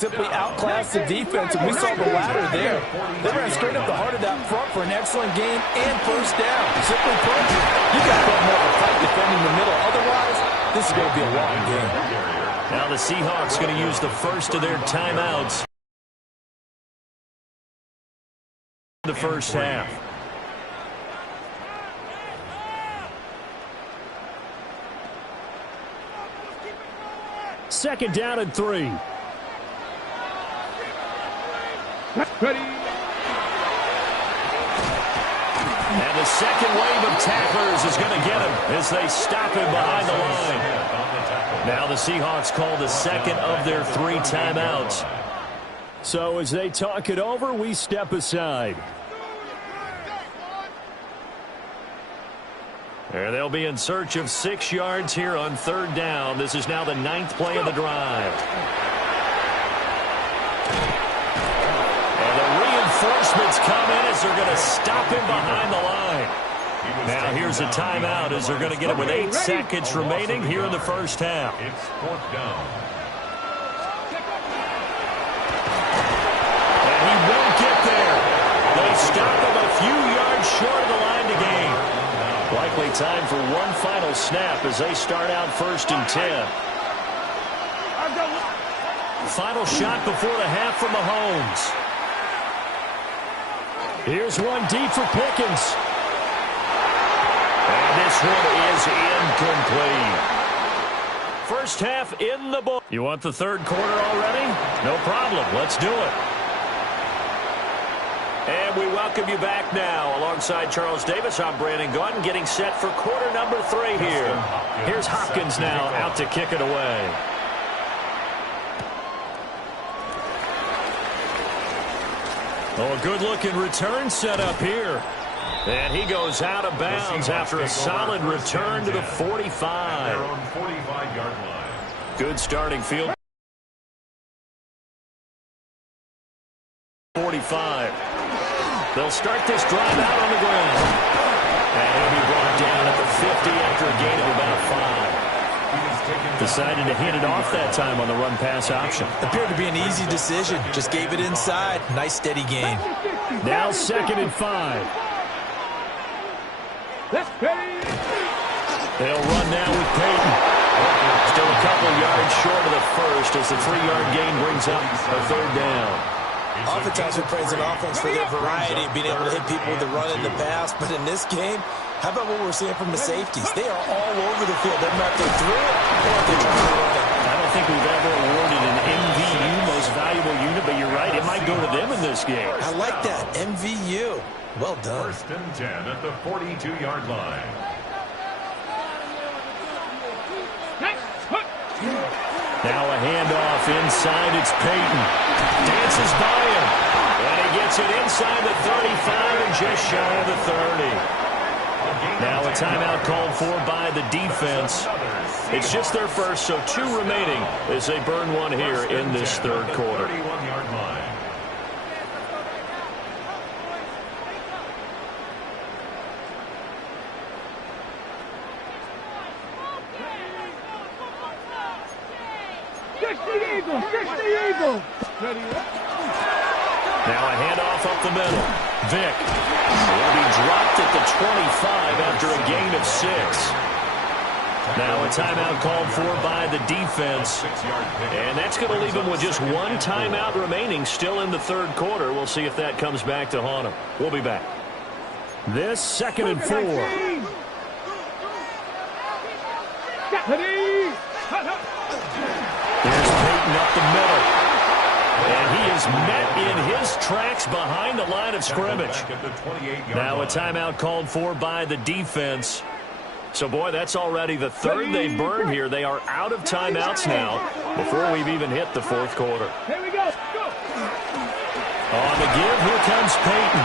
Simply outclassed the defense, and we saw the ladder there. They ran straight up the heart of that front for an excellent game and first down. Simply put, you got to put more of a fight defending the middle. Otherwise, this is going to be a long game. Now the Seahawks going to use the first of their timeouts in the first half. Second down and 3. Ready. And the second wave of tacklers is going to get him as they stop him behind the line. Now the Seahawks call the second of their 3 timeouts. So as they talk it over, we step aside. And they'll be in search of 6 yards here on third down. This is now the 9th play of the drive. And the reinforcements come in as they're going to stop him behind the line. Now here's a timeout as they're going to get it with 8 seconds remaining here in the first half. It's 4th down. And he won't get there. They stop him a few yards short of the line to gain. Likely time for one final snap as they start out 1st and 10. Final shot before the half from Mahomes. Here's one deep for Pickens. And this one is incomplete. First half in the book. You want the third quarter already? No problem. Let's do it. And we welcome you back now. Alongside Charles Davis, I'm Brandon Gaudin, getting set for quarter number 3 here. Here's Hopkins now out to kick it away. Oh, a good-looking return set up here. And he goes out of bounds after a solid return to the 45. Their own 45-yard line. Good starting field. 45. They'll start this drive out on the ground. And he'll be brought down at the 50 after a gain of about 5. Decided to hit it off that time on the run-pass option. Appeared to be an easy decision. Just gave it inside. Nice steady gain. Now 2nd and 5. They'll run now with Peyton. Still a couple yards short of the first as the 3-yard gain brings up a 3rd down. Oftentimes we praise an offense for their variety of being able to hit people with the run and the pass, but in this game, how about what we're seeing from the safeties? They are all over the field. They're not through it, or they're trying to run it. I don't think we've ever awarded an MVU, most valuable unit, but you're right, it might go to them in this game. I like that, MVU. Well done. 1st and 10 at the 42-yard line. Now a handoff inside. It's Peyton. Dances by him. And he gets it inside the 35 and just shy of the 30. Now a timeout called for by the defense. It's just their first, so 2 remaining as they burn one here in this third quarter. 31-yard line. Now a handoff up the middle. Vick will be dropped at the 25 after a gain of 6. Now a timeout called for by the defense. And that's going to leave him with just 1 timeout remaining still in the third quarter. We'll see if that comes back to haunt him. We'll be back. This 2nd and 4. Here's Peyton up the middle. And he is met in his tracks behind the line of scrimmage. Now a timeout called for by the defense. So, boy, that's already the 3rd they've burned here. They are out of timeouts now before we've even hit the 4th quarter. Here we go. On the give, here comes Peyton.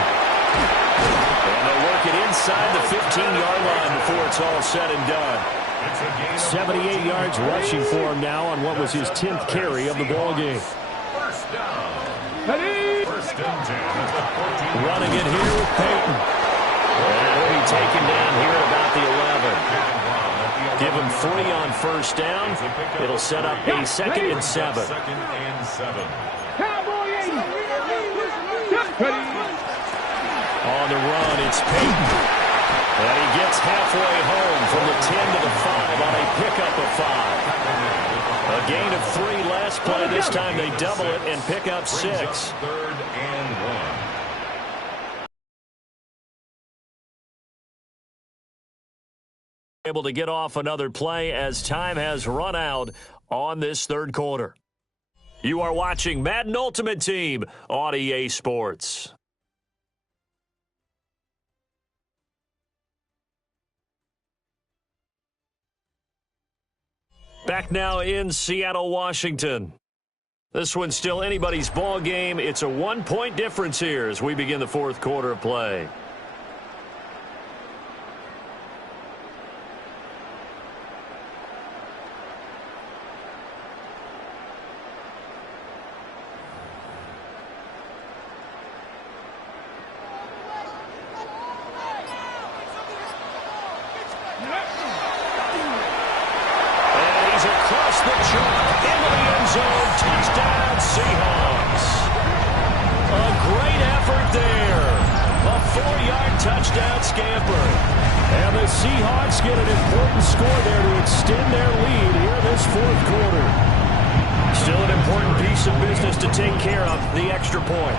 And they'll work it inside the 15-yard line before it's all said and done. 78 yards rushing for him now on what was his 10th carry of the ball game. First down. First and 10 at the 14. Running it here with Peyton. And he'll be taken down here at about the 11. Give him 3 on first down. It'll set up a 2nd and 7. On the run, it's Peyton. And he gets halfway home from the 10 to the 5 on a pickup of 5. A gain of 3 last play. This time they double it and pick up 6. 3rd and 1. Able to get off another play as time has run out on this 3rd quarter. You are watching Madden Ultimate Team on EA Sports. Back now in Seattle, Washington. This one's still anybody's ball game. It's a 1-point difference here as we begin the 4th quarter of play. Touchdown scamper. And the Seahawks get an important score there to extend their lead here this 4th quarter. Still an important piece of business to take care of, the extra point.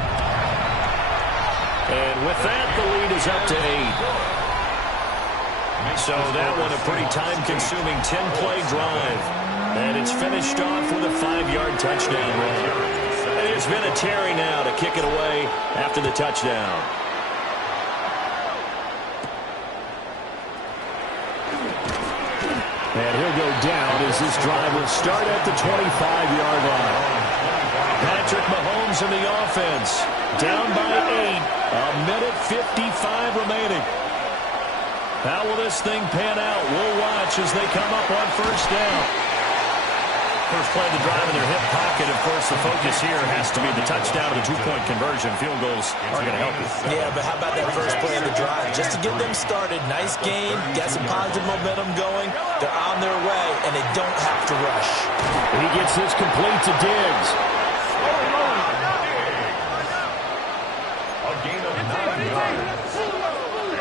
And with that, the lead is up to 8. So that one a pretty time-consuming 10-play drive. And it's finished off with a 5-yard touchdown run. And there's been a Terry now to kick it away after the touchdown. And he'll go down as this drive will start at the 25-yard line. Patrick Mahomes in the offense. Down by 8. 1:55 remaining. How will this thing pan out? We'll watch as they come up on first down. First play of the drive in their hip pocket. Of course, the focus here has to be the touchdown or the 2-point conversion. Field goals are going to help you. Yeah, but how about that first play of the drive? Just to get them started. Nice game. Got some positive momentum going. They're on their way, and they don't have to rush. He gets this complete to Diggs. A gain of 9 yards.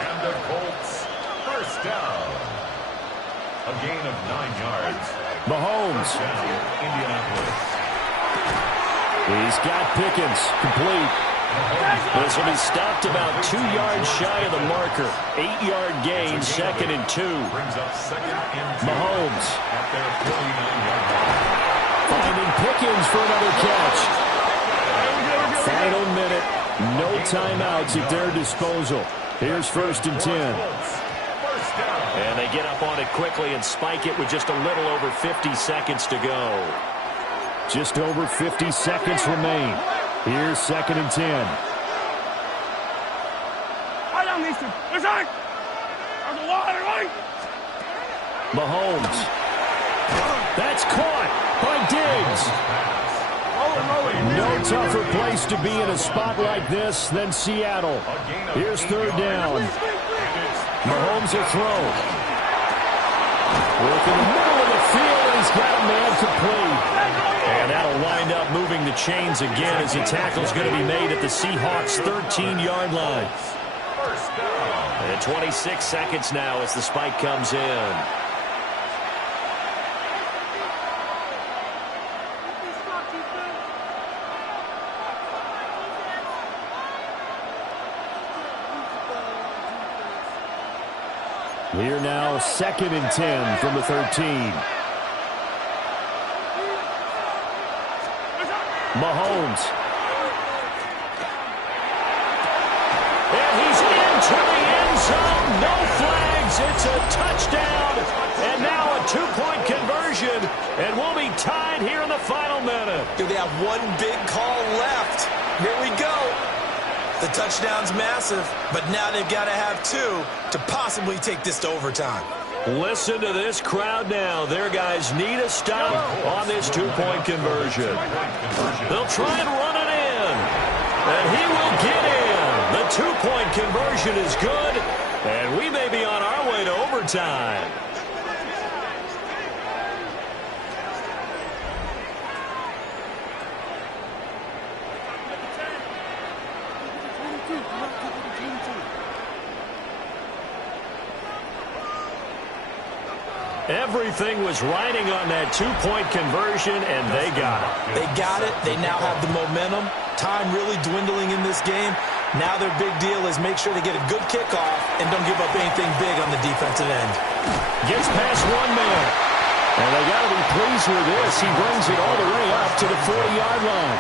And the Colts first down. A gain of 9 yards. Mahomes. Indianapolis. He's got Pickens. Complete. This will be stopped about 2 yards shy of the marker. 8-yard gain, 2nd and 2. Brings up 2nd and 2. Mahomes. At their 49-yard line. Finding Pickens for another catch. Final minute. No timeouts at their disposal. Here's 1st and 10. And they get up on it quickly and spike it with just a little over 50 seconds to go. Just over 50 seconds remain. Here's 2nd and 10. Mahomes. That's caught by Diggs. No tougher place to be in a spot like this than Seattle. Here's 3rd down. Mahomes will throw. Work in the middle of the field, and he's got a man complete. And that'll wind up moving the chains again as the tackle's going to be made at the Seahawks' 13-yard line. And 26 seconds now as the spike comes in. We're now 2nd and 10 from the 13. Mahomes. And he's into the end zone. No flags. It's a touchdown. And now a 2-point conversion. And we'll be tied here in the final minute. Do they have one big call left? Here we go. The touchdown's massive, but now they've got to have 2 to possibly take this to overtime. Listen to this crowd now. Their guys need a stop on this 2-point conversion. They'll try and run it in. And he will get in. The 2-point conversion is good. And we may be on our way to overtime. Everything was riding on that two-point conversion, and they got it. They got it. They now have the momentum. Time really dwindling in this game. Now their big deal is make sure they get a good kickoff and don't give up anything big on the defensive end. Gets past one man. And they got to be pleased with this. He brings it all the way up to the 40-yard line.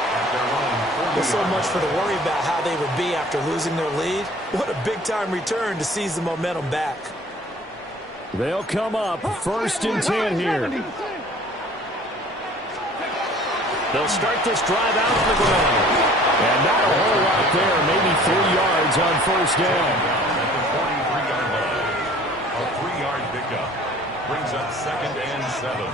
There's so much for to worry about how they would be after losing their lead. What a big-time return to seize the momentum back. They'll come up 1st and 10 here. They'll start this drive out on the ground. And not a whole lot there, maybe 3 yards on 1st down. At the 43-yard line, a 3-yard pickup brings up 2nd and 7.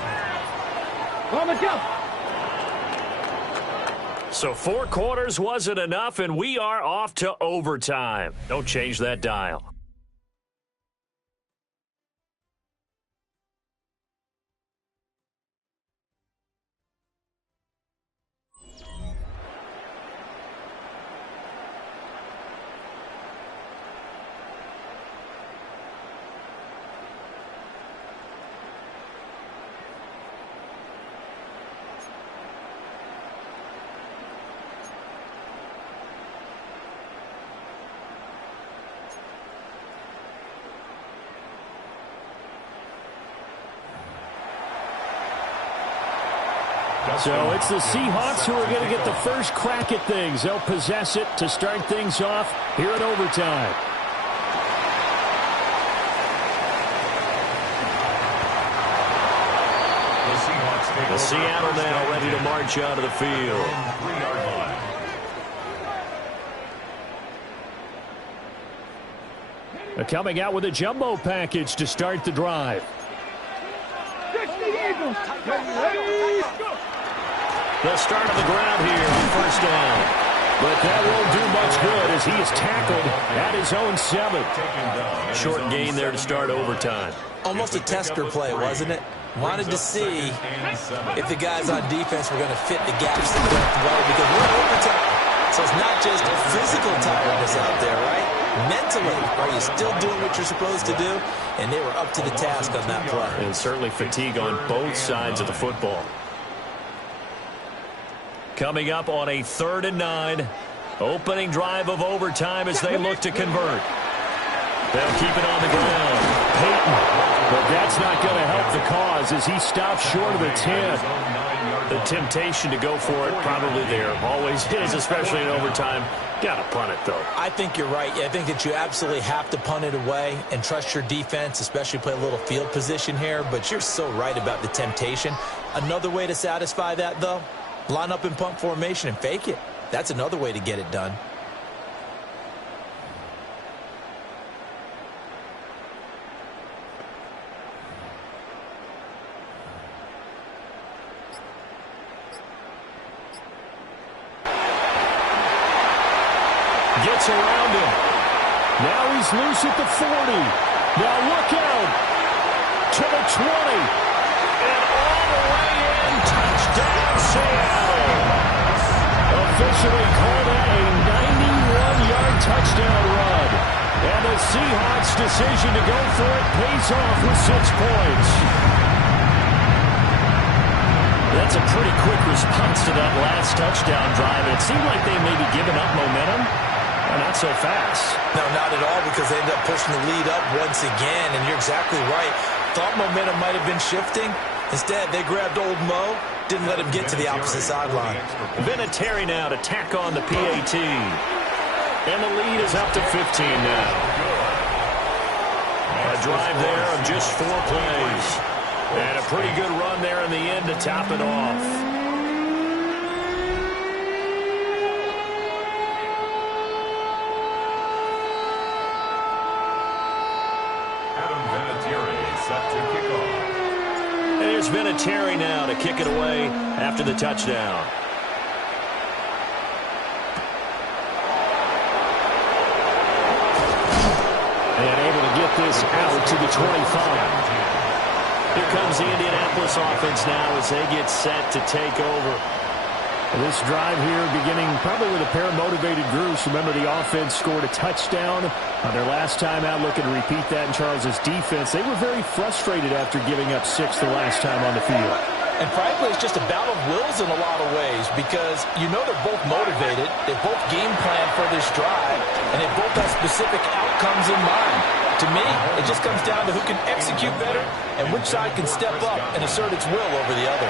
So 4 quarters wasn't enough, and we are off to overtime. Don't change that dial. So it's the Seahawks who are going to get the first crack at things. They'll possess it to start things off here in overtime. The Seattle now ready to march out of the field. They're coming out with a jumbo package to start the drive. They'll start on the ground here on 1st down. But that won't do much good as he is tackled at his own 7. Short gain there to start overtime. Almost a tester play, wasn't it? Wanted to see if the guys on defense were going to fit the gaps the correct way because we're in overtime. So it's not just physical tiredness out there, right? Mentally, are you still doing what you're supposed to do? And they were up to the task on that play. And certainly fatigue on both sides of the football. Coming up on a 3rd and 9. Opening drive of overtime as they look to convert. They'll keep it on the ground. Peyton. But that's not going to help the cause as he stops short of the 10. The temptation to go for it probably there. Always is, especially in overtime. Got to punt it, though. I think you're right. I think that you absolutely have to punt it away and trust your defense, especially play a little field position here. But you're so right about the temptation. Another way to satisfy that, though, line up in punt formation and fake it. That's another way to get it done. Gets around him. Now he's loose at the 40. Now look out. To the 20. And all the way in. Touchdown, Seattle. Officially called that a 91-yard touchdown run. And the Seahawks' decision to go for it pays off with 6 points. That's a pretty quick response to that last touchdown drive. And it seemed like they may be giving up momentum. Not so fast. No, not at all, because they ended up pushing the lead up once again, and you're exactly right. Thought momentum might have been shifting. Instead, they grabbed old Mo, didn't let him get to the opposite sideline. Vinatieri now to tack on the PAT. And the lead is up to 15 now. A drive there of just 4 plays. And a pretty good run there in the end to top it off. There's Vinatieri now to kick it away after the touchdown. And able to get this out to the 25. Here comes the Indianapolis offense now as they get set to take over. This drive here beginning probably with a pair of motivated groups. Remember, the offense scored a touchdown on their last time out, looking to repeat that in Charles' defense. They were very frustrated after giving up 6 the last time on the field. And frankly, it's just a battle of wills in a lot of ways because you know they're both motivated, they both game plan for this drive, and they both have specific outcomes in mind. To me, it just comes down to who can execute better and which side can step up and assert its will over the other.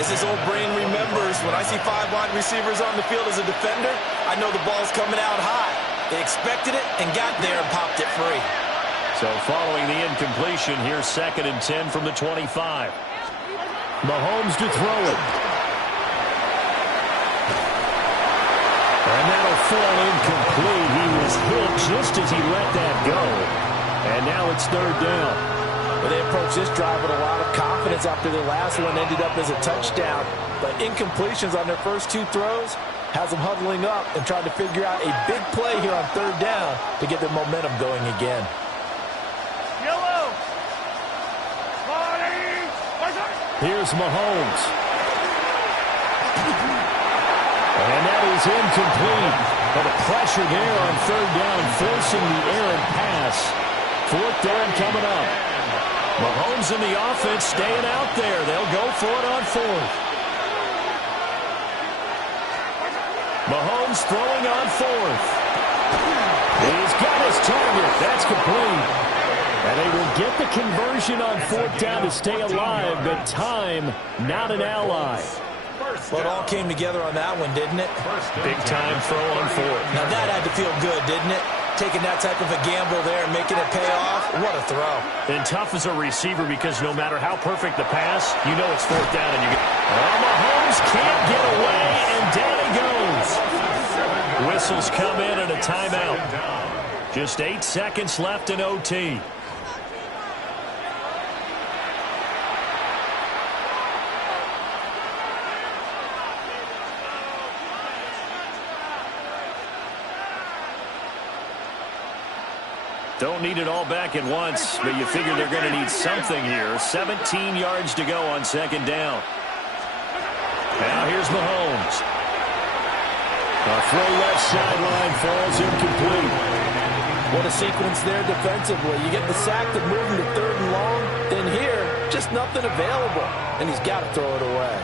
As his old brain remembers, when I see 5 wide receivers on the field as a defender, I know the ball's coming out high. They expected it and got there and popped it free. So following the incompletion, here's 2nd and 10 from the 25. Mahomes to throw it. And that'll fall incomplete. He was hit just as he let that go. And now it's 3rd down. Well, they approached this drive with a lot of confidence after their last one ended up as a touchdown. But incompletions on their first 2 throws has them huddling up and trying to figure out a big play here on 3rd down to get their momentum going again. Here's Mahomes. And that is incomplete. But the pressure there on 3rd down, forcing the errant pass. 4th down coming up. Mahomes and the offense staying out there. They'll go for it on 4th. Mahomes throwing on 4th. He's got his target. That's complete. And they will get the conversion on 4th down to stay alive, but time not an ally. Well, it all came together on that one, didn't it? Big time throw on 4th. Now that had to feel good, didn't it? Taking that type of a gamble there and making it pay off. What a throw. And tough as a receiver because no matter how perfect the pass, you know it's 4th down and you get. Oh, Mahomes can't get away, and down he goes. Whistles come in and a timeout. Just 8 seconds left in OT. Don't need it all back at once, but you figure they're going to need something here. 17 yards to go on 2nd down. Now here's Mahomes. A throw left sideline falls incomplete. What a sequence there defensively. You get the sack to move him to 3rd and long. Then here, just nothing available. And he's got to throw it away.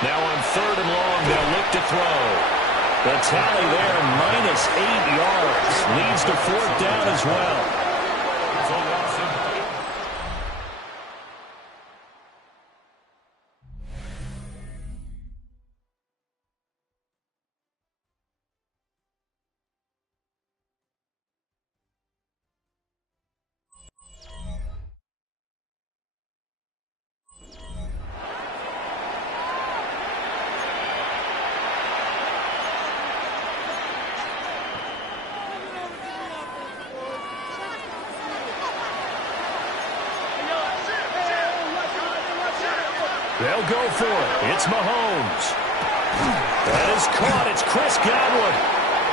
Now on 3rd and long, they'll look to throw. The tally there, -8 yards. Leads to 4th down as well. They'll go for it. It's Mahomes. That is caught. It's Chris Godwin.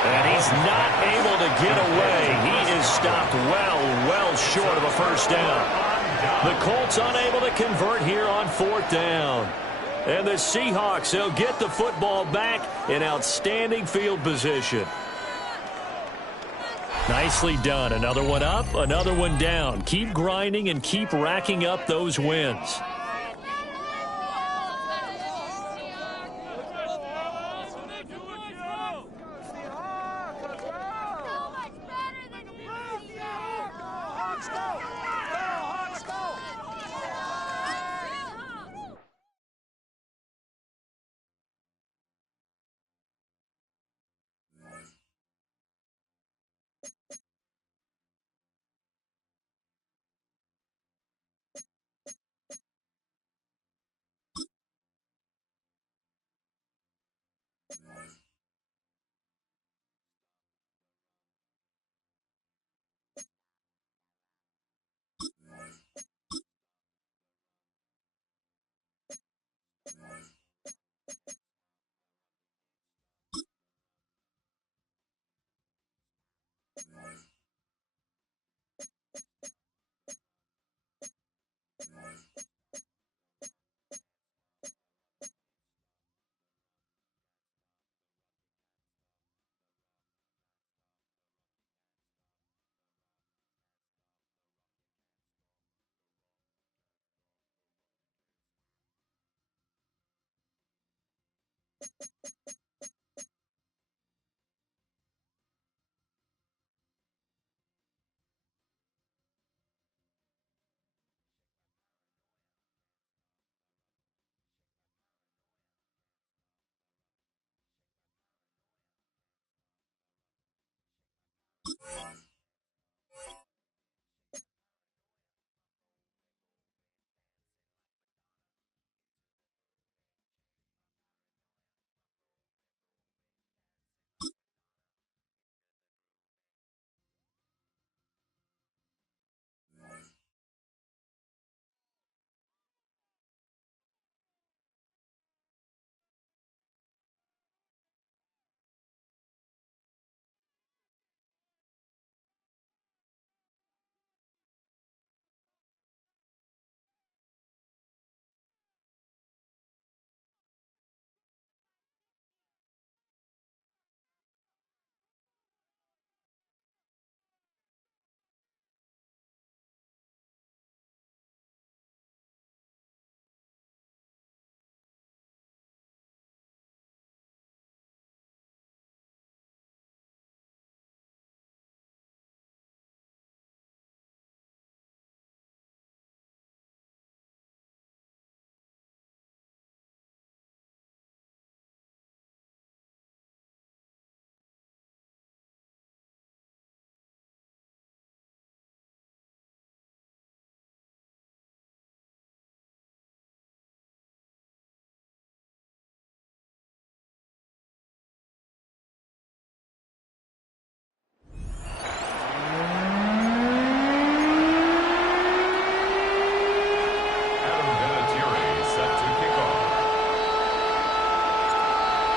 And he's not able to get away. He is stopped well short of a 1st down. The Colts unable to convert here on 4th down. And the Seahawks, they'll get the football back in outstanding field position. Nicely done. Another one up, another one down. Keep grinding and keep racking up those wins.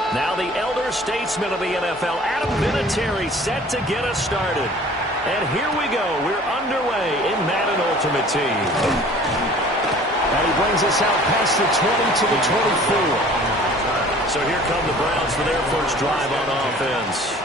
Now the elder statesman of the NFL, Adam Vinatieri, set to get us started. And here we go. We're underway in Madden Ultimate Team. And he brings us out past the 20 to the 24. So here come the Browns for their first drive on offense.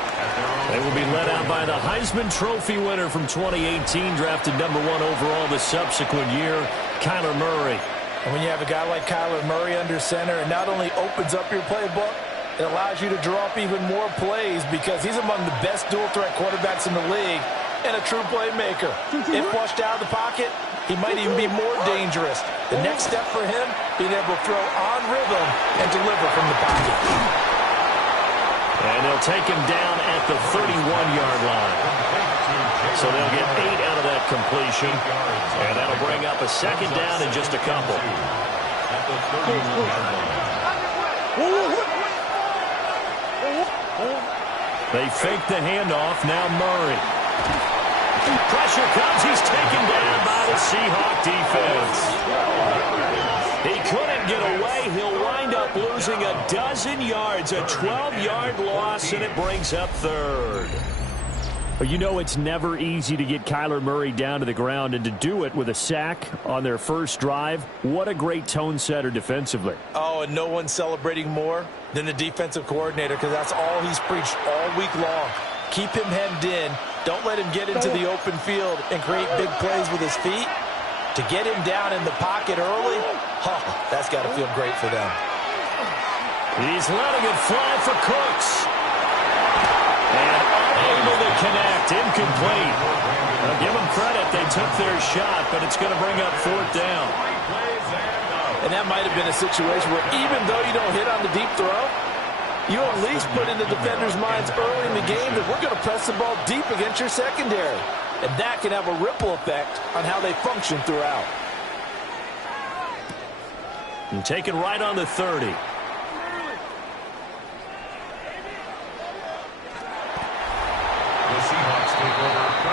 They will be led out by the Heisman Trophy winner from 2018, drafted #1 overall the subsequent year, Kyler Murray. And when you have a guy like Kyler Murray under center, it not only opens up your playbook, it allows you to draw up even more plays because he's among the best dual-threat quarterbacks in the league and a true playmaker. If flushed out of the pocket, he might even be more dangerous. The next step for him, being able to throw on rhythm and deliver from the pocket. And they'll take him down at the 31-yard line. So they'll get 8 out of that completion. And that'll bring up a second down in just a couple. They fake the handoff. Now Murray. Pressure comes. He's taken down by the Seahawk defense. He couldn't get away. He'll wind up losing a dozen yards. A 12-yard loss, and it brings up third. But you know it's never easy to get Kyler Murray down to the ground, and to do it with a sack on their first drive, what a great tone setter defensively. Oh, and no one's celebrating more than the defensive coordinator because that's all he's preached all week long. Keep him hemmed in. Don't let him get into the open field and create big plays with his feet. To get him down in the pocket early, that's got to feel great for them. He's letting it fly for Cooks. And unable to connect. Incomplete. I'll give them credit. They took their shot, but it's going to bring up fourth down. And that might have been a situation where even though you don't hit on the deep throw, you at least put in the defenders' minds early in the game that we're going to press the ball deep against your secondary. And that can have a ripple effect on how they function throughout. And taken right on the 30.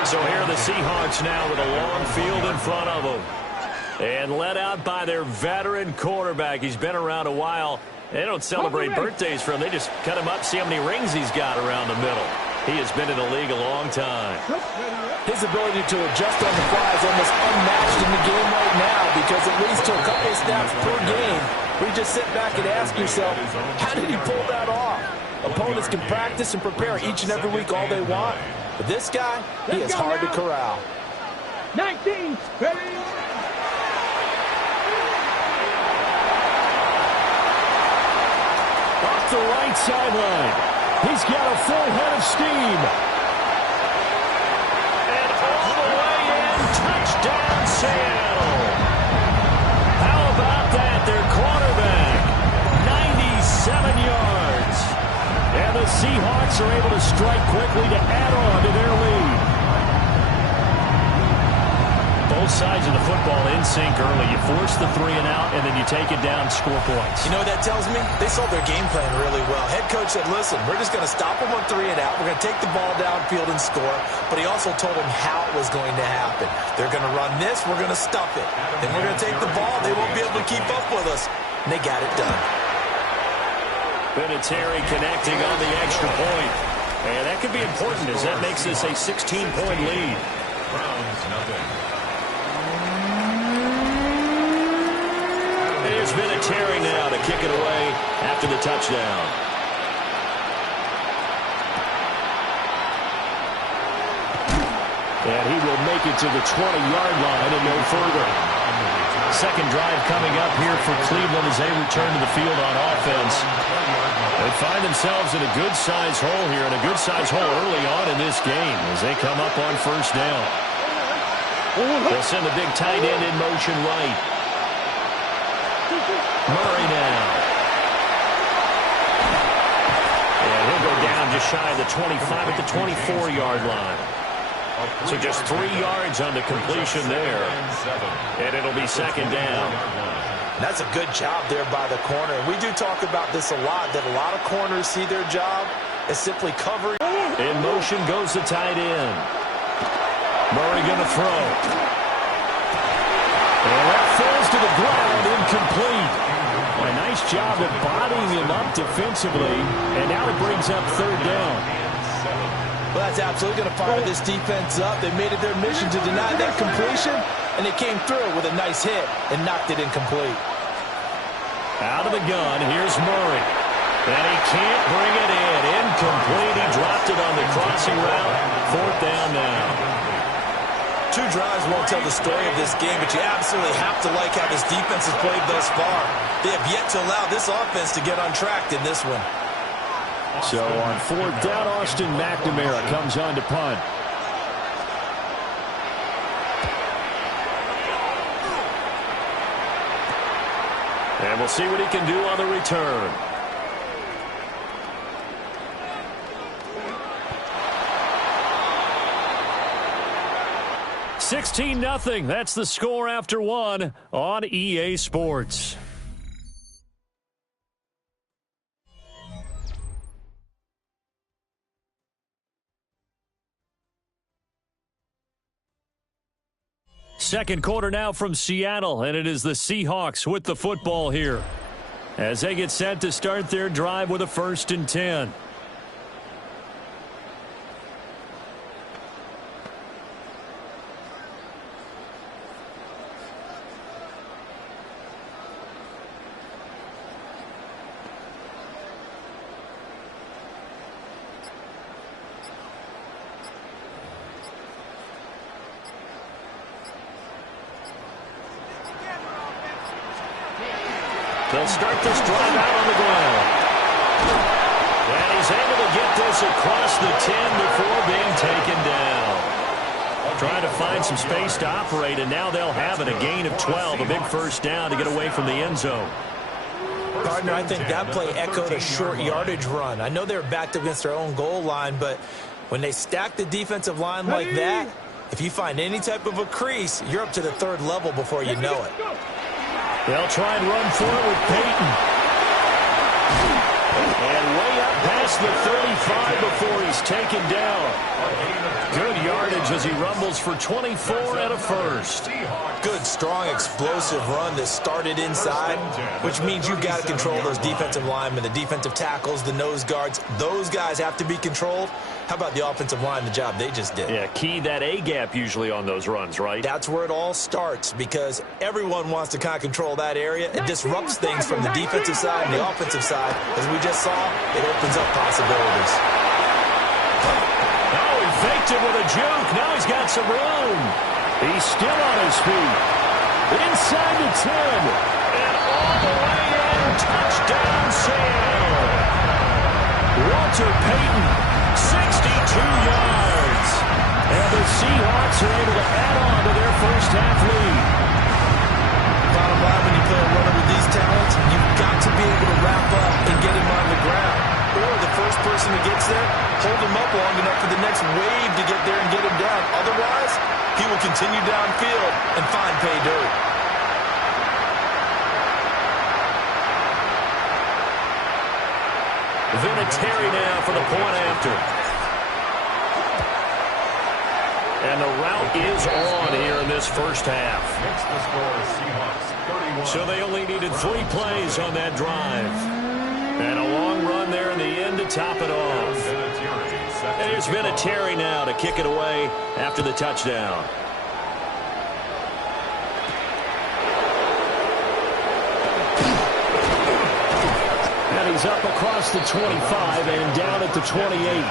So here are the Seahawks now with a long field in front of them. And led out by their veteran quarterback. He's been around a while. They don't celebrate birthdays for him. They just cut him up, see how many rings he's got around the middle. He has been in the league a long time. His ability to adjust on the fly is almost unmatched in the game right now because it leads to a couple of snaps per game where you just sit back and ask yourself, how did he pull that off? Opponents can practice and prepare each and every week all they want. But this guy, he is hard to corral. 19, ready? Off the right sideline. He's got a full head of steam. And all the way in, touchdown Seattle. How about that? Their quarterback, 97 yards. And the Seahawks are able to strike quickly to add on to their lead. Both sides of the football in sync early. You force the 3 and out, and then you take it down, score points. You know what that tells me? They saw their game plan really well. Head coach said, listen, we're just going to stop them on 3 and out. We're going to take the ball downfield and score. But he also told them how it was going to happen. They're going to run this. We're going to stuff it. Then we're going to take the ball. They won't be able to keep up with us. And they got it done. Vinatieri connecting on the extra point. And that could be important as that makes this a 16-point lead. Browns nothing. Here's Vinatieri now to kick it away after the touchdown. And he will make it to the 20-yard line and no further. Second drive coming up here for Cleveland as they return to the field on offense. They find themselves in a good-sized hole here, and a good-sized hole early on in this game as they come up on first down. They'll send the big tight end in motion right. Murray now. And he'll go down just shy of the 25 at the 24-yard line. So just 3 yards on the completion there. And it'll be second down. That's a good job there by the corner. And we do talk about this a lot, that a lot of corners see their job as simply covering. In motion goes the tight end. Murray going to throw. And that falls to the ground, incomplete. A nice job of bodying him up defensively. And now it brings up third down. Well, that's absolutely going to fire this defense up. They made it their mission to deny that completion, and they came through with a nice hit and knocked it incomplete. Out of the gun, here's Murray. And he can't bring it in. Incomplete. He dropped it on the crossing route. Fourth down now. 2 drives won't tell the story of this game, but you absolutely have to like how this defense has played thus far. They have yet to allow this offense to get untracked in this one. So on fourth down, Austin McNamara comes on to punt. And we'll see what he can do on the return. $16-0. That's the score after 1 on EA Sports. Second quarter now from Seattle, and it is the Seahawks with the football here as they get set to start their drive with a 1st and 10. They'll start this drive out on the ground. And he's able to get this across the 10 before being taken down. Trying to find some space to operate, and now they'll have it. A gain of 12, a big first down to get away from the end zone. Partner, I think that play echoed a short yardage run. I know they were backed up against their own goal line, but when they stack the defensive line like that, if you find any type of a crease, you're up to the 3rd level before you know it. They'll try and run for it with Peyton. And way up past the 35 before he's taken down. Good yardage as he rumbles for 24 and a first. Good, strong, explosive run that started inside, which means you've got to control those defensive linemen, the defensive tackles, the nose guards. Those guys have to be controlled. How about the offensive line, the job they just did? Yeah, key that A-gap usually on those runs, right? That's where it all starts because everyone wants to kind of control that area. It disrupts things from the defensive side and the offensive side. As we just saw, it opens up possibilities. Oh, he faked it with a juke. Now he's got some room. He's still on his feet. Inside the 10. And all the way in. Touchdown, Seattle. Walter Payton, 62 yards. And the Seahawks are able to add on to their first half lead. Bottom line, when you play a runner with these talents, you've got to be able to wrap up and get him on the ground. Or the first person who gets there, hold him up long enough for the next wave to get there and get him down. Otherwise, he will continue downfield and find pay dirt. Vinatieri now for the point after. And the route is on here in this first half. So they only needed 3 plays on that drive. And a long run there in the end to top it off. And here's Vinatieri now to kick it away after the touchdown. And he's up across the 25 and down at the 28.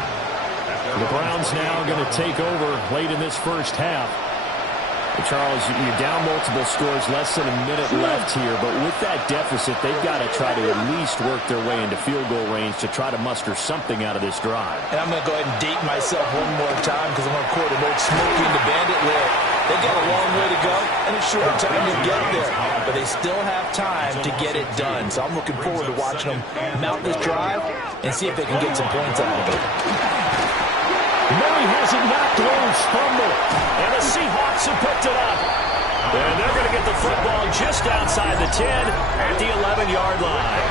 The Browns now going to take over late in this first half. Charles, you're down multiple scores, less than a minute left here, but with that deficit, they've got to try to at least work their way into field goal range to try to muster something out of this drive. And I'm going to go ahead and date myself one more time because I'm going to quote an old Smokey and the Bandit lyric. They got a long way to go and a short time to get there, but they still have time to get it done. So I'm looking forward to watching them mount this drive and see if they can get some points out of it. Murray has it knocked loose, fumble, and the Seahawks have picked it up. And they're going to get the football just outside the 10 at the 11-yard line.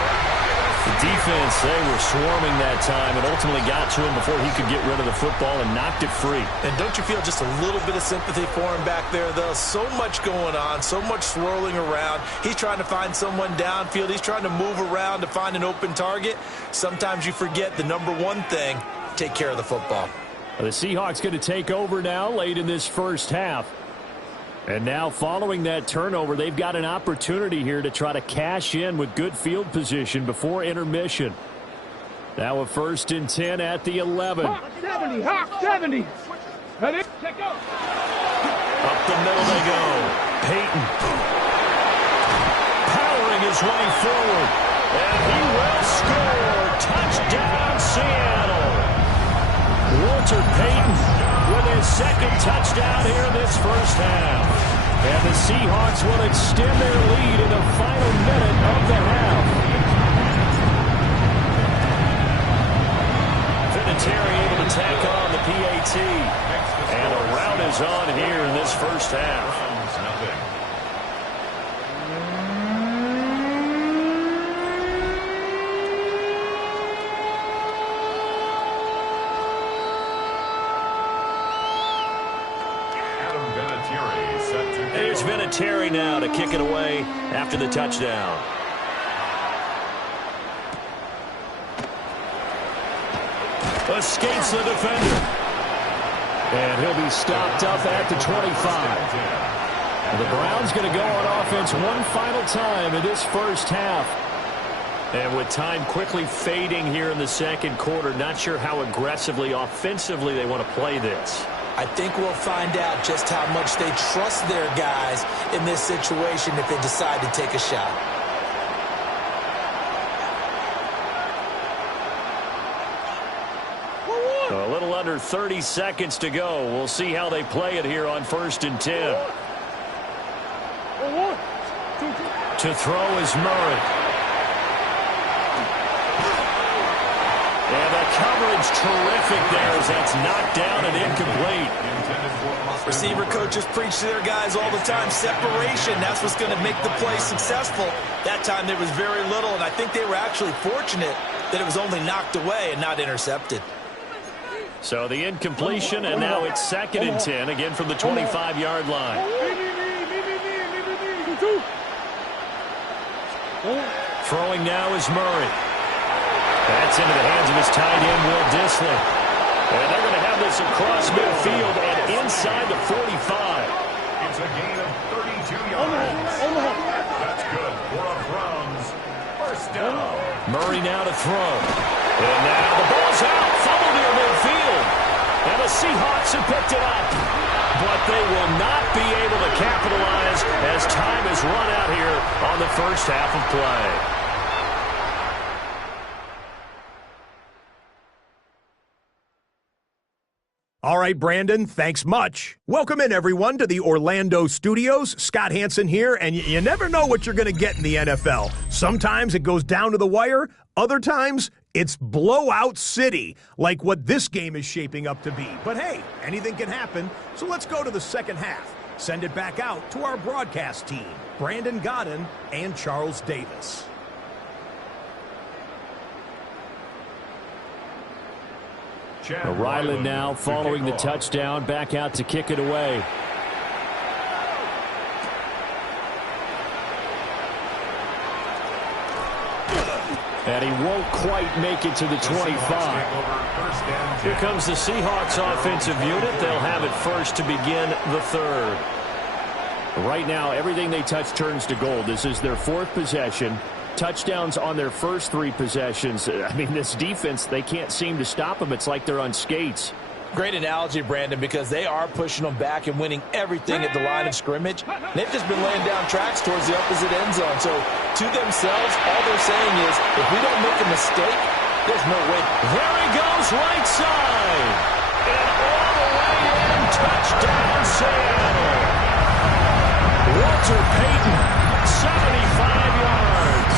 The defense, they were swarming that time and ultimately got to him before he could get rid of the football and knocked it free. And don't you feel just a little bit of sympathy for him back there, though? So much going on, so much swirling around. He's trying to find someone downfield. He's trying to move around to find an open target. Sometimes you forget the number one thing, take care of the football. The Seahawks going to take over now late in this first half. And now following that turnover, they've got an opportunity here to try to cash in with good field position before intermission. Now a 1st and 10 at the 11. Hawk 70, Hawk 70. Ready? Check out. Up the middle they go. Payton. Powering his way forward. And he will score. Touchdown, Seattle. Walter Payton with his 2nd touchdown here in this first half. And the Seahawks will extend their lead in the final minute of the half. Vinatieri able to tack on the PAT. And a rout is on here in this first half. Here's Vinatieri now to kick it away after the touchdown. Escapes the defender. And he'll be stopped up at the 25. And the Browns going to go on offense one final time in this first half. And with time quickly fading here in the second quarter, not sure how aggressively, offensively they want to play this. I think we'll find out just how much they trust their guys in this situation if they decide to take a shot. A little under 30 seconds to go. We'll see how they play it here on 1st and 10. To throw is Murray. And the coverage terrific there as that's knocked down and incomplete. Receiver coaches preach to their guys all the time. Separation, that's what's going to make the play successful. That time there was very little, and I think they were actually fortunate that it was only knocked away and not intercepted. So the incompletion, and now it's 2nd and 10, again from the 25-yard line. Throwing now is Murray. That's into the hands of his tight end, Will Dissly. And they're going to have this across midfield and inside the 45. It's a gain of 32 yards. That's good for a Browns first down. Murray now to throw. And now the ball's out. Fumble near midfield. And the Seahawks have picked it up. But they will not be able to capitalize as time has run out here on the first half of play. All right, Brandon, thanks much. Welcome in, everyone, to the Orlando studios. Scott Hansen here, and you never know what you're going to get in the NFL. Sometimes it goes down to the wire. Other times, it's blowout city, like what this game is shaping up to be. But hey, anything can happen, so let's go to the second half. Send it back out to our broadcast team, Brandon Godden and Charles Davis. Ryland now following the touchdown, back out to kick it away. And he won't quite make it to the 25. Here comes the Seahawks offensive unit. They'll have it first to begin the third. Right now, everything they touch turns to gold. This is their fourth possession. Touchdowns on their first three possessions. I mean, this defense, they can't seem to stop them. It's like they're on skates. Great analogy, Brandon, because they are pushing them back and winning everything at the line of scrimmage. They've just been laying down tracks towards the opposite end zone. So, to themselves, all they're saying is, if we don't make a mistake, there's no way. There he goes, right side. And all the way in, touchdown, Seattle. Walter Payton, 75 yards.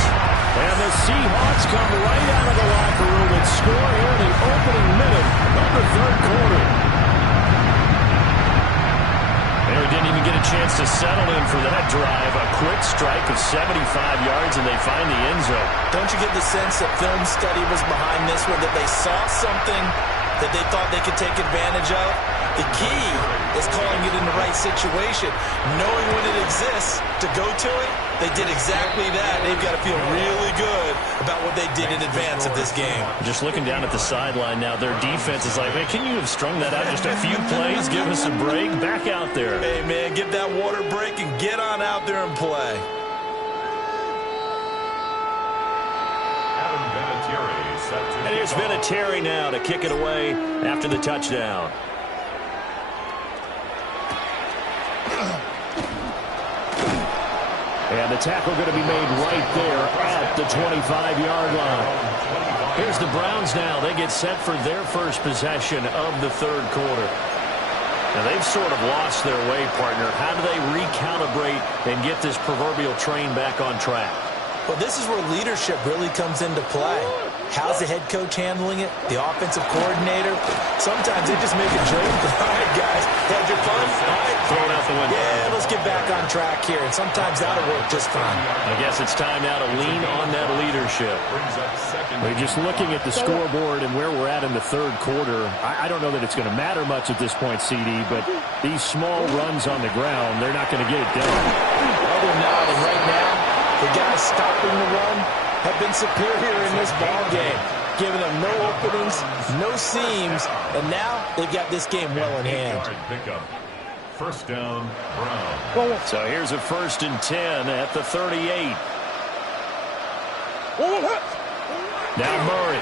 And the Seahawks come right out of the locker room and score here in the opening minute of the third quarter. They didn't even get a chance to settle in for that drive. A quick strike of 75 yards, and they find the end zone. Don't you get the sense that film study was behind this one, that they saw something that they thought they could take advantage of? The key is calling it in the right situation. Knowing when it exists to go to it, they did exactly that. They've got to feel really good about what they did in advance of this game. Just looking down at the sideline now, their defense is like, man, can you have strung that out just a few plays? Give us a break. Back out there. Hey, man, give that water break and get on out there and play. And here's Vinatieri now to kick it away after the touchdown. And the tackle going to be made right there at the 25-yard line. Here's the Browns now. They get set for their first possession of the third quarter. Now, they've sort of lost their way, partner. How do they recalibrate and get this proverbial train back on track? Well, this is where leadership really comes into play. How's the head coach handling it? The offensive coordinator? Sometimes they just make a joke. All right, guys, had your fun? All right. Throw it out the window. Yeah, let's get back on track here. And sometimes that'll work just fine. I guess it's time now to lean on that leadership. We're just looking at the scoreboard and where we're at in the third quarter. I don't know that it's going to matter much at this point, CD, but these small runs on the ground, they're not going to get it done. Well, they're not, and right now, the guys stopping the run have been superior in this ball game, giving them no openings, no seams, and now they've got this game well in hand. First down, Brown. So here's a 1st and 10 at the 38. Now Murray.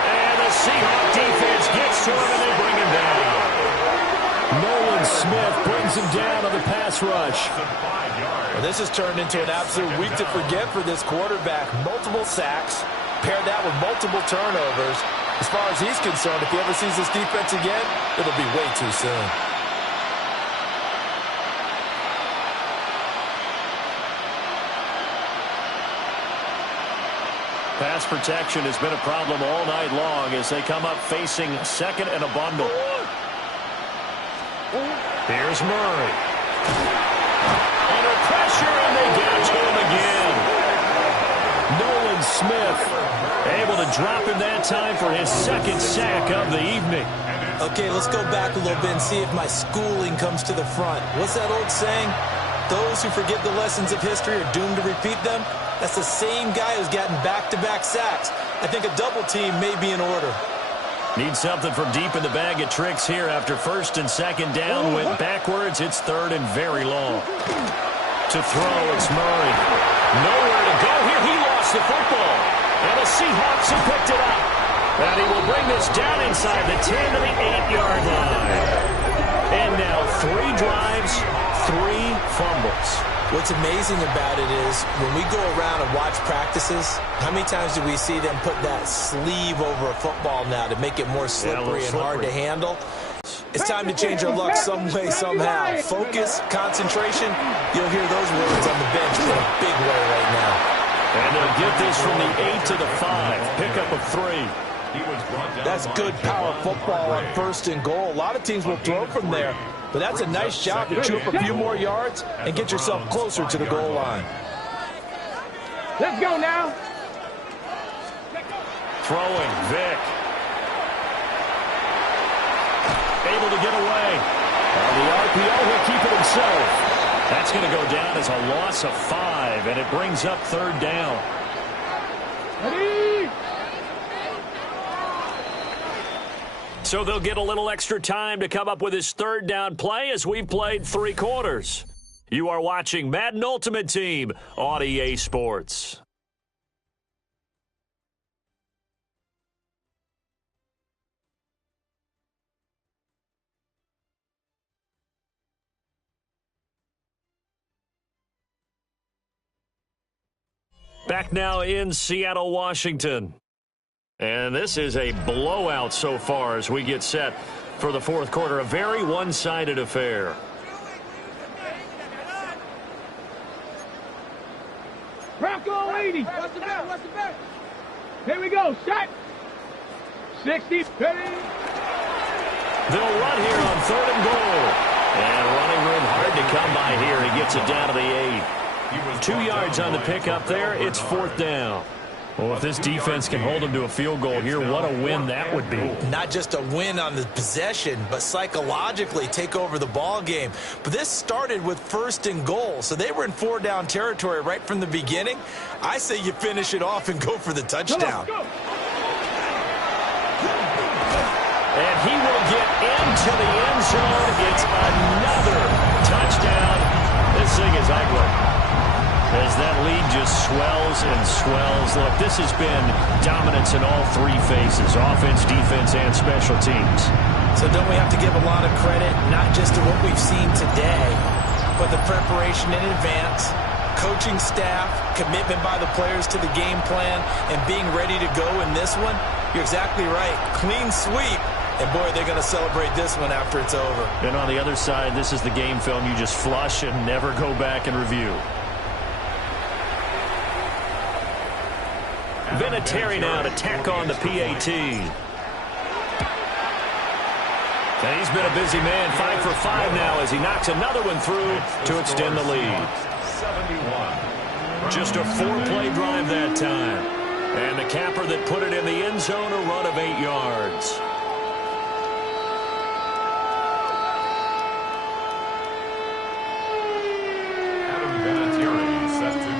And the Seahawks defense gets to him and they bring him down. Nolan Smith brings him down on the pass rush. Well, this has turned into an absolute week to forget for this quarterback. Multiple sacks, paired that with multiple turnovers. As far as he's concerned, if he ever sees this defense again, it'll be way too soon. Pass protection has been a problem all night long as they come up facing second and a bundle. Here's Murray. Under pressure, and they get it to him again. Nolan Smith able to drop him that time for his second sack of the evening. Okay, let's go back a little bit and see if my schooling comes to the front. What's that old saying? Those who forget the lessons of history are doomed to repeat them. That's the same guy who's gotten back-to-back sacks. I think a double team may be in order. Need something from deep in the bag of tricks here after 1st and 2nd down. Went backwards. It's 3rd and very long. To throw, it's Murray. Nowhere to go here. He lost the football. And the Seahawks have picked it up. And he will bring this down inside the 10 to the 8-yard line. And now 3 drives, 3 fumbles. What's amazing about it is when we go around and watch practices, how many times do we see them put that sleeve over a football now to make it more slippery and hard to handle? It's time to change our luck some way, somehow. Focus, concentration, you'll hear those words on the bench in a big way right now. And they'll get this from the 8 to the 5. Pickup of 3. That's good power football on 1st and goal. A lot of teams will throw from there, but that's a nice job to chew up a few more yards and get yourself closer to the goal line. Let's go now. Throwing, Vic. Able to get away. On the RPO, he'll keep it himself. That's going to go down as a loss of 5, and it brings up 3rd down. Ready? So they'll get a little extra time to come up with his 3rd down play as we've played 3 quarters. You are watching Madden Ultimate Team on EA Sports. Back now in Seattle, Washington. And this is a blowout so far as we get set for the 4th quarter. A very one-sided affair. Bronco 80. What's the back? What's the back? Here we go. Shot. 60. Ready? They'll run here on 3rd and goal. And running room hard to come by here. He gets it down to the 8. 2 yards on the pickup there. It's 4th down. Well, if this defense can hold them to a field goal here, what a win that would be. Not just a win on the possession, but psychologically take over the ball game. But this started with 1st and goal, so they were in 4-down territory right from the beginning. I say you finish it off and go for the touchdown. And he will get into the end zone. It's another touchdown. This thing is ugly. As that lead just swells and swells. Look, this has been dominance in all 3 phases, offense, defense, and special teams. So don't we have to give a lot of credit, not just to what we've seen today, but the preparation in advance, coaching staff, commitment by the players to the game plan, and being ready to go in this one? You're exactly right. Clean sweep. And, boy, they're going to celebrate this one after it's over. And on the other side, this is the game film you just flush and never go back and review. Vinatieri now to tack on the PAT. And he's been a busy man, 5 for 5 now as he knocks another one through to extend the lead. 71. Just a 4-play drive that time. And the capper that put it in the end zone, a run of 8 yards.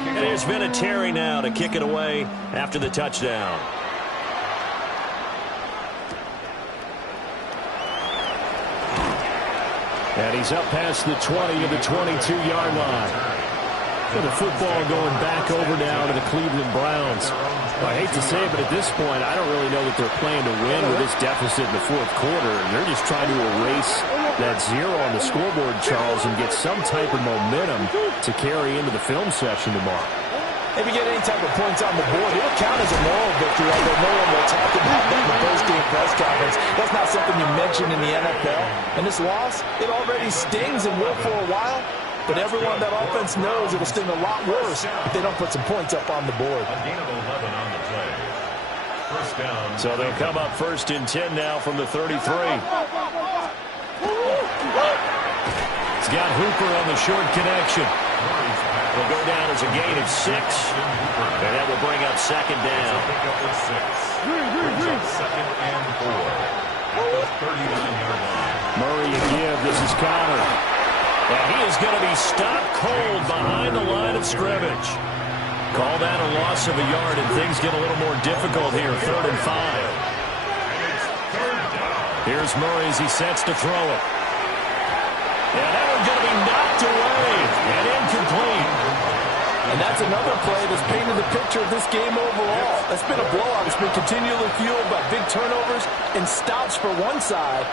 And here's Vinatieri now to kick it away after the touchdown. And he's up past the 20 to the 22-yard line. And the football going back over now to the Cleveland Browns. I hate to say it, but at this point, I don't really know that they're playing to win with this deficit in the 4th quarter. And they're just trying to erase that 0 on the scoreboard, Charles, and get some type of momentum to carry into the film session tomorrow. If you get any type of points on the board, it'll count as a moral victory, although no one will talk about that in the post-game press conference. That's not something you mention in the NFL. And this loss, it already stings and will for a while. But everyone that offense knows it'll sting a lot worse if they don't put some points up on the board. A gain of 11 on the play. 1st down. So they'll come up 1st and 10 now from the 33. He's got Hooper on the short connection. Will go down as a gain of 6. And that will bring up 2nd down. Pick up with 6. Brings up 2nd and 4. At the 39-yard line. Murray again. This is Connor. And he is going to be stopped cold behind the line of scrimmage. Call that a loss of a yard, and things get a little more difficult here. 3rd and 5. Here's Murray as he sets to throw it. And that one's going to be knocked away and incomplete. And that's another play that's painted the picture of this game overall. That's been a blowout. It's been continually fueled by big turnovers and stops for one side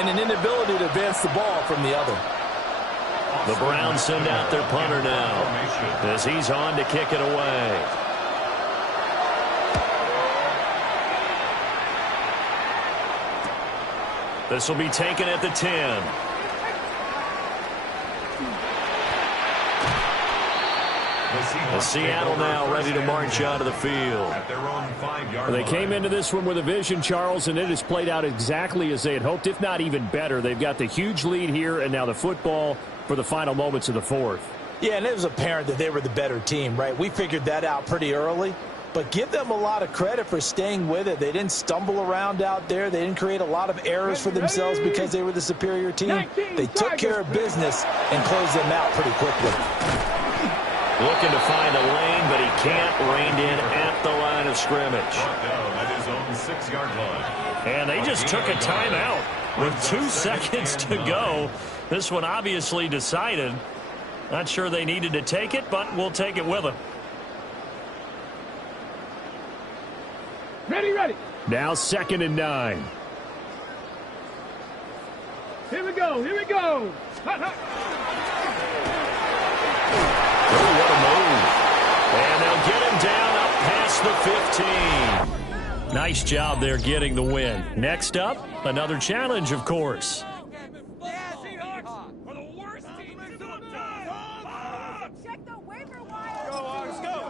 and an inability to advance the ball from the other. The Browns send out their punter now as he's on to kick it away. This will be taken at the 10. Seattle now ready to march out of the field. They came into this one with a vision, Charles, and it has played out exactly as they had hoped, if not even better. They've got the huge lead here, and now the football for the final moments of the fourth. Yeah, and it was apparent that they were the better team, right? We figured that out pretty early. But give them a lot of credit for staying with it. They didn't stumble around out there. They didn't create a lot of errors for themselves because they were the superior team. They took care of business and closed them out pretty quickly. Looking to find a lane, but he can't. Reined in at the line of scrimmage. At his own 6-yard line. And they just took a timeout with 2 seconds to go. This one obviously decided. Not sure they needed to take it, but we'll take it with them. Ready, ready. Now 2nd and 9. Here we go, here we go. Hot, hot. Oh, what a move. And they'll get him down up past the 15. Nice job there getting the win. Next up, another challenge, of course. Check the waiver wire. Let's go.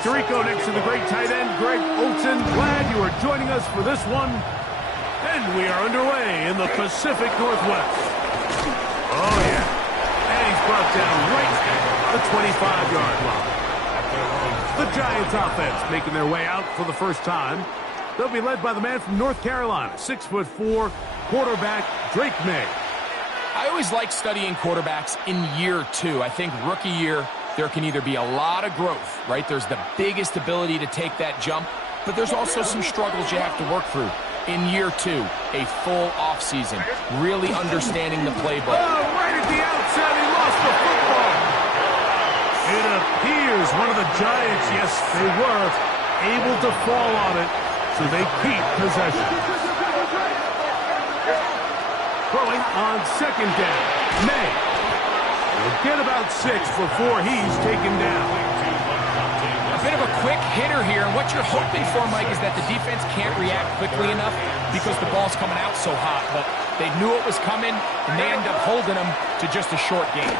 Tirico next to the great tight end, Greg Olsen. Glad you are joining us for this one. And we are underway in the Pacific Northwest. Oh, yeah. And he's brought down right at the 25-yard line. The Giants offense making their way out for the first time. They'll be led by the man from North Carolina, 6'4", quarterback Drake May. I always like studying quarterbacks in year 2. I think rookie year, there can either be a lot of growth, right? There's the biggest ability to take that jump, but there's also some struggles you have to work through. In year 2, a full offseason, really understanding the playbook. Oh, right at the outset, he lost the football. It appears one of the Giants, yes, they were able to fall on it, so they keep possession. Throwing on 2nd down, May. He'll get about 6 before he's taken down. A bit of a quick hitter here, and what you're hoping for, Mike, is that the defense can't react quickly enough because the ball's coming out so hot, but they knew it was coming, and they end up holding them to just a short game.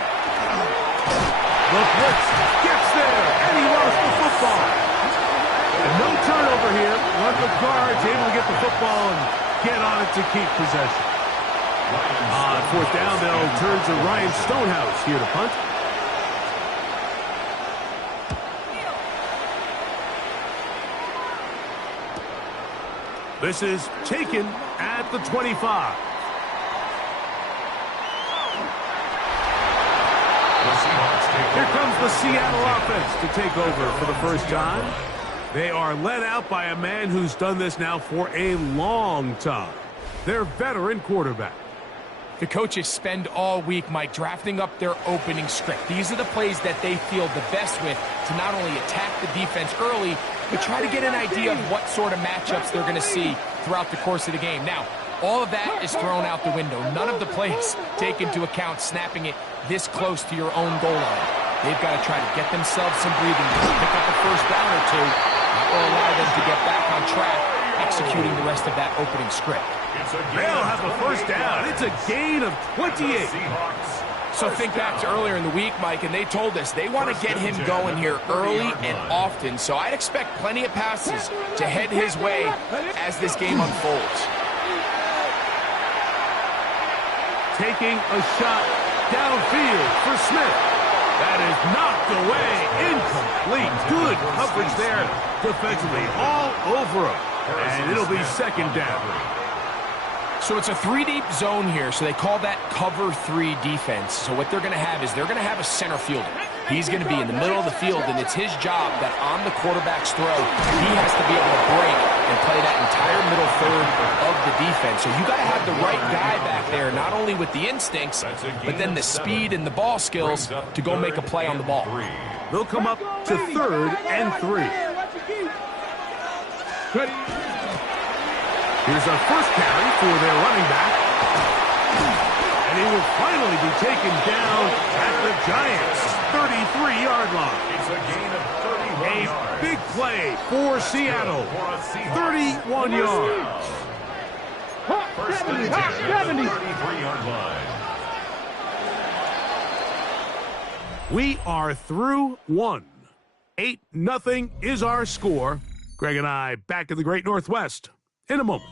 The blitz gets there, and he lost the football. And no turnover here. One of the guards able to get the football and get on it to keep possession. On 4th down, they'll turn to Ryan Stonehouse here to punt. This is taken at the 25. Here comes the Seattle offense to take over for the first time. They are led out by a man who's done this now for a long time. Their veteran quarterback. The coaches spend all week, Mike, drafting up their opening script. These are the plays that they feel the best with to not only attack the defense early, but try to get an idea of what sort of matchups they're going to see throughout the course of the game. Now, all of that is thrown out the window. None of the plays take into account snapping it this close to your own goal line. They've got to try to get themselves some breathing room, pick up a first down or two, that will allow them to get back on track, executing the rest of that opening script. They'll have a first down. It's a gain of 28. So think back to earlier in the week, Mike, and they told us they want to get him going here early and often. So I'd expect plenty of passes to head his way as this game unfolds. Taking a shot downfield for Smith. That is knocked away, incomplete. Good coverage there defensively, all over him. And it'll be second down. So it's a 3-deep zone here, so they call that cover 3 defense. So what they're going to have is they're going to have a center fielder. He's going to be in the middle of the field, and it's his job that on the quarterback's throw, he has to be able to break and play that entire middle third of the defense. So you got to have the right guy back there, not only with the instincts, but then the speed and the ball skills to go make a play on the ball. They'll come up to 3rd and 3. Here's our first carry for their running back. And he will finally be taken down at the Giants' 33-yard line. It's a gain of 31 yards. A big play for Seattle. 31 yards. First and 10 at the 33-yard line. We are through 1. 8-0 is our score. Greg and I back in the Great Northwest in a moment.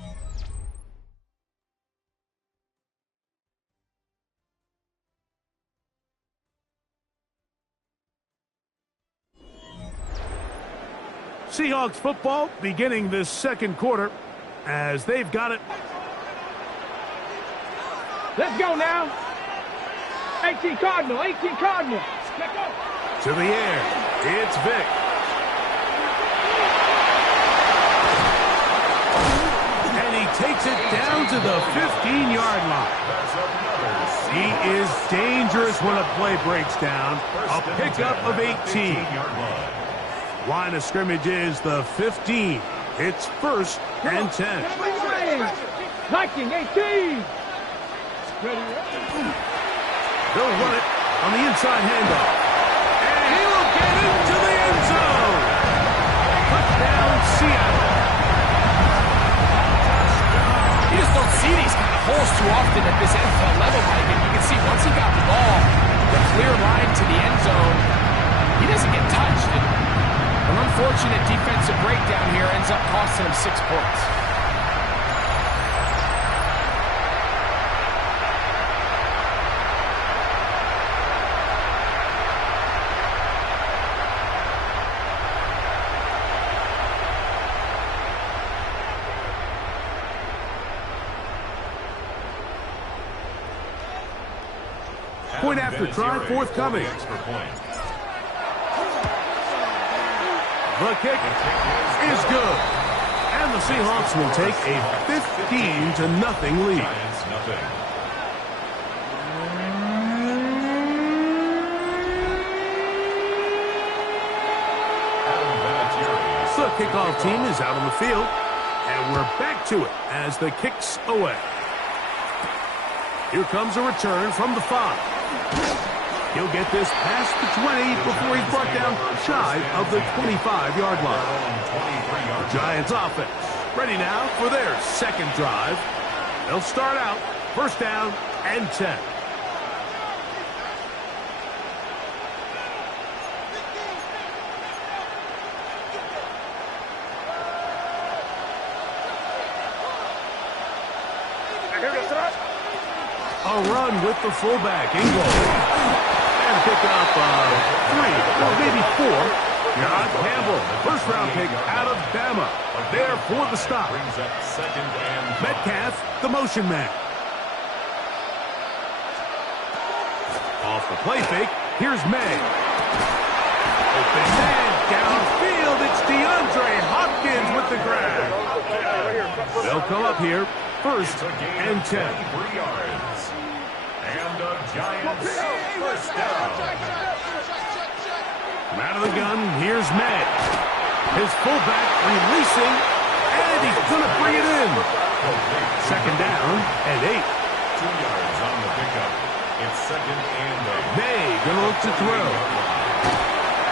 Seahawks football beginning this second quarter as they've got it. Let's go now. 18 Cardinal, 18 Cardinal. Let's go. To the air, it's Vic. And he takes it down to the 15-yard line. He is dangerous when a play breaks down. A pickup of 18. Line of scrimmage is the 15. It's 1st and 10. Viking, 18. They'll run it on the inside handoff. And he will get into the end zone. Touchdown, Seattle. You just don't see these kind of holes too often at this NFL level, Mike. And you can see once he got the ball, the clear line to the end zone, he doesn't get touched. And an unfortunate defensive breakdown here ends up costing him 6 points. Point after try forthcoming. The kick is good. And the Seahawks will take a 15-0 lead. The kickoff team is out on the field. And we're back to it as the kick's away. Here comes a return from the 5. He'll get this past the 20 before he's brought down shy of the 25-yard line. The Giants offense ready now for their second drive. They'll start out 1st down and 10. A run with the fullback, Ingle. And pick up 3, or maybe 4. John Campbell, first-round pick out of Bama. There for the stop. Metcalf, the motion man. Off the play fake, here's May. Open man, downfield, it's DeAndre come up here. First and 10. 23 yards. And the Giants first down. From out of the gun, here's May. His fullback releasing, and he's going to bring it in. Second down and 8. 2 yards on the pickup. It's second and 8. May going to look to throw.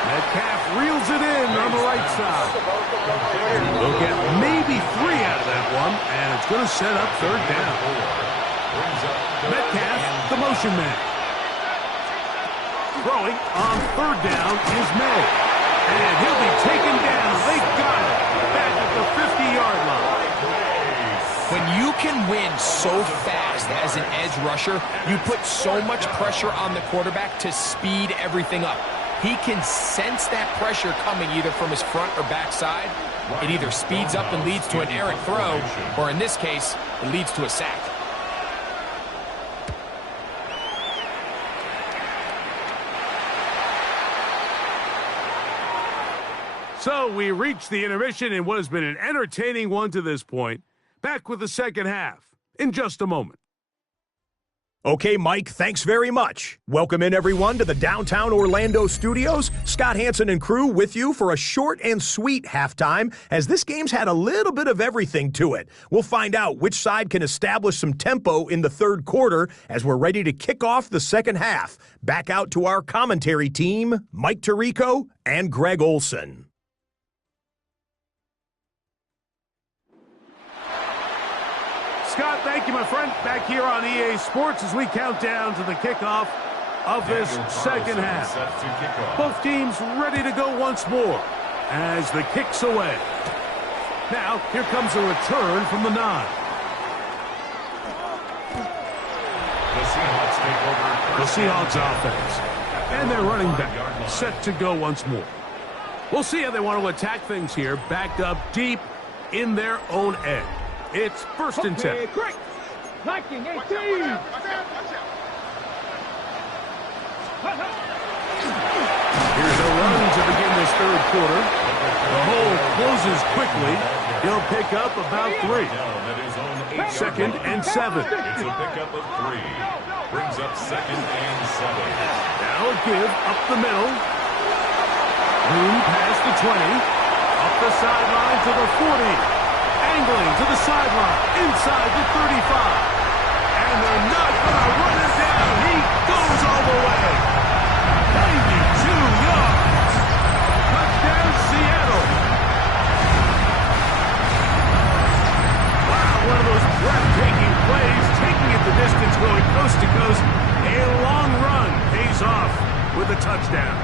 Metcalf reels it in on the right side. They'll get maybe 3 out of that one, and it's going to set up third down. Metcalf, the motion man. Throwing on third down is May. And he'll be taken down. They got it. Back at the 50-yard line. When you can win so fast as an edge rusher, you put so much pressure on the quarterback to speed everything up. He can sense that pressure coming either from his front or back side. It either speeds up and leads to an errant throw, or in this case, it leads to a sack. So we reach the intermission in what has been an entertaining one to this point. Back with the second half in just a moment. Okay, Mike, thanks very much. Welcome in, everyone, to the downtown Orlando studios. Scott Hansen and crew with you for a short and sweet halftime, as this game's had a little bit of everything to it. We'll find out which side can establish some tempo in the third quarter as we're ready to kick off the second half. Back out to our commentary team, Mike Tirico and Greg Olson. Scott, thank you, my friend. Back here on EA Sports as we count down to the kickoff of this second half. Both teams ready to go once more as the kick's away. Now, here comes a return from the 9. The Seahawks offense. And their running back set to go once more. We'll see how they want to attack things here, backed up deep in their own end. It's first and 10. Here's a run to begin this third quarter. The hole closes quickly. He'll pick up about 3. Second and 7. It's a pickup of 3. Brings up second and 7. Now a give up the middle. Room past the 20. Up the sideline to the 40. Angling to the sideline, inside the 35. And they're not going to run it down. He goes all the way. 92 yards. Touchdown, Seattle. Wow, one of those breathtaking plays, taking it the distance, going coast to coast. A long run pays off with a touchdown.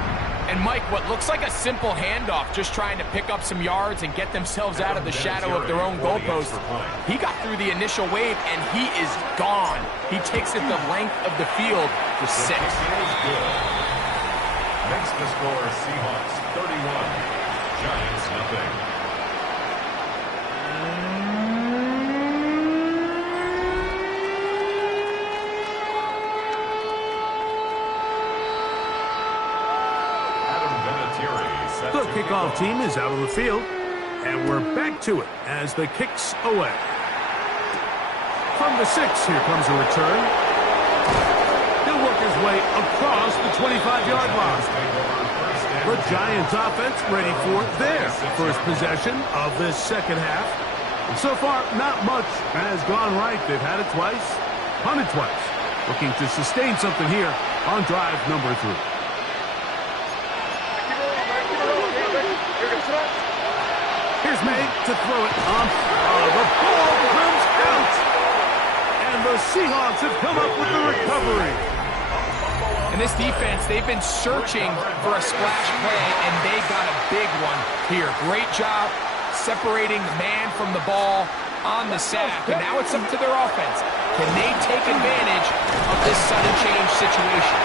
And Mike, what looks like a simple handoff, just trying to pick up some yards and get themselves out of the shadow of their own goalpost. He got through the initial wave, and he is gone. He takes it the length of the field for 6. Makes the score Seahawks 31, Giants nothing. The kickoff team is out on the field, and we're back to it as the kick's away. From the 6, here comes a return. He'll work his way across the 25-yard line. The Giants offense ready for their first possession of this second half. And so far, not much has gone right. They've had it twice, punted twice. Looking to sustain something here on drive number 3. Here's May to throw it on. The ball comes out. And the Seahawks have come up with the recovery. And this defense, they've been searching for a splash play, and they got a big one here. Great job separating the man from the ball on the sack. And now it's up to their offense. Can they take advantage of this sudden change situation?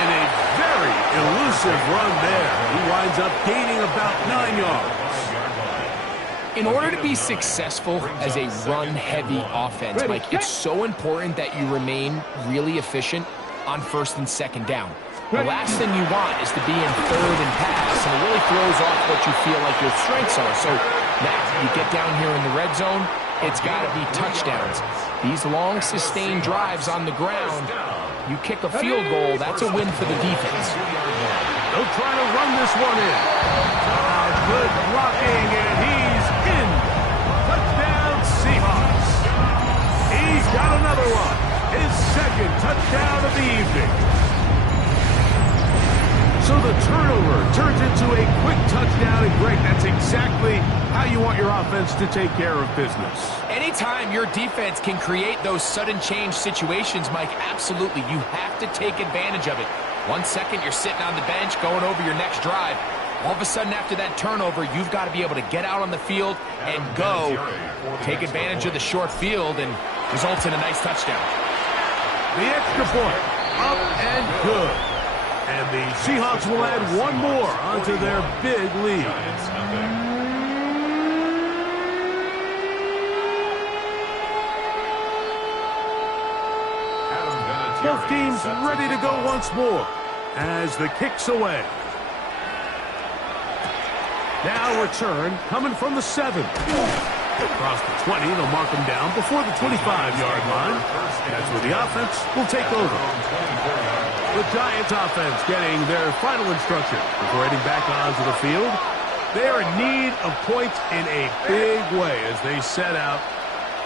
And a very elusive run there. He winds up gaining about 9 yards. In order to be successful as a run-heavy offense, Mike, it's so important that you remain really efficient on first and second down. The last thing you want is to be in third and pass, and it really throws off what you feel like your strengths are. So now you get down here in the red zone, it's got to be touchdowns. These long, sustained drives on the ground, you kick a field goal, that's a win for the defense. They'll try to run this one in. Good blocking, and he's in. Touchdown, Seahawks. He's got another one. His second touchdown of the evening. So the turnover turns into a quick touchdown, and Greg, that's exactly how you want your offense to take care of business. Anytime your defense can create those sudden change situations, Mike, absolutely, you have to take advantage of it. 1 second, you're sitting on the bench going over your next drive. All of a sudden, after that turnover, you've got to be able to get out on the field and go. Take advantage of the short field, and results in a nice touchdown. The extra point, up and good. And the Seahawks will add one more onto their big lead. Both teams ready to go once more as the kick's away. Now return coming from the 7. Across the 20, they'll mark them down before the 25-yard line. That's where the offense will take over. The Giants offense getting their final instruction before heading back onto the field. They are in need of points in a big way as they set out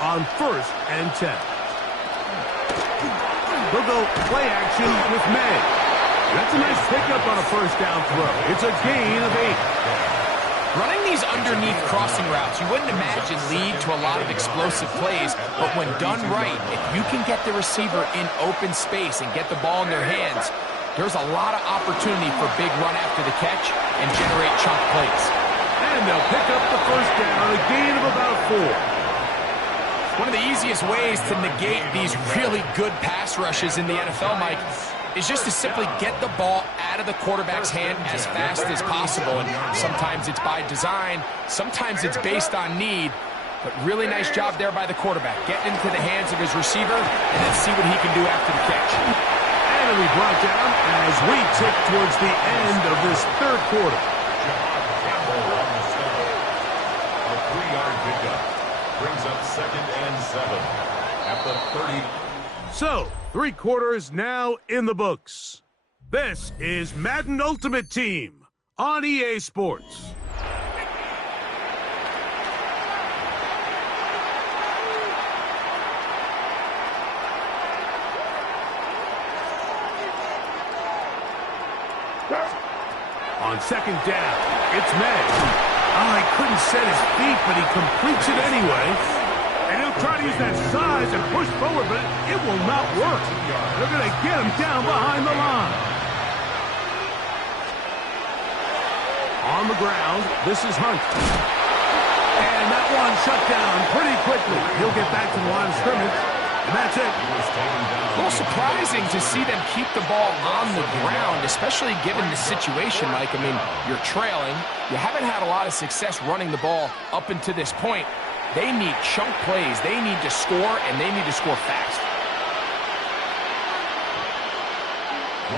on 1st and 10. They'll go play action with May. That's a nice pickup on a first down throw. It's a gain of 8. Running these underneath crossing routes, you wouldn't imagine lead to a lot of explosive plays, but when done right, if you can get the receiver in open space and get the ball in their hands, there's a lot of opportunity for big run after the catch and generate chunk plays. And they'll pick up the first down, a gain of about 4. One of the easiest ways to negate these really good pass rushes in the NFL, Mike, is just to simply get the ball out of the quarterback's hand as fast as possible. And sometimes it's by design, sometimes it's based on need, but really nice job there by the quarterback, getting into the hands of his receiver and then see what he can do after the catch. And it'll be brought down as we tick towards the end of this third quarter. A 3-yard pickup brings up 2nd and 7 at the 30. So, 3 quarters now in the books. This is Madden Ultimate Team on EA Sports. On 2nd down, it's May. Oh, he couldn't set his feet, but he completes it anyway. And he'll try to use that size and push forward, but it will not work. They're going to get him down behind the line. On the ground, this is Hunt. And that one shut down pretty quickly. He'll get back to the line of scrimmage, and that's it. A little surprising to see them keep the ball on the ground, especially given the situation, Mike. I mean, you're trailing. You haven't had a lot of success running the ball up until this point. They need chunk plays. They need to score, and they need to score fast.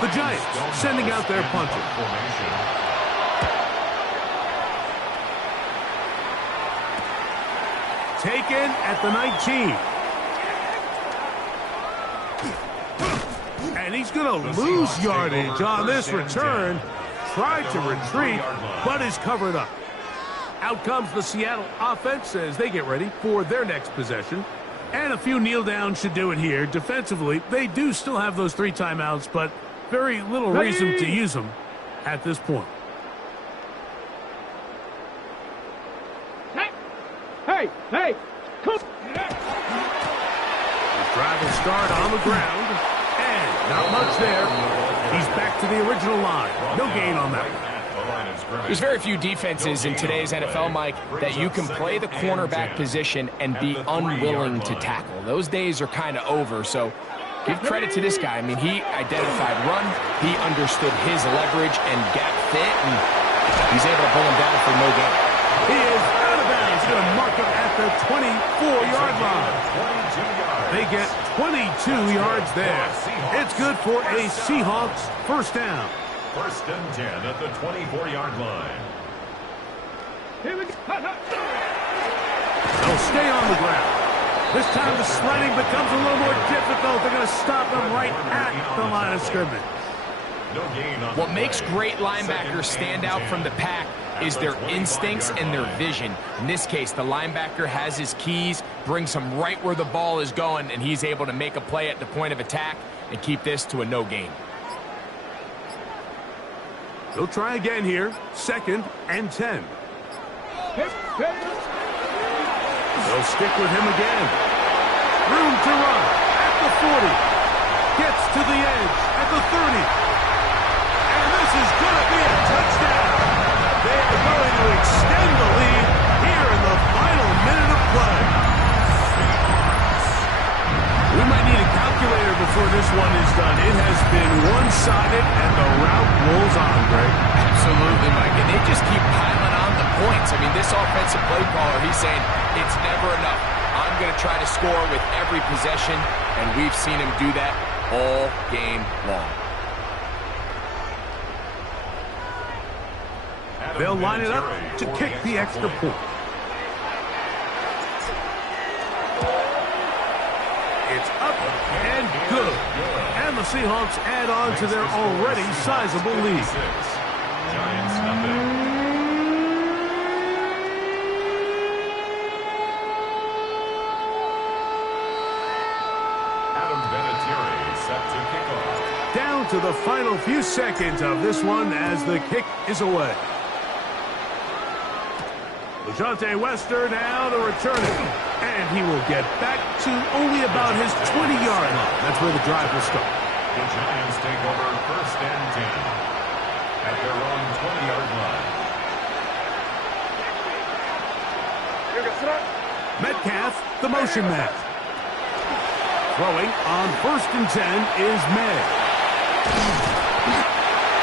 The Giants sending out their punter. Taken at the 19. And he's going to lose yardage on this return. Tried to retreat, but is covered up. Out comes the Seattle offense as they get ready for their next possession. And a few kneel downs should do it here. Defensively, they do still have those 3 timeouts, but very little reason to use them at this point. Hey, come. The drive will start on the ground, and not much there. He's back to the original line. No gain on that one. There's very few defenses in today's NFL, Mike, that you can play the cornerback position and be unwilling to tackle. Those days are kind of over, so give credit to this guy. I mean, he identified run, he understood his leverage and gap fit, and he's able to pull him down for no gain. He is out of bounds. He's going to mark him at the 24-yard line. They get 22 yards there. It's good for a Seahawks first down. 1st and 10 at the 24-yard line. Here we go. They'll stay on the ground. This time the sledding becomes a little more difficult. They're going to stop him right at the line of scrimmage. What makes great linebackers stand out from the pack is their instincts and their vision. In this case, the linebacker has his keys, brings him right where the ball is going, and he's able to make a play at the point of attack and keep this to a no gain. He'll try again here. 2nd and 10. They'll stick with him again. Room to run at the 40. Gets to the edge at the 30. And this is going to be a touchdown. They are going to extend the lead here in the final minute of play. We might need a calculator before this one is done. It has been one-sided, and the route rolls on, Greg. Absolutely, Mike. And they just keep piling on the points. I mean, this offensive play caller, he's saying it's never enough. I'm going to try to score with every possession, and we've seen him do that all game long. They'll line it up to kick the extra point. It's up and good. And the Seahawks add on to their already sizable lead. Giants nothing. Down to the final few seconds of this one as the kick is away. LeJohntay Wester now to return it. And he will get back to only about his 20-yard line. That's where the drive will start. The Giants take over 1st and 10 at their own 20-yard line. Metcalf, the motion man. Throwing on 1st and 10 is May.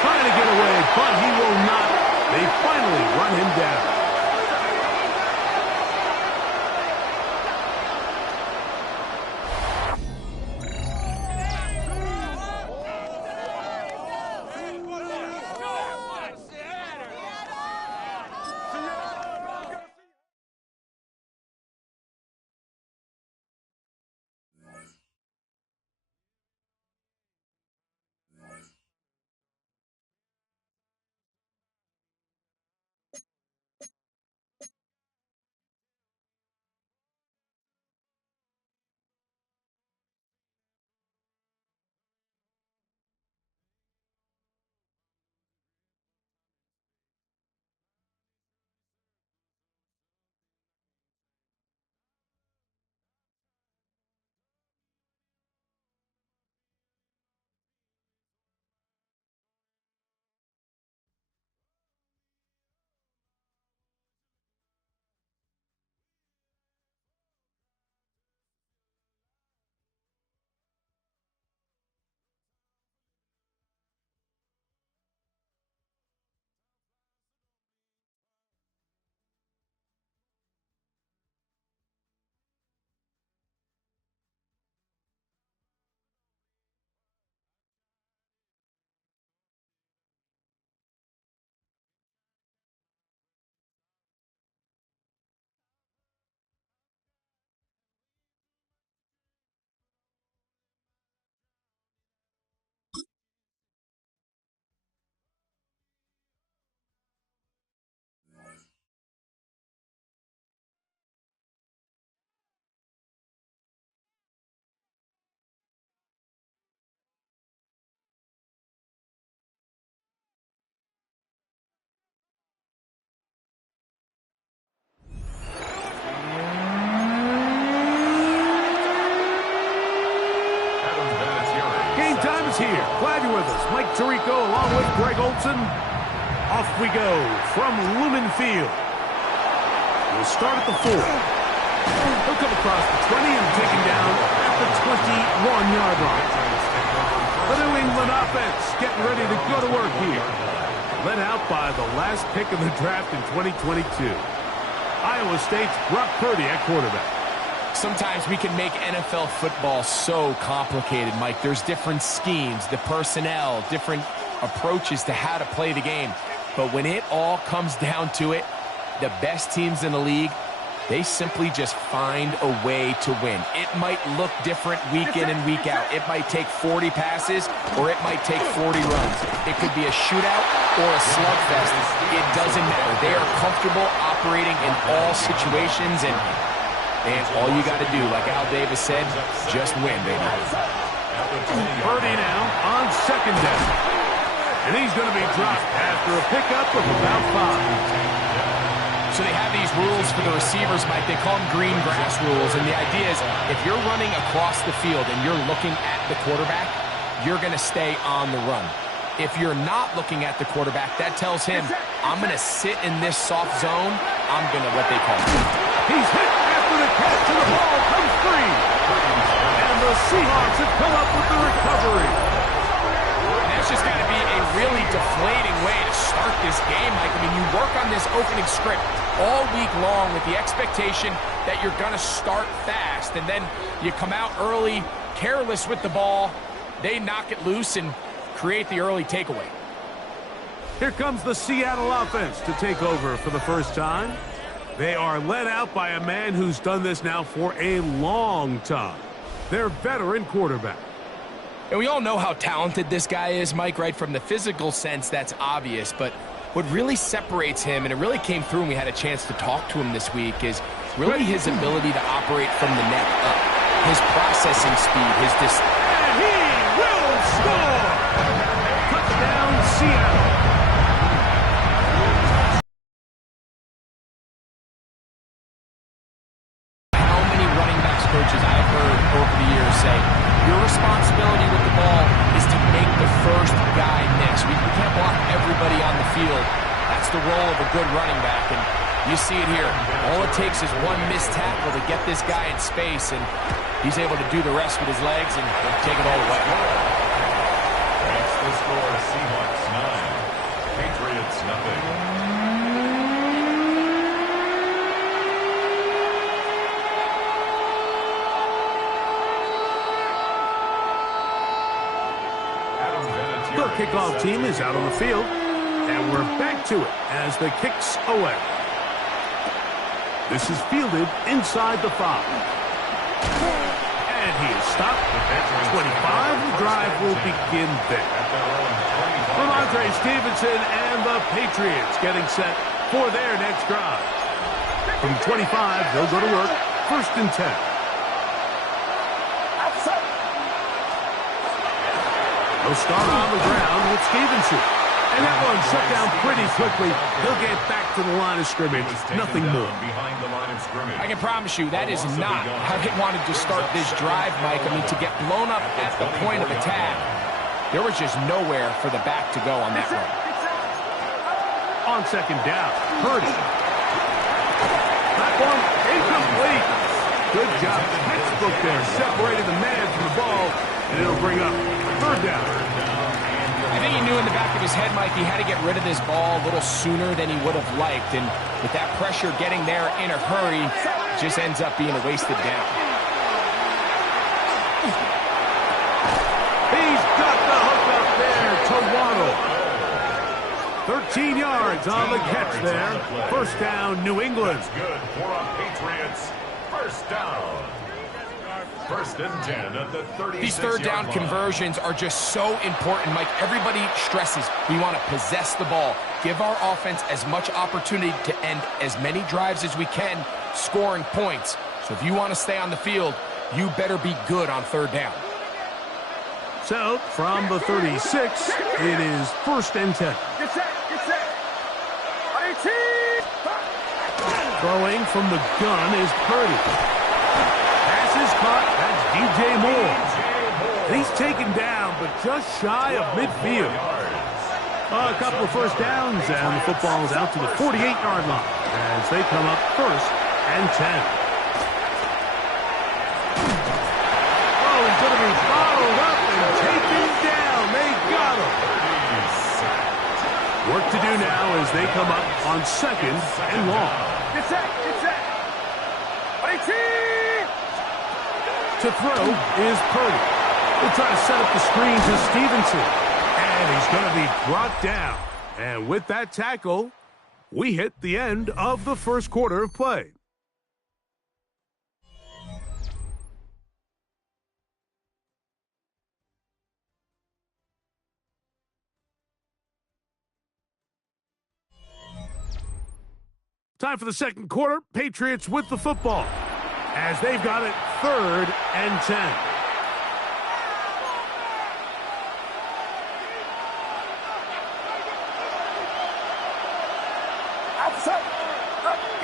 Trying to get away, but he will not. They finally run him down. Here. Glad you're with us. Mike Tirico along with Greg Olson. Off we go from Lumen Field. We'll start at the 4. He'll come across the 20 and taken down at the 21-yard line. The New England offense getting ready to go to work here. Led out by the last pick of the draft in 2022. Iowa State's Brock Purdy at quarterback. Sometimes we can make NFL football so complicated, Mike. There's different schemes, the personnel, different approaches to how to play the game. But when it all comes down to it, the best teams in the league They simply just find a way to win. It might look different week in and week out. It might take 40 passes or it might take 40 runs. It could be a shootout or a slugfest. It doesn't matter. They are comfortable operating in all situations, and all you got to do, like Al Davis said, just win, baby. Purdy now on second down. And he's going to be dropped after a pickup of about 5. So they have these rules for the receivers, Mike. They call them green grass rules. And the idea is if you're running across the field and you're looking at the quarterback, you're going to stay on the run. If you're not looking at the quarterback, that tells him, I'm going to sit in this soft zone. I'm going to what they call it. He's hit after the catch and the ball comes free. And the Seahawks have come up with the recovery. That's just got to be a really deflating way to start this game, Mike. I mean, you work on this opening script all week long with the expectation that you're going to start fast, and then you come out early, careless with the ball. They knock it loose and create the early takeaway. Here comes the Seattle offense to take over for the first time. They are led out by a man who's done this now for a long time. Their veteran quarterback. And we all know how talented this guy is, Mike, right? From the physical sense, that's obvious. But what really separates him, and it really came through when we had a chance to talk to him this week, is really his ability to operate from the neck up. His processing speed, his and he will score! Touchdown, Seattle! How many running backs coaches I've heard over the years say, your responsibility with the ball is to make the first guy miss. We can't block everybody on the field. That's the role of a good running back, and you see it here. All it takes is one missed tackle to get this guy in space, and he's able to do the rest with his legs and take it all away. That's the score, Seahawks 9, Patriots nothing. The kickoff team is out on the field, and we're back to it as the kick's away. This is fielded inside the 5. And he is stopped at 25. The drive will begin there. Ramondre Stevenson and the Patriots getting set for their next drive. From 25, they'll go to work. 1st and 10. They'll start on the ground with Stevenson. And that one shut down pretty quickly. He'll get back to the line of scrimmage. Nothing more. I can promise you that is not how they wanted to start this drive, Mike. I mean, to get blown up at the point of attack, there was just nowhere for the back to go on that run. On second down, Purdy. That one incomplete. Good job. Textbook there. Separated the man from the ball. And it'll bring up 3rd down. I think he knew in the back of his head, Mike, he had to get rid of this ball a little sooner than he would have liked. And with that pressure getting there in a hurry, it just ends up being a wasted down. He's got the hook up there to Waddle. 13 yards on the catch there. 1st down, New England. That's good for a Patriots. 1st down. 1st and 10 at the 36-yard These 3rd down conversions are just so important, Mike. Everybody stresses we want to possess the ball, give our offense as much opportunity to end as many drives as we can, scoring points. So if you want to stay on the field, you better be good on 3rd down. So, from the 36, it is 1st and 10. Get set, get set. 18. Throwing from the gun is Purdy. Pass is caught. That's DJ Moore. And he's taken down, but just shy of midfield. A couple of 1st downs, and the football is out to the 48-yard line as they come up 1st and 10. Oh, he's going to be bottled up and taken down. They got him. Work to do now as they come up on 2nd and long. Get set, get set. 18. To throw is Purdy. He'll try to set up the screen to Stevenson. And he's going to be brought down. And with that tackle, we hit the end of the 1st quarter of play. Time for the second quarter. Patriots with the football as they've got it 3rd and 10.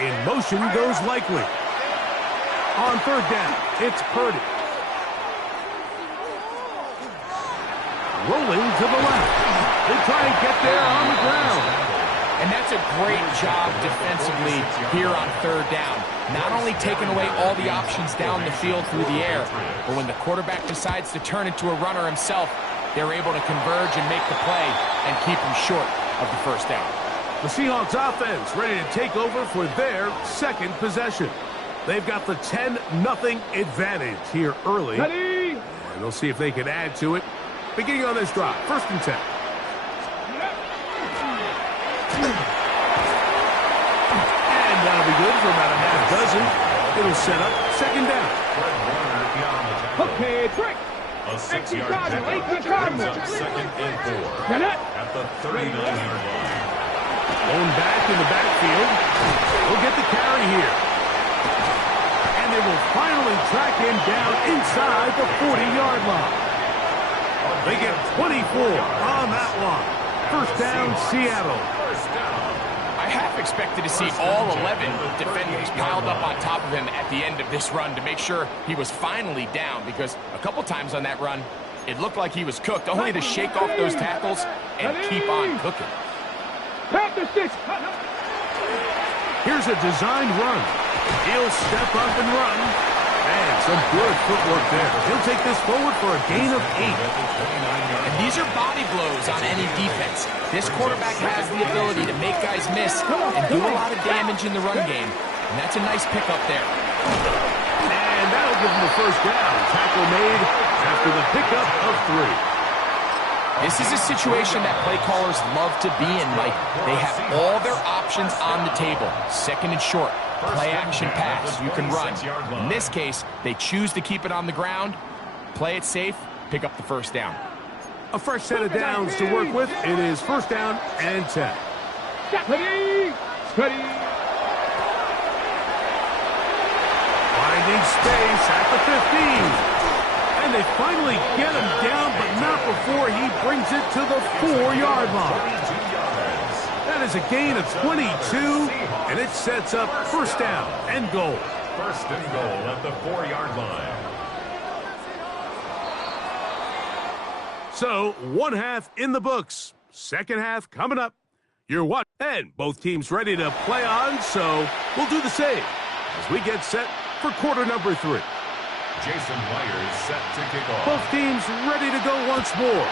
In motion goes Likely. On 3rd down, it's Purdy. Rolling to the left. They try and get there on the ground. And that's a great job defensively here on 3rd down. Not only taking away all the options down the field through the air, but when the quarterback decides to turn into a runner himself, they're able to converge and make the play and keep him short of the 1st down. The Seahawks offense ready to take over for their second possession. They've got the 10-0 advantage here early. Ready? And they'll see if they can add to it. Beginning on this drive, 1st and 10. And that'll be good for about a half dozen. It'll set up 2nd down. Okay, trick. A 6-yard pickup brings up 2nd and 4 at the 39-yard line. Going back in the backfield. We'll get the carry here. And they will finally track him down inside the 40-yard line. They get 24 on that one. 1st down, Seattle. I half expected to see all 11 defenders piled up on top of him at the end of this run to make sure he was finally down, because a couple times on that run, it looked like he was cooked, only to shake off those tackles and keep on cooking. Here's a designed run. He'll step up and run. And some good footwork there. He'll take this forward for a gain of 8. And these are body blows on any defense. This quarterback has the ability to make guys miss and do a lot of damage in the run game. And that's a nice pickup there. And that'll give him the 1st down. Tackle made after the pickup of 3. This is a situation that play callers love to be in, Mike. They have all their options on the table. 2nd and short, play action pass, you can run. In this case, they choose to keep it on the ground, play it safe, pick up the 1st down. A fresh set of downs to work with. It is 1st down and 10. Ready? Ready? Finding space at the 15. And they finally get him down, but not before he brings it to the 4-yard line. That is a gain of 22, and it sets up 1st down and goal. 1st and goal at the 4-yard line. So, 1 half in the books. 2nd half coming up. You're watching, and both teams ready to play on, so we'll do the same as we get set for quarter number 3. Jason Myers set to kick off. Both teams ready to go once more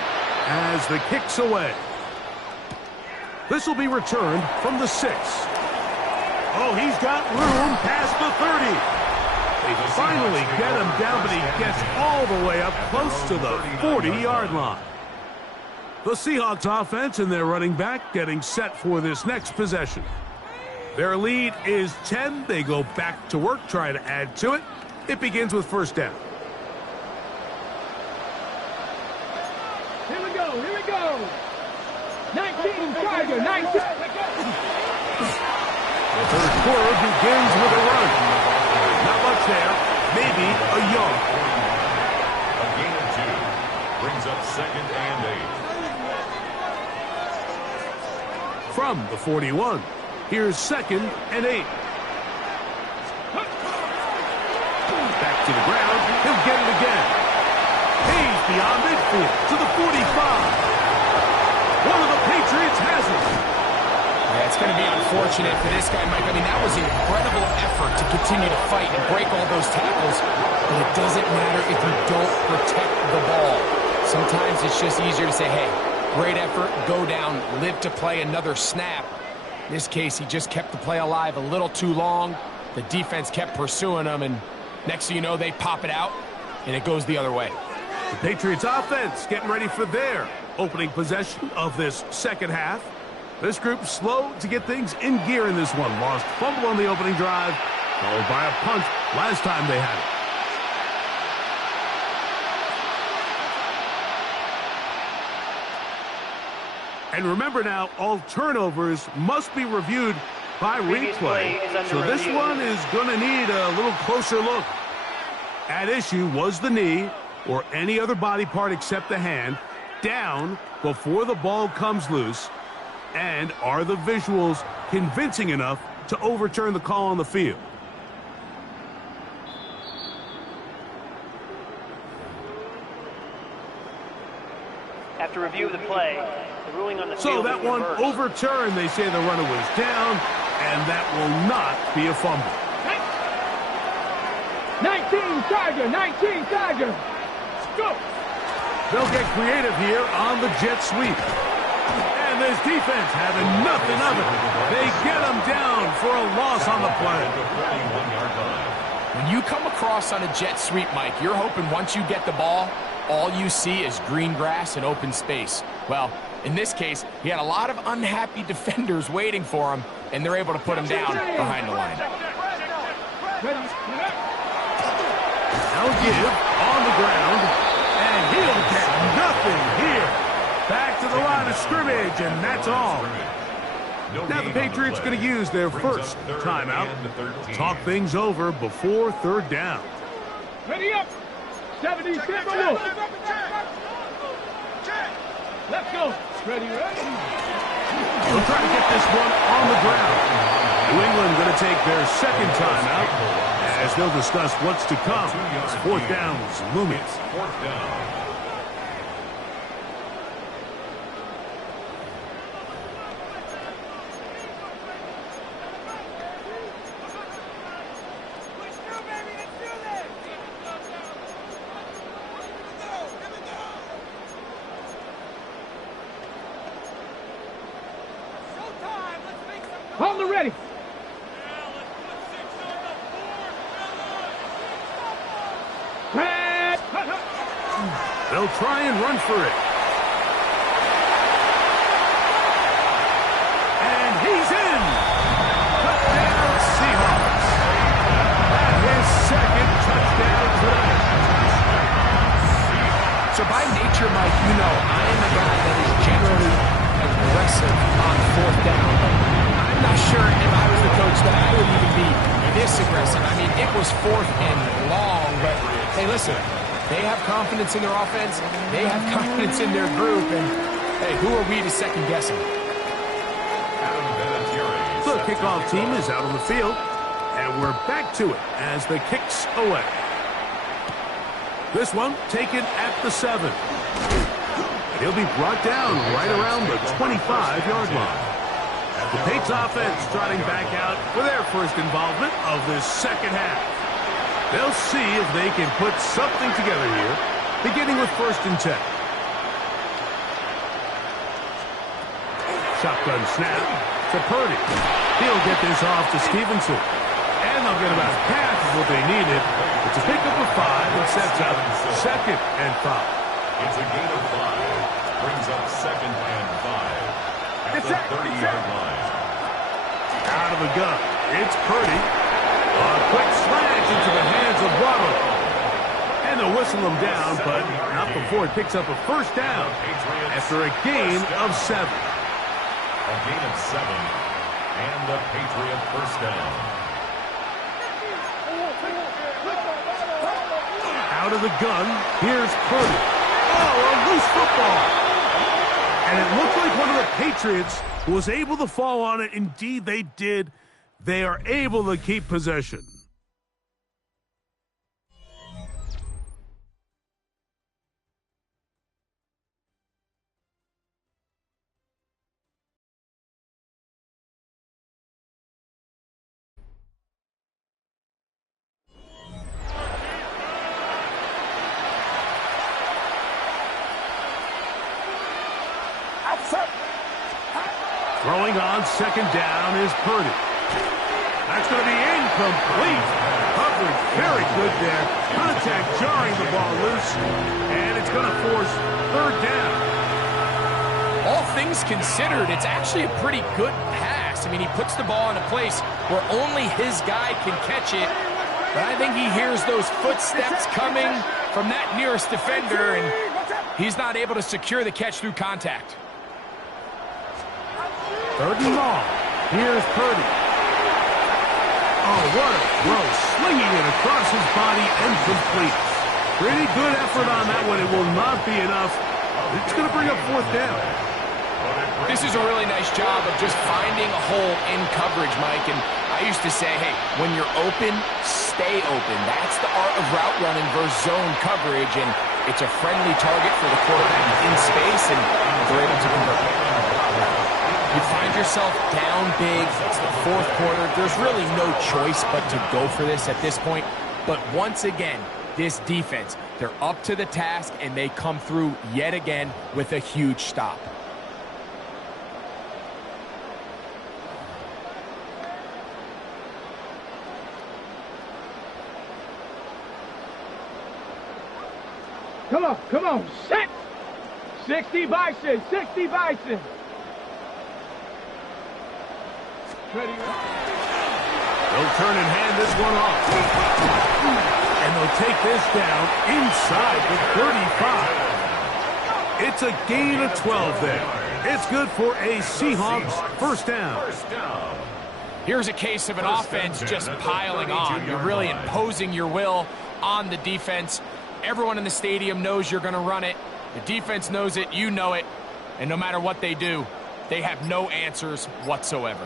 as the kick's away. This will be returned from the 6. Oh, he's got room past the 30. They finally get him down, but he gets all the way up close to the 40-yard line. The Seahawks offense and their running back getting set for this next possession. Their lead is 10. They go back to work, try to add to it. It begins with 1st down. Here we go, here we go. 19, Tiger, 19. The 3rd quarter begins with a run. Not much there, maybe a yard. A gain of 2 brings up 2nd and 8. From the 41, here's 2nd and 8. Back to the ground. He'll get it again. He's beyond midfield to the 45. One of the Patriots has it. Yeah, it's going to be unfortunate for this guy, Mike. I mean, that was an incredible effort to continue to fight and break all those tackles. But it doesn't matter if you don't protect the ball. Sometimes it's just easier to say, hey, great effort, go down, live to play another snap. In this case, he just kept the play alive a little too long. The defense kept pursuing him, and next thing you know, they pop it out, and it goes the other way. The Patriots offense getting ready for their opening possession of this 2nd half. This group slow to get things in gear in this one. Lost fumble on the opening drive, followed by a punt last time they had it. And remember now, all turnovers must be reviewed by replay, so this one is going to need a little closer look. At issue was the knee, or any other body part except the hand, down before the ball comes loose, and are the visuals convincing enough to overturn the call on the field? After review of the play, the ruling on the so field that one reversed. overturned. They say the runner was down, and that will not be a fumble. 19 Charger, 19 Charger. Go. They'll get creative here on the jet sweep. And this defense having nothing of it. They get them down for a loss on the play. When you come across on a jet sweep, Mike, you're hoping once you get the ball, all you see is green grass and open space. Well, in this case, he had a lot of unhappy defenders waiting for him, and they're able to put him down behind the line. Now give on the ground, and he'll get nothing here. Back to the line of scrimmage, and that's all. Now the Patriots going to use their first timeout. Talk things over before third down. Ready up. 70, let's go. Ready. They'll try to get this one on the ground. New England going to take their second timeout as they'll discuss what's to come. It's fourth downs looming. Fourth down. Hold the ready. They'll try and run for it. And he's in. Touchdown, Seahawks. And his second touchdown tonight. So by nature, Mike, you know I am a guy that is generally aggressive on fourth down. I'm not sure if I was the coach that I would even be this aggressive. I mean, it was fourth and long, but hey, listen, they have confidence in their offense. They have confidence in their group, and hey, who are we to second guess them? The kickoff team is out on the field, and we're back to it as the kicks away. This one taken at the 7. He'll be brought down right around the 25-yard line. The Patriots offense trotting back out for their first involvement of this second half. They'll see if they can put something together here, beginning with 1st and 10. Shotgun snap to Purdy. He'll get this off to Stevenson. And they'll get about half of what they needed. It's a pickup of 5 and sets up 2nd and 5. It's a gain of 5. Brings up 2nd and 5. At the 30-yard line. Out of the gun. It's Purdy. A quick slant into the hands of Waddle. And they'll whistle him down, but not before he picks up a first down after a gain of 7. A gain of 7. And the Patriot first down. Out of the gun, here's Purdy. Oh, a loose football. And it looked like one of the Patriots was able to fall on it. Indeed, they did. They are able to keep possession. Throwing on 2nd down is Purdy. That's going to be incomplete. Coverage very good there. Contact jarring the ball loose. And it's going to force 3rd down. All things considered, it's actually a pretty good pass. I mean, he puts the ball in a place where only his guy can catch it. But I think he hears those footsteps coming from that nearest defender, and he's not able to secure the catch through contact. 3rd and long. Here's Purdy. Oh, what a throw. Slinging it across his body and complete. Pretty good effort on that one. It will not be enough. It's going to bring up fourth down. This is a really nice job of just finding a hole in coverage, Mike. And I used to say, hey, when you're open, stay open. That's the art of route running versus zone coverage. And it's a friendly target for the quarterback in space, and they're able to convert. You find yourself down big. It's the fourth quarter. There's really no choice but to go for this at this point. But once again, this defense, they're up to the task, and they come through yet again with a huge stop. Come on, set! 60 Bison, 60 Bison! They'll turn and hand this one off. And they'll take this down inside the 35. It's a gain of 12 there. It's good for a Seahawks first down. Here's a case of an offense just piling on. You're really imposing your will on the defense. Everyone in the stadium knows you're going to run it. The defense knows it, you know it. And no matter what they do, they have no answers whatsoever.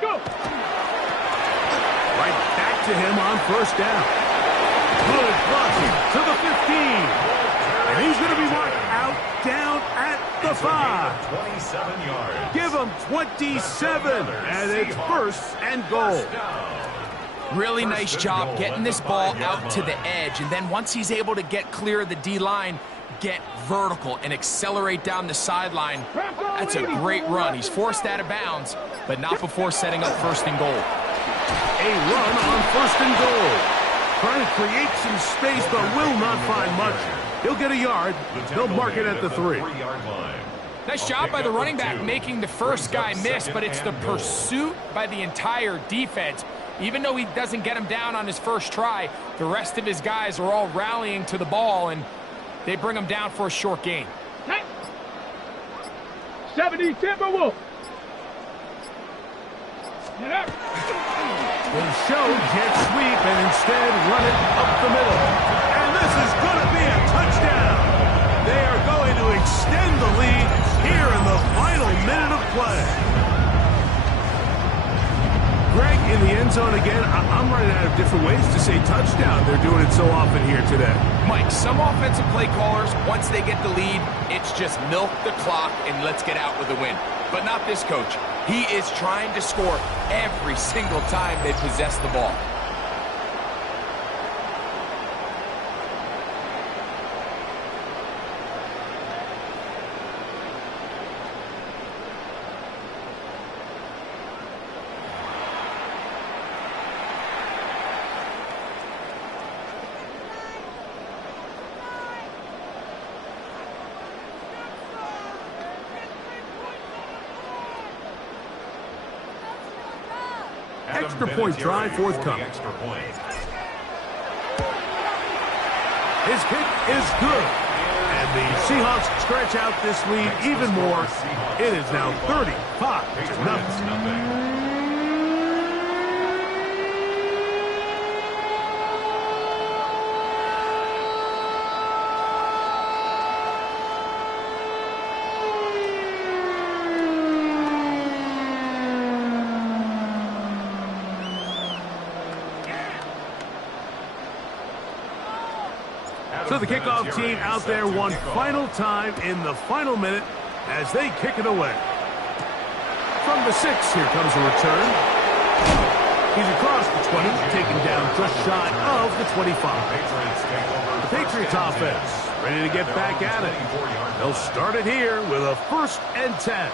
Go! Right back to him on first down. Good blocking to the 15. And he's going to be marked out down at the 5. 27 yards. Give him 27. And it's first and goal. Really nice job getting this ball out to the edge. And then once he's able to get clear of the D-line, get vertical and accelerate down the sideline. That's a great run. He's forced out of bounds, but not before setting up first and goal. A run on first and goal. Trying to create some space, but will not find much. He'll get a yard. They'll mark it at the 3. Nice job by the running back making the first guy miss, but it's the pursuit by the entire defense. Even though he doesn't get him down on his first try, the rest of his guys are all rallying to the ball, and they bring him down for a short gain. 70 Timberwolves. They show jet sweep and instead run it up the middle. And this is going to be a touchdown. They are going to extend the lead here in the final minute of play. Greg, in the end zone again, I'm running out of different ways to say touchdown. They're doing it so often here today. Mike, some offensive play callers, once they get the lead, it's just milk the clock and let's get out with a win. But not this coach. He is trying to score every single time they possess the ball. Extra point try forthcoming. His kick is good. And the Seahawks stretch out this lead even more. It is now 35-0. So the kickoff team out there one final time in the final minute as they kick it away. From the 6, here comes a return. He's across the 20, taken down just shy of the 25. The Patriots offense ready to get back at it. They'll start it here with a 1st and 10.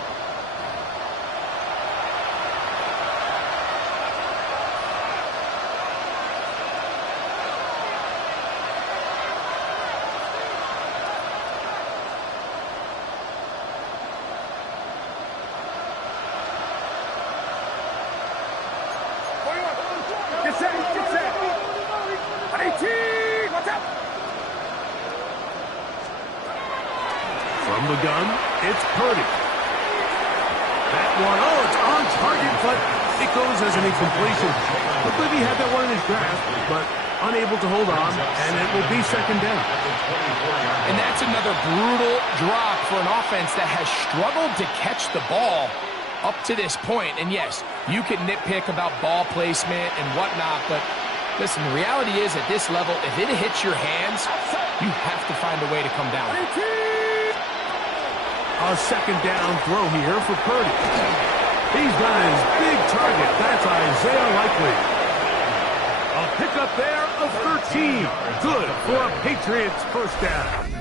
From the gun, it's Purdy. one. Oh, it's on target, but it goes as an incompletion. Looked like he had that one in his grasp, but unable to hold on, and it will be second down. And that's another brutal drop for an offense that has struggled to catch the ball up to this point. And yes, you can nitpick about ball placement and whatnot, but listen, the reality is at this level, if it hits your hands, you have to find a way to come down. A second down throw here for Purdy. He's got his big target. That's Isaiah Likely. A pickup there of 13. Good for a Patriots first down.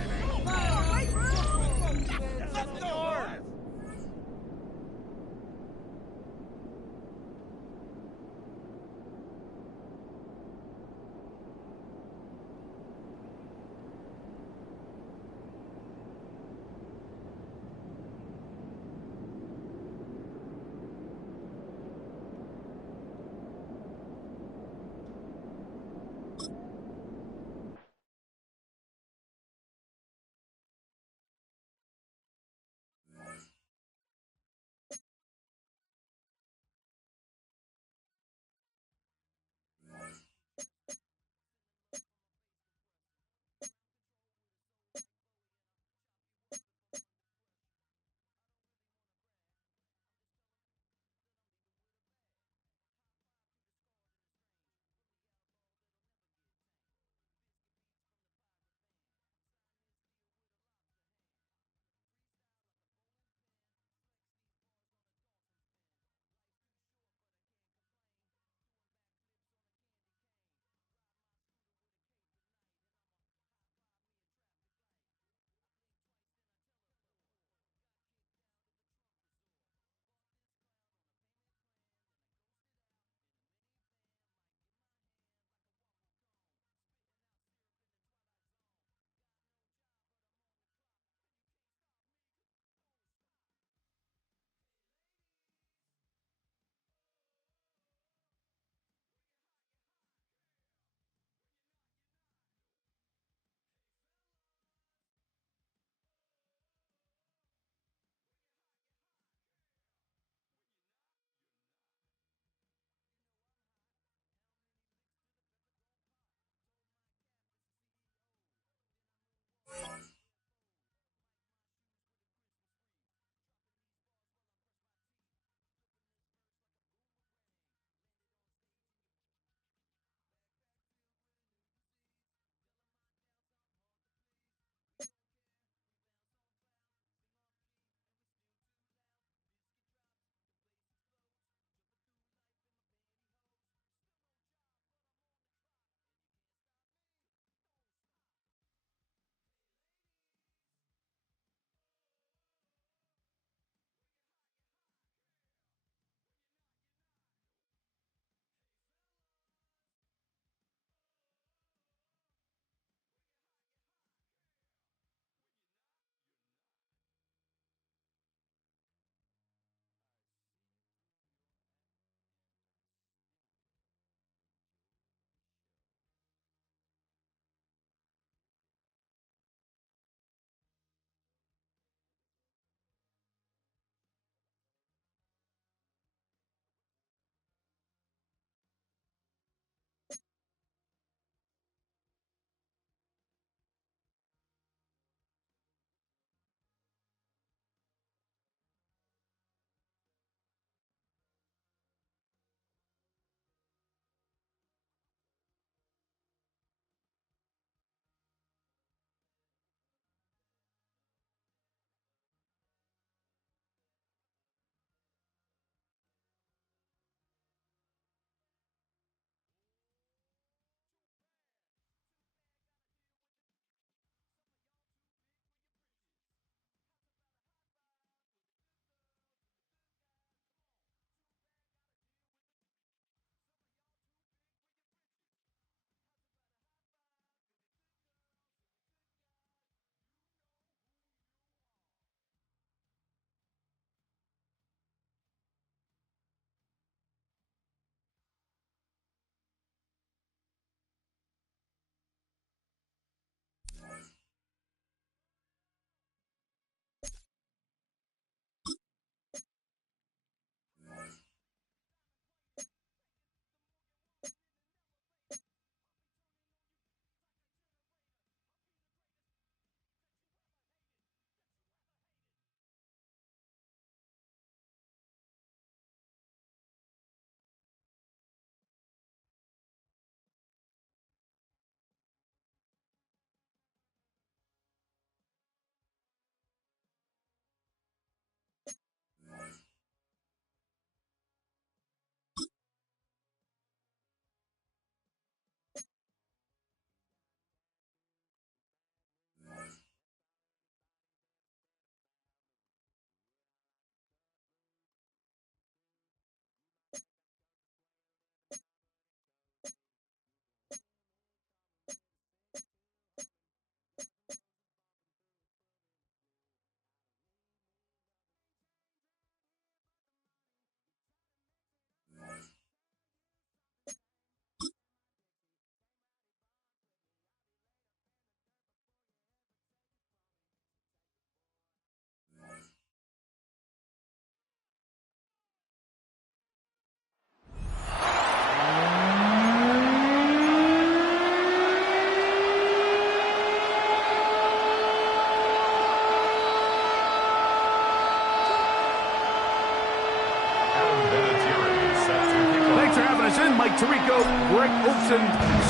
is in. Mike Tirico, Greg Olsen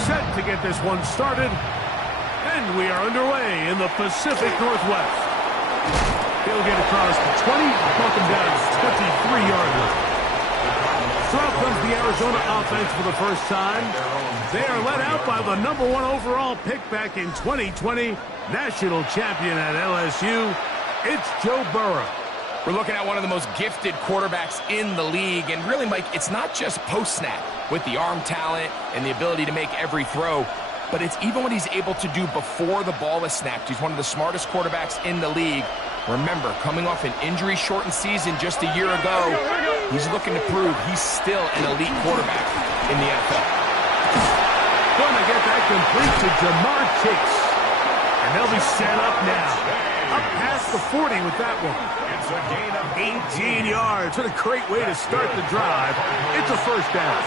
set to get this one started. And we are underway in the Pacific Northwest. He'll get across the 20, welcome down to 23-yard line. So out comes the Arizona offense for the first time. They are led out by the #1 overall pick back in 2020, national champion at LSU. It's Joe Burrow. We're looking at one of the most gifted quarterbacks in the league. And really, Mike, it's not just post-snap with the arm talent and the ability to make every throw, but it's even what he's able to do before the ball is snapped. He's one of the smartest quarterbacks in the league. Remember, coming off an injury-shortened season just a year ago, he's looking to prove he's still an elite quarterback in the NFL. Going to get that complete to Jamar Chase. And they'll be set up now. Up past the 40 with that one. It's a gain of 18 yards. What a great way to start the drive. It's a first down.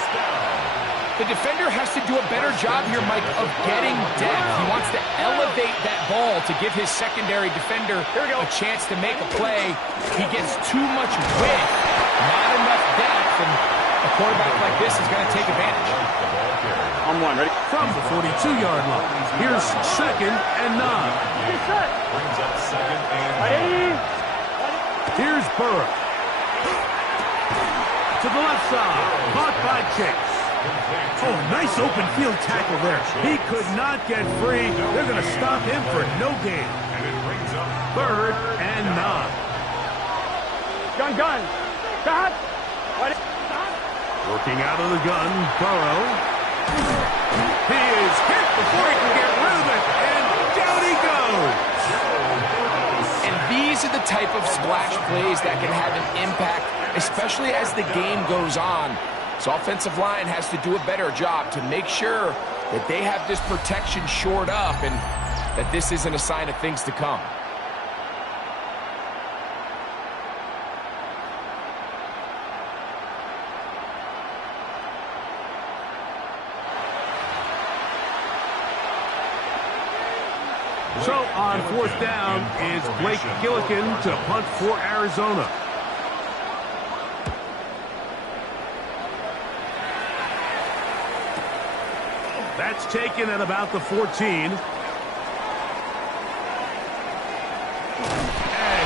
The defender has to do a better job here, Mike, of getting depth. He wants to elevate that ball to give his secondary defender a chance to make a play. He gets too much width, not enough depth, and a quarterback like this is going to take advantage. On one, ready? From the 42-yard line, here's 2nd and 9. Brings up 2nd and 9. Here's Burrow. To the left side, caught by Chase. Oh, nice open field tackle there. He could not get free. They're going to stop him for no gain. And it brings up 3rd and 9. Gun. Stop. Working out of the gun, Burrow. He is hit before he can get rid of it, and down he goes. And these are the type of splash plays that can have an impact, especially as the game goes on. So offensive line has to do a better job to make sure that they have this protection shored up and that this isn't a sign of things to come. So on 4th down is Blake Gillikin to punt for Arizona. That's taken at about the 14. And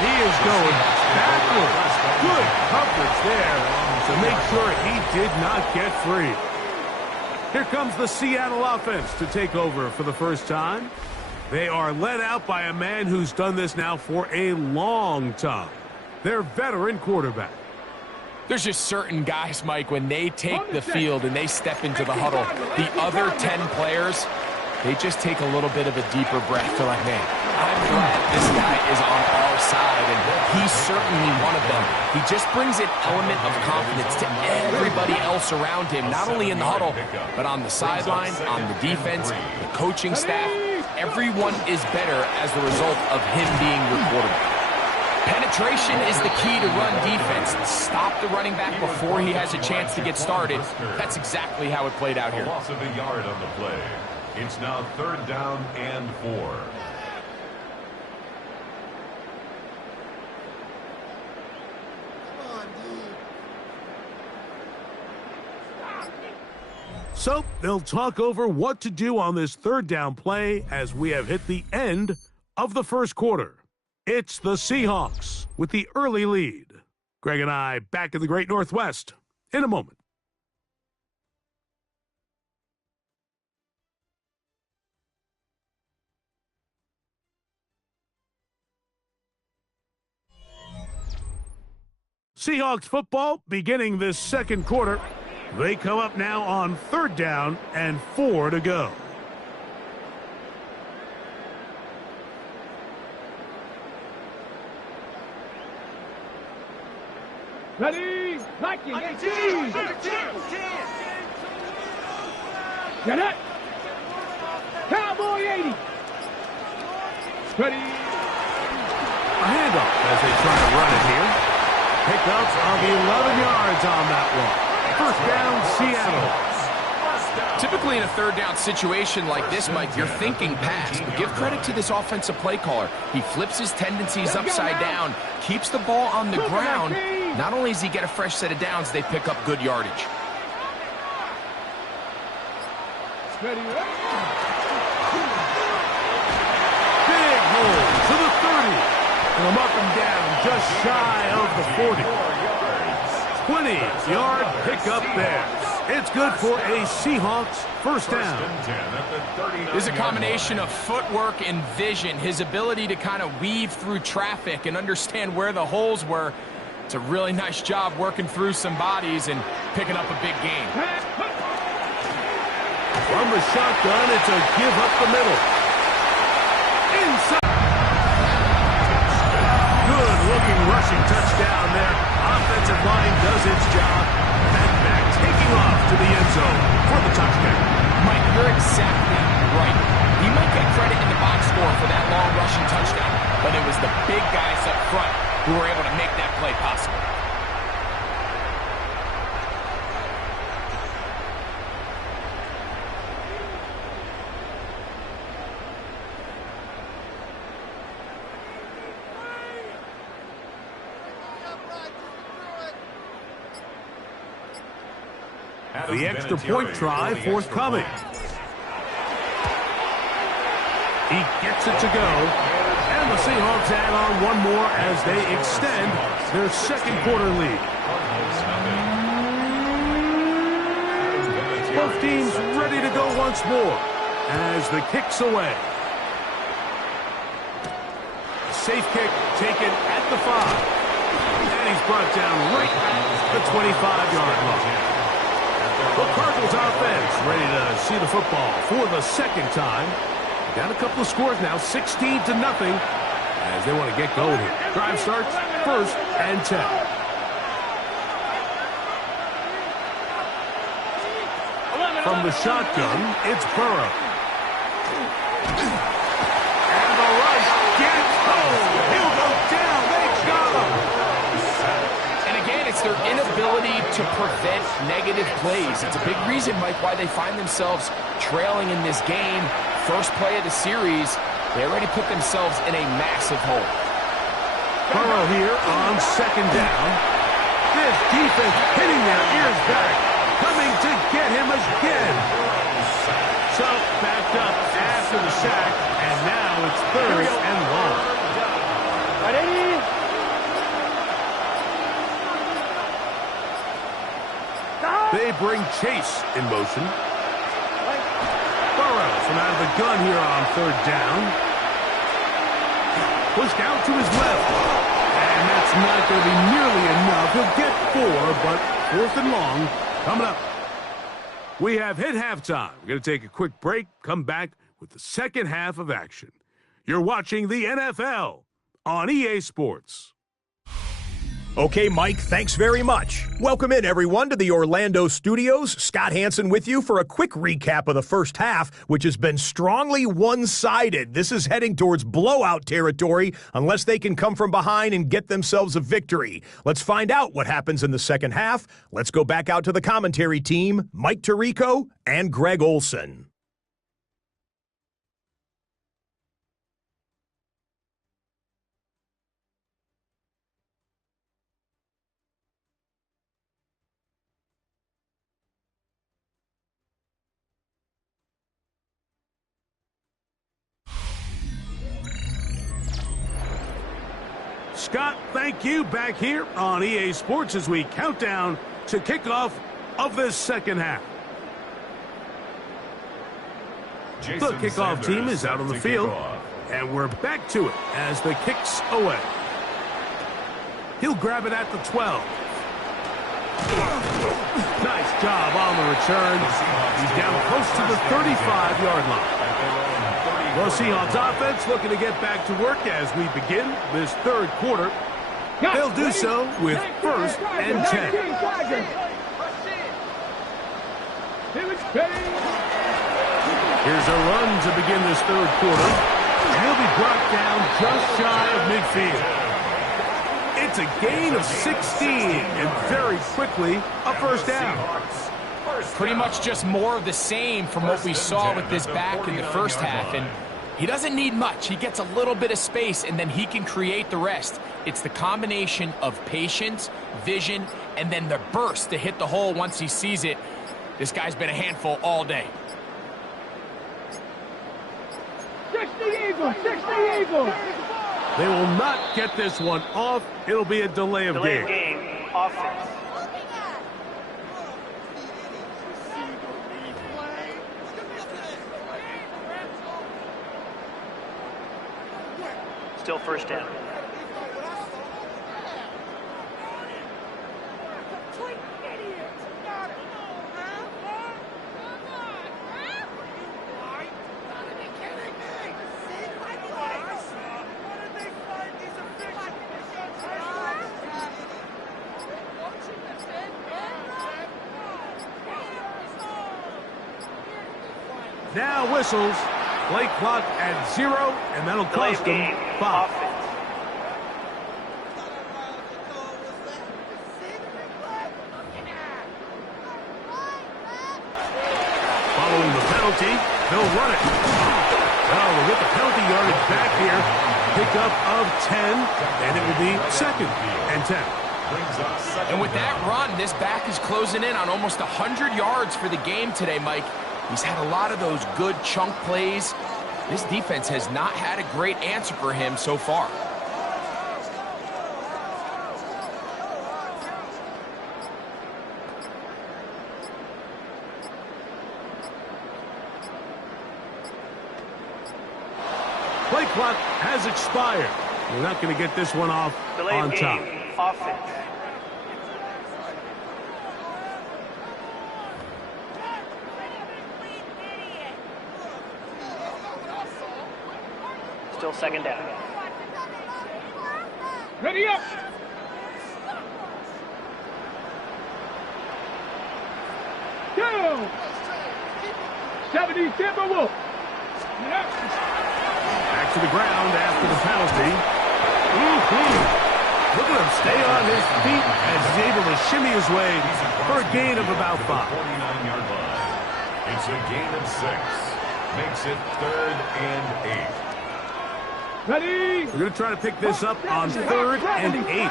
he is going backwards. Good coverage there to make sure he did not get free. Here comes the Seattle offense to take over for the first time. They are led out by a man who's done this now for a long time. Their veteran quarterback. There's just certain guys, Mike, when they take the field and they step into the huddle, the other 10 players, they just take a little bit of a deeper breath. They're like, man, I'm glad this guy is on our side, and he's certainly one of them. He just brings an element of confidence to everybody else around him, not only in the huddle, but on the sideline, on the defense, the coaching staff. Everyone is better as the result of him being your quarterback. Penetration is the key to run defense. Stop the running back before he has a chance to get started. That's exactly how it played out here. Loss of a yard on the play. It's now 3rd down and 4. So they'll talk over what to do on this 3rd down play as we have hit the end of the first quarter. It's the Seahawks with the early lead. Greg and I back in the Great Northwest in a moment. Seahawks football beginning this second quarter. They come up now on 3rd down and 4 to go. Ready? Nike, get cheese! Get it! Cowboy 80! Ready? A handoff as they try to run it here. Pickups of 11 yards on that one. 1st down, Seattle. Typically in a 3rd down situation like this, Mike, you're thinking pass, but give credit to this offensive play caller. He flips his tendencies upside down, keeps the ball on the ground. Not only does he get a fresh set of downs, they pick up good yardage. Ready, Big hole to the 30. And I'm up and down just shy of the 40. 20-yard pickup there. It's good for a Seahawks first down. There's a combination of footwork and vision. His ability to kind of weave through traffic and understand where the holes were. It's a really nice job working through some bodies and picking up a big gain. From the shotgun, it's a give up the middle. Inside. Good-looking rushing touchdown there. Offensive line does its job. And back taking off to the end zone for the touchdown. Mike, you're exactly right. He might get credit in the box score for that long rushing touchdown, but it was the big guys up front who were able to make that play possible. The extra point try forthcoming. He gets it to go. And the Seahawks add on one more as they extend their second quarter lead. Both teams ready to go once more as the kick's away. Safe kick taken at the 5. And he's brought down right at the 25-yard line. The Cardinals offense ready to see the football for the second time. Got a couple of scores now, 16-0, as they want to get going here. Drive starts first and 10. From the shotgun, it's Burrow. And the rush gets home. He'll go down. They got him. And again, it's their inability to prevent negative plays. It's a big reason, Mike, why they find themselves trailing in this game. First play of the series, they already put themselves in a massive hole. Burrow here on second down. This defense hitting their ears back, coming to get him again. So backed up after the sack, and now it's third and long. They bring Chase in motion. Burrow from out of the gun here on third down. Pushed out to his left. And that's not going to be nearly enough. He'll get 4, but fourth and long coming up. We have hit halftime. We're going to take a quick break, come back with the second half of action. You're watching the NFL on EA Sports. Okay, Mike, thanks very much. Welcome in, everyone, to the Orlando studios. Scott Hansen with you for a quick recap of the first half, which has been strongly one-sided. This is heading towards blowout territory unless they can come from behind and get themselves a victory. Let's find out what happens in the second half. Let's go back out to the commentary team, Mike Tirico and Greg Olson. Scott, thank you. Back here on EA Sports as we count down to kickoff of this second half. The kickoff team is out on the field, and we're back to it as the kick's away. He'll grab it at the 12. Nice job on the return. He's down close to the 35-yard line. The Seahawks offense looking to get back to work as we begin this third quarter. They'll do so with first and 10. Here's a run to begin this third quarter. And he'll be brought down just shy of midfield. It's a gain of 16 and very quickly a first down. Pretty much just more of the same from what we saw with this back in the first half. And he doesn't need much. He gets a little bit of space, and then he can create the rest. It's the combination of patience, vision, and then the burst to hit the hole once he sees it. This guy's been a handful all day. 60 Eagles, 60 Eagles. They will not get this one off. It'll be a delay of Delay game. of game, offense. Still first down. Now whistles. Play clock at 0, and that'll cost them 5. Following the penalty, they'll run it. Well, we'll get the penalty yardage back here. Pickup of 10, and it will be 2nd and 10. And with that run, this back is closing in on almost 100 yards for the game today, Mike. He's had a lot of those good chunk plays. This defense has not had a great answer for him so far. Play clock has expired. We're not going to get this one off Delay on game, top. offense. Still second down. Ready up. Go. 70 Timberwolves. Back to the ground after the penalty. Look at him stay on his feet as he's able to shimmy his way for a gain of about 5. 49-yard line. It's a gain of 6. Makes it 3rd and 8. Ready. We're going to try to pick this up on 3rd and 8.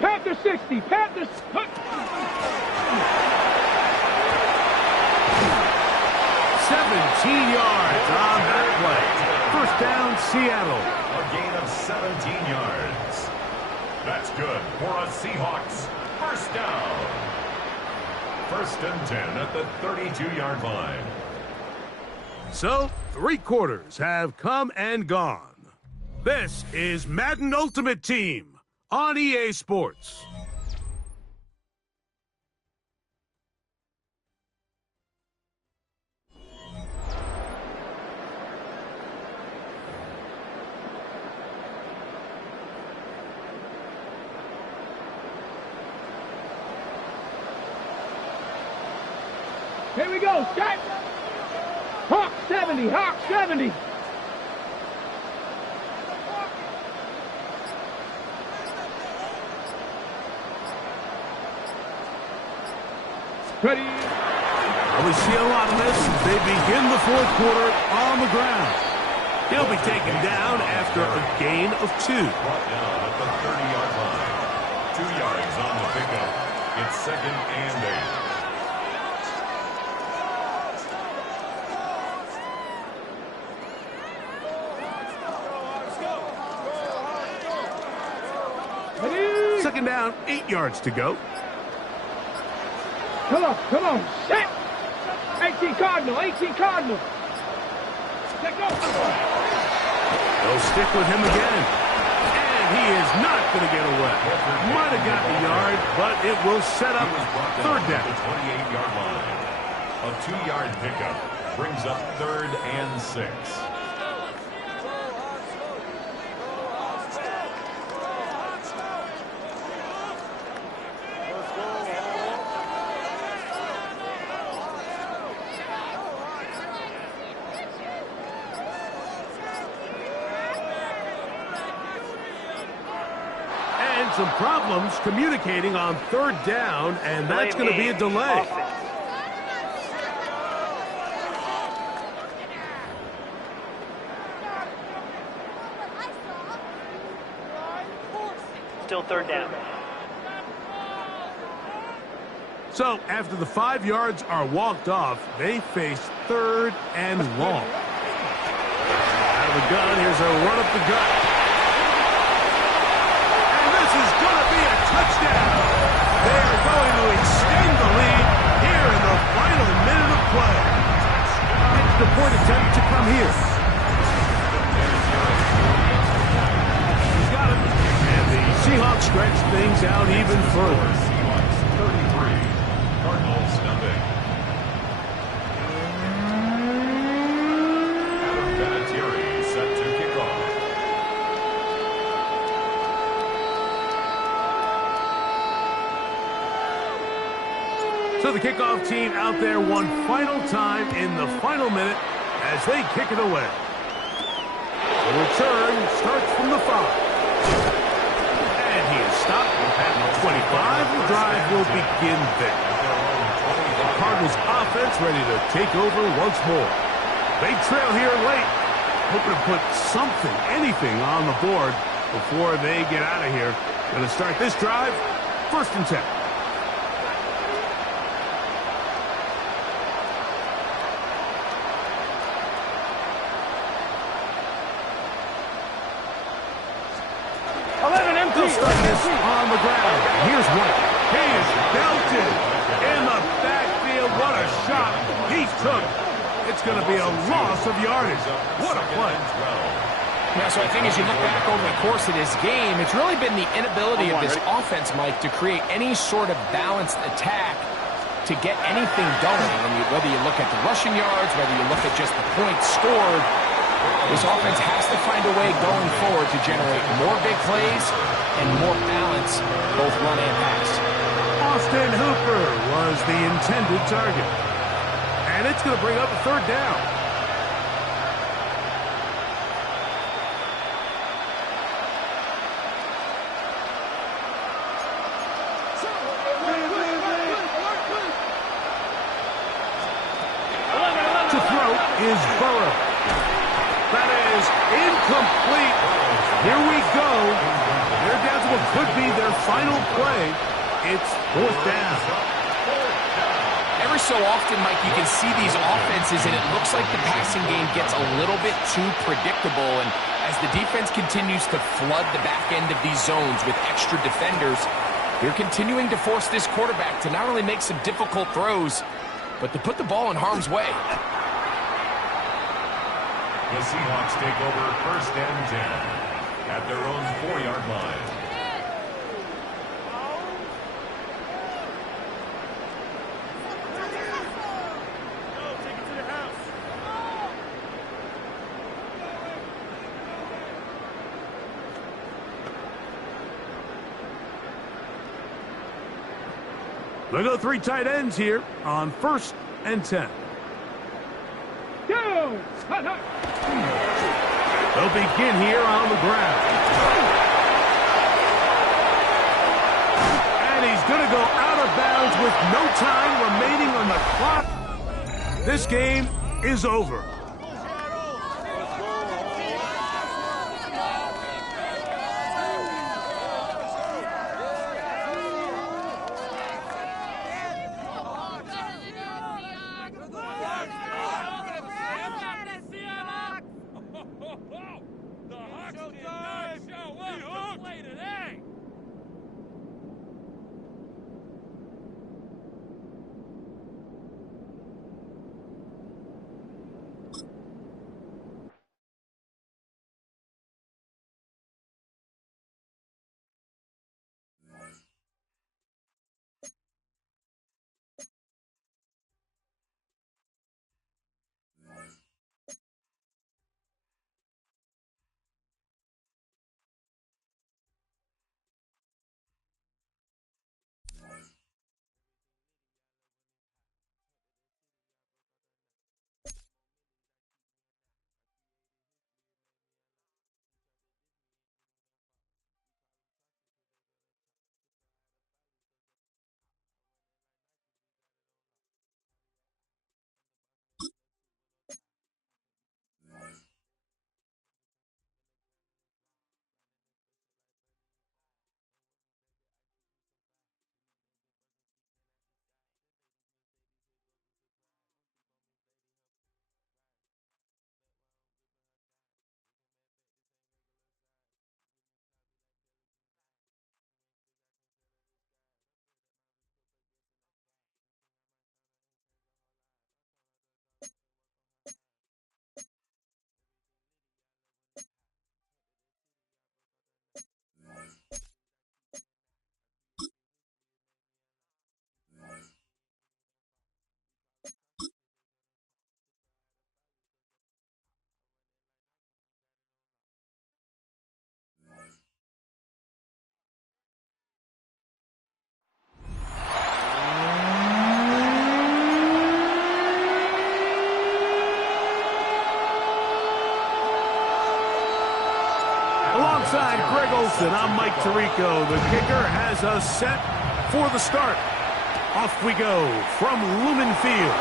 Panther 60. Panthers. 17 yards on that play. First down, Seattle. A gain of 17 yards. That's good for a Seahawks first down. 1st and 10 at the 32-yard line. So, 3 quarters have come and gone. This is Madden Ultimate Team on EA Sports. Here we go. Start. Hawk 70. Hawk 70. Ready. We see a lot of this. They begin the 4th quarter on the ground. He'll be taken down after a gain of 2. Brought down at the 30-yard line. 2 yards on the pickup. It's 2nd and 8. Ready. 2nd down, 8 yards to go. Come on. Set. 18 Cardinal. 18 Cardinal. Let go. They'll stick with him again. And he is not going to get away. Might have got the yard, but it will set up 3rd down. The 28-yard line. A 2-yard pickup brings up 3rd and 6. Some problems communicating on 3rd down, and that's going to be a delay. Offense. Still 3rd down. So after the 5 yards are walked off, they face 3rd and long. Out of the gun, here's a run up the gut. And this is going to be a touchdown. They are going to extend the lead here in the final minute of play. Extra point attempt to come here. He's got it. And the Seahawks stretch things out even further. 33. Cardinals nothing. Adam Vinatieri set to kick off. So the kickoff team out there one final time in the final minute as they kick it away. The return starts from the 5. And he is stopped at the 25. The drive will begin there. The Cardinals offense ready to take over once more. They trail here late, hoping to put something, anything on the board before they get out of here. Going to start this drive, 1st and 10. They'll start this on the ground. Here's one. He is belted in the backfield. What a shot he took. It's going to be a loss of yardage. What a play. Yeah, so I think as you look back over the course of this game, it's really been the inability of this offense, Mike, to create any sort of balanced attack to get anything going. Whether you look at the rushing yards, whether you look at just the points scored, this offense has to find a way going forward to generate more big plays and more balance, both run and pass. Austin Hooper was the intended target. And it's going to bring up a 3rd down. To throw is Burrow. That is incomplete. Here we go. They're down to what could be their final play. It's 4th down. Every so often, Mike, you can see these offenses, and it looks like the passing game gets a little bit too predictable. And as the defense continues to flood the back end of these zones with extra defenders, they're continuing to force this quarterback to not only make some difficult throws, but to put the ball in harm's way. The Seahawks take over 1st and 10 at their own 4-yard line. They go 3 tight ends here on 1st and 10. They'll begin here on the ground. And he's going to go out of bounds with no time remaining on the clock. This game is over. Tirico, the kicker, has us set for the start. Off we go from Lumen Field.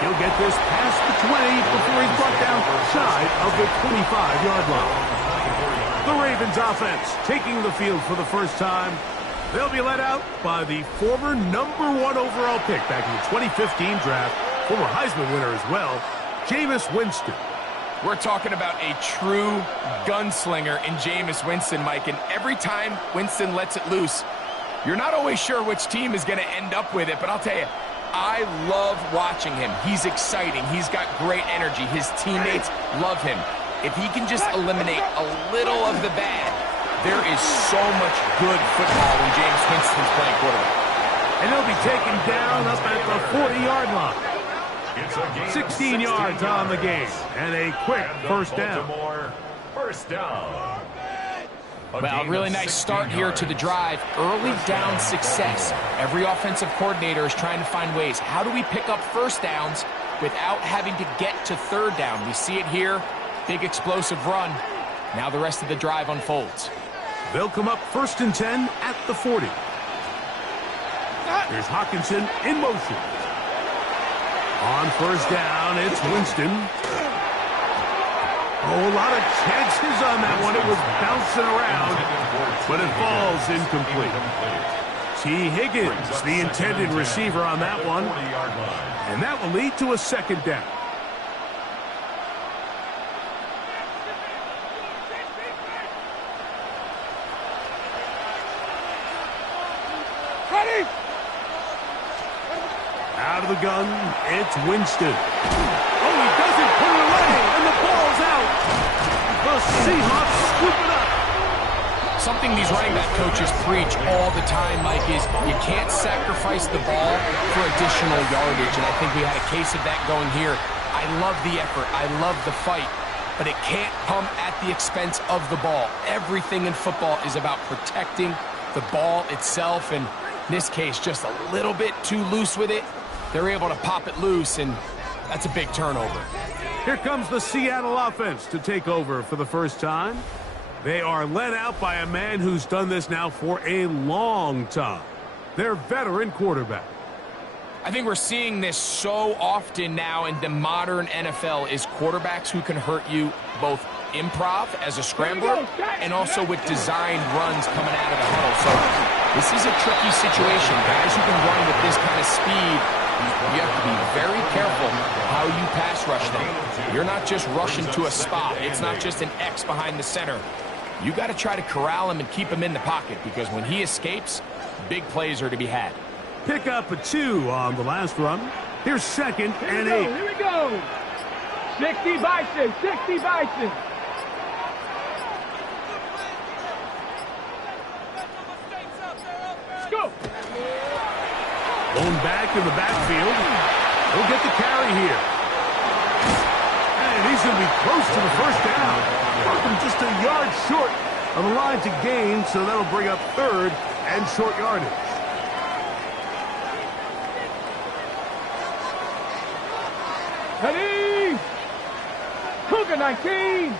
He'll get this past the 20 before he's brought down shy of the 25-yard line. The Ravens offense taking the field for the first time. They'll be led out by the former #1 overall pick back in the 2015 draft, former Heisman winner as well, Jameis Winston. We're talking about a true gunslinger in Jameis Winston, Mike, and every time Winston lets it loose, you're not always sure which team is going to end up with it, but I'll tell you, I love watching him. He's exciting. He's got great energy. His teammates love him. If he can just eliminate a little of the bad, there is so much good football when Jameis Winston's playing quarterback. And he'll be taken down up at the 40-yard line. 16 yards on the game, and a quick first down. First down. Well, really nice start here to the drive. Early down success. Every offensive coordinator is trying to find ways. How do we pick up first downs without having to get to third down? We see it here. Big explosive run. Now the rest of the drive unfolds. They'll come up 1st and 10 at the 40. Here's Hawkinson in motion. On first down, it's Winston. Oh, a lot of chances on that one. It was bouncing around, but it falls incomplete. T. Higgins, the intended receiver on that one. And that will lead to a second down. Ready? Out of the gun, it's Winston. Oh, he doesn't put it away, and the ball's out. The Seahawks scoop it up. Something these running back coaches preach all the time, Mike, is you can't sacrifice the ball for additional yardage, and I think we had a case of that going here. I love the effort. I love the fight, but it can't come at the expense of the ball. Everything in football is about protecting the ball itself, and in this case, just a little bit too loose with it. They're able to pop it loose, and that's a big turnover. Here comes the Seattle offense to take over for the first time. They are led out by a man who's done this now for a long time. Their veteran quarterback. I think we're seeing this so often now in the modern NFL is quarterbacks who can hurt you both improv as a scrambler and also with designed runs coming out of the huddle. So this is a tricky situation. Guys who can run with this kind of speed, you have to be very careful how you pass rush them. You're not just rushing to a spot. It's not just an X behind the center. You got to try to corral him and keep him in the pocket because when he escapes, big plays are to be had. Pick up a 2 on the last run. Here's 2nd and 8. Here we go. 60 Bison, 60 Bison. Let's go. Blown back in the backfield. He'll get the carry here. And he's going to be close to the first down. Just a yard short of the line to gain, so that'll bring up 3rd and short yardage. Ready? Cougar 19.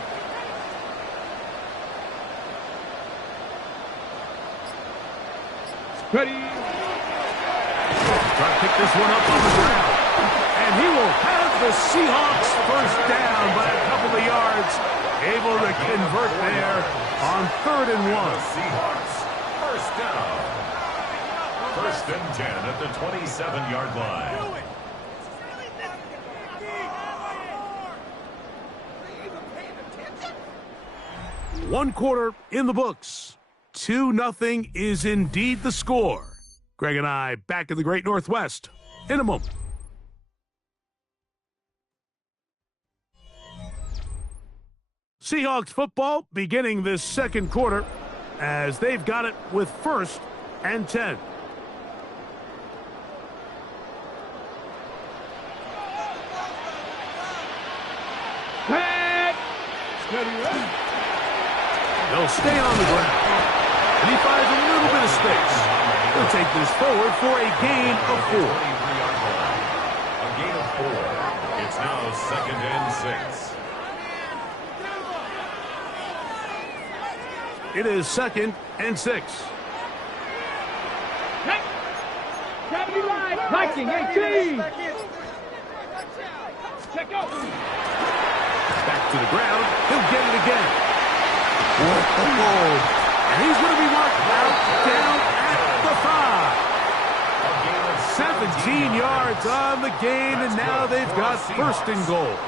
Ready? Try to pick this one up on the ground. And he will have the Seahawks first down by a couple of yards. Able to convert there on 3rd and 1. Seahawks first down. 1st and 10 at the 27-yard line. One quarter in the books. 2-0 is indeed the score. Greg and I back in the Great Northwest in a moment. Seahawks football beginning this second quarter as they've got it with 1st and 10. They'll stay on the ground. And he finds a little bit of space. He'll take this forward for a gain of 4. A gain of 4. It's now 2nd and 6. It is 2nd and 6. Viking, 18. Check out. Back to the ground. He'll get it again. Whoa. And he's going to be marked out down at the 5. 17 yards on the gain, and now they've got 1st and goal.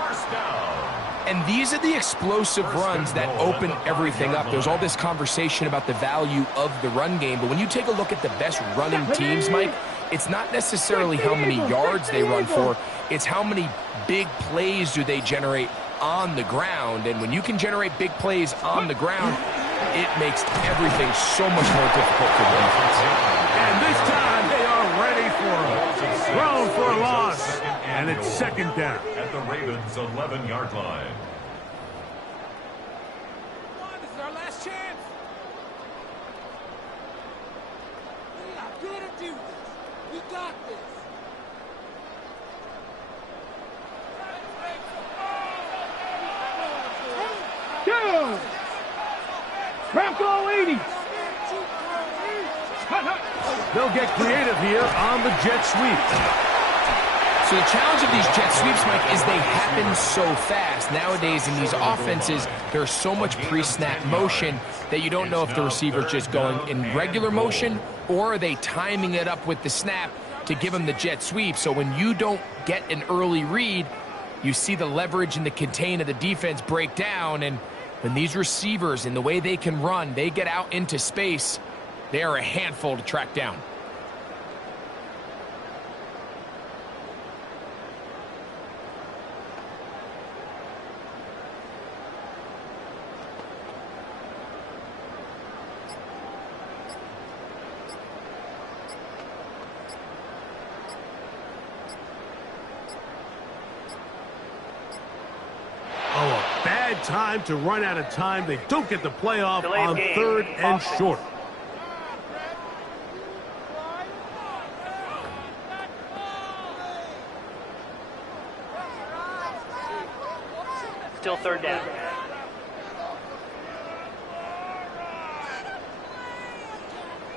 And these are the explosive runs that open everything up. There's all this conversation about the value of the run game, but when you take a look at the best running teams, Mike, it's not necessarily how many yards they run for, it's how many big plays do they generate on the ground. And when you can generate big plays on the ground, it makes everything so much more difficult for the defense. And this time they are ready for it. Thrown for a loss, and it's 2nd down. At the Ravens' 11-yard line. This is our last chance. We are going to do this. We got this. Down. Bronco 80. They'll get creative here on the jet sweep. So the challenge of these jet sweeps, Mike, is they happen so fast. Nowadays in these offenses, there's so much pre-snap motion that you don't know if the receiver's just going in regular motion or are they timing it up with the snap to give them the jet sweep. So when you don't get an early read, you see the leverage and the contain of the defense break down. And when these receivers, in the way they can run, they get out into space, they are a handful to track down. Time to run out of time. They don't get the playoff on game. 3rd and short. Still 3rd down.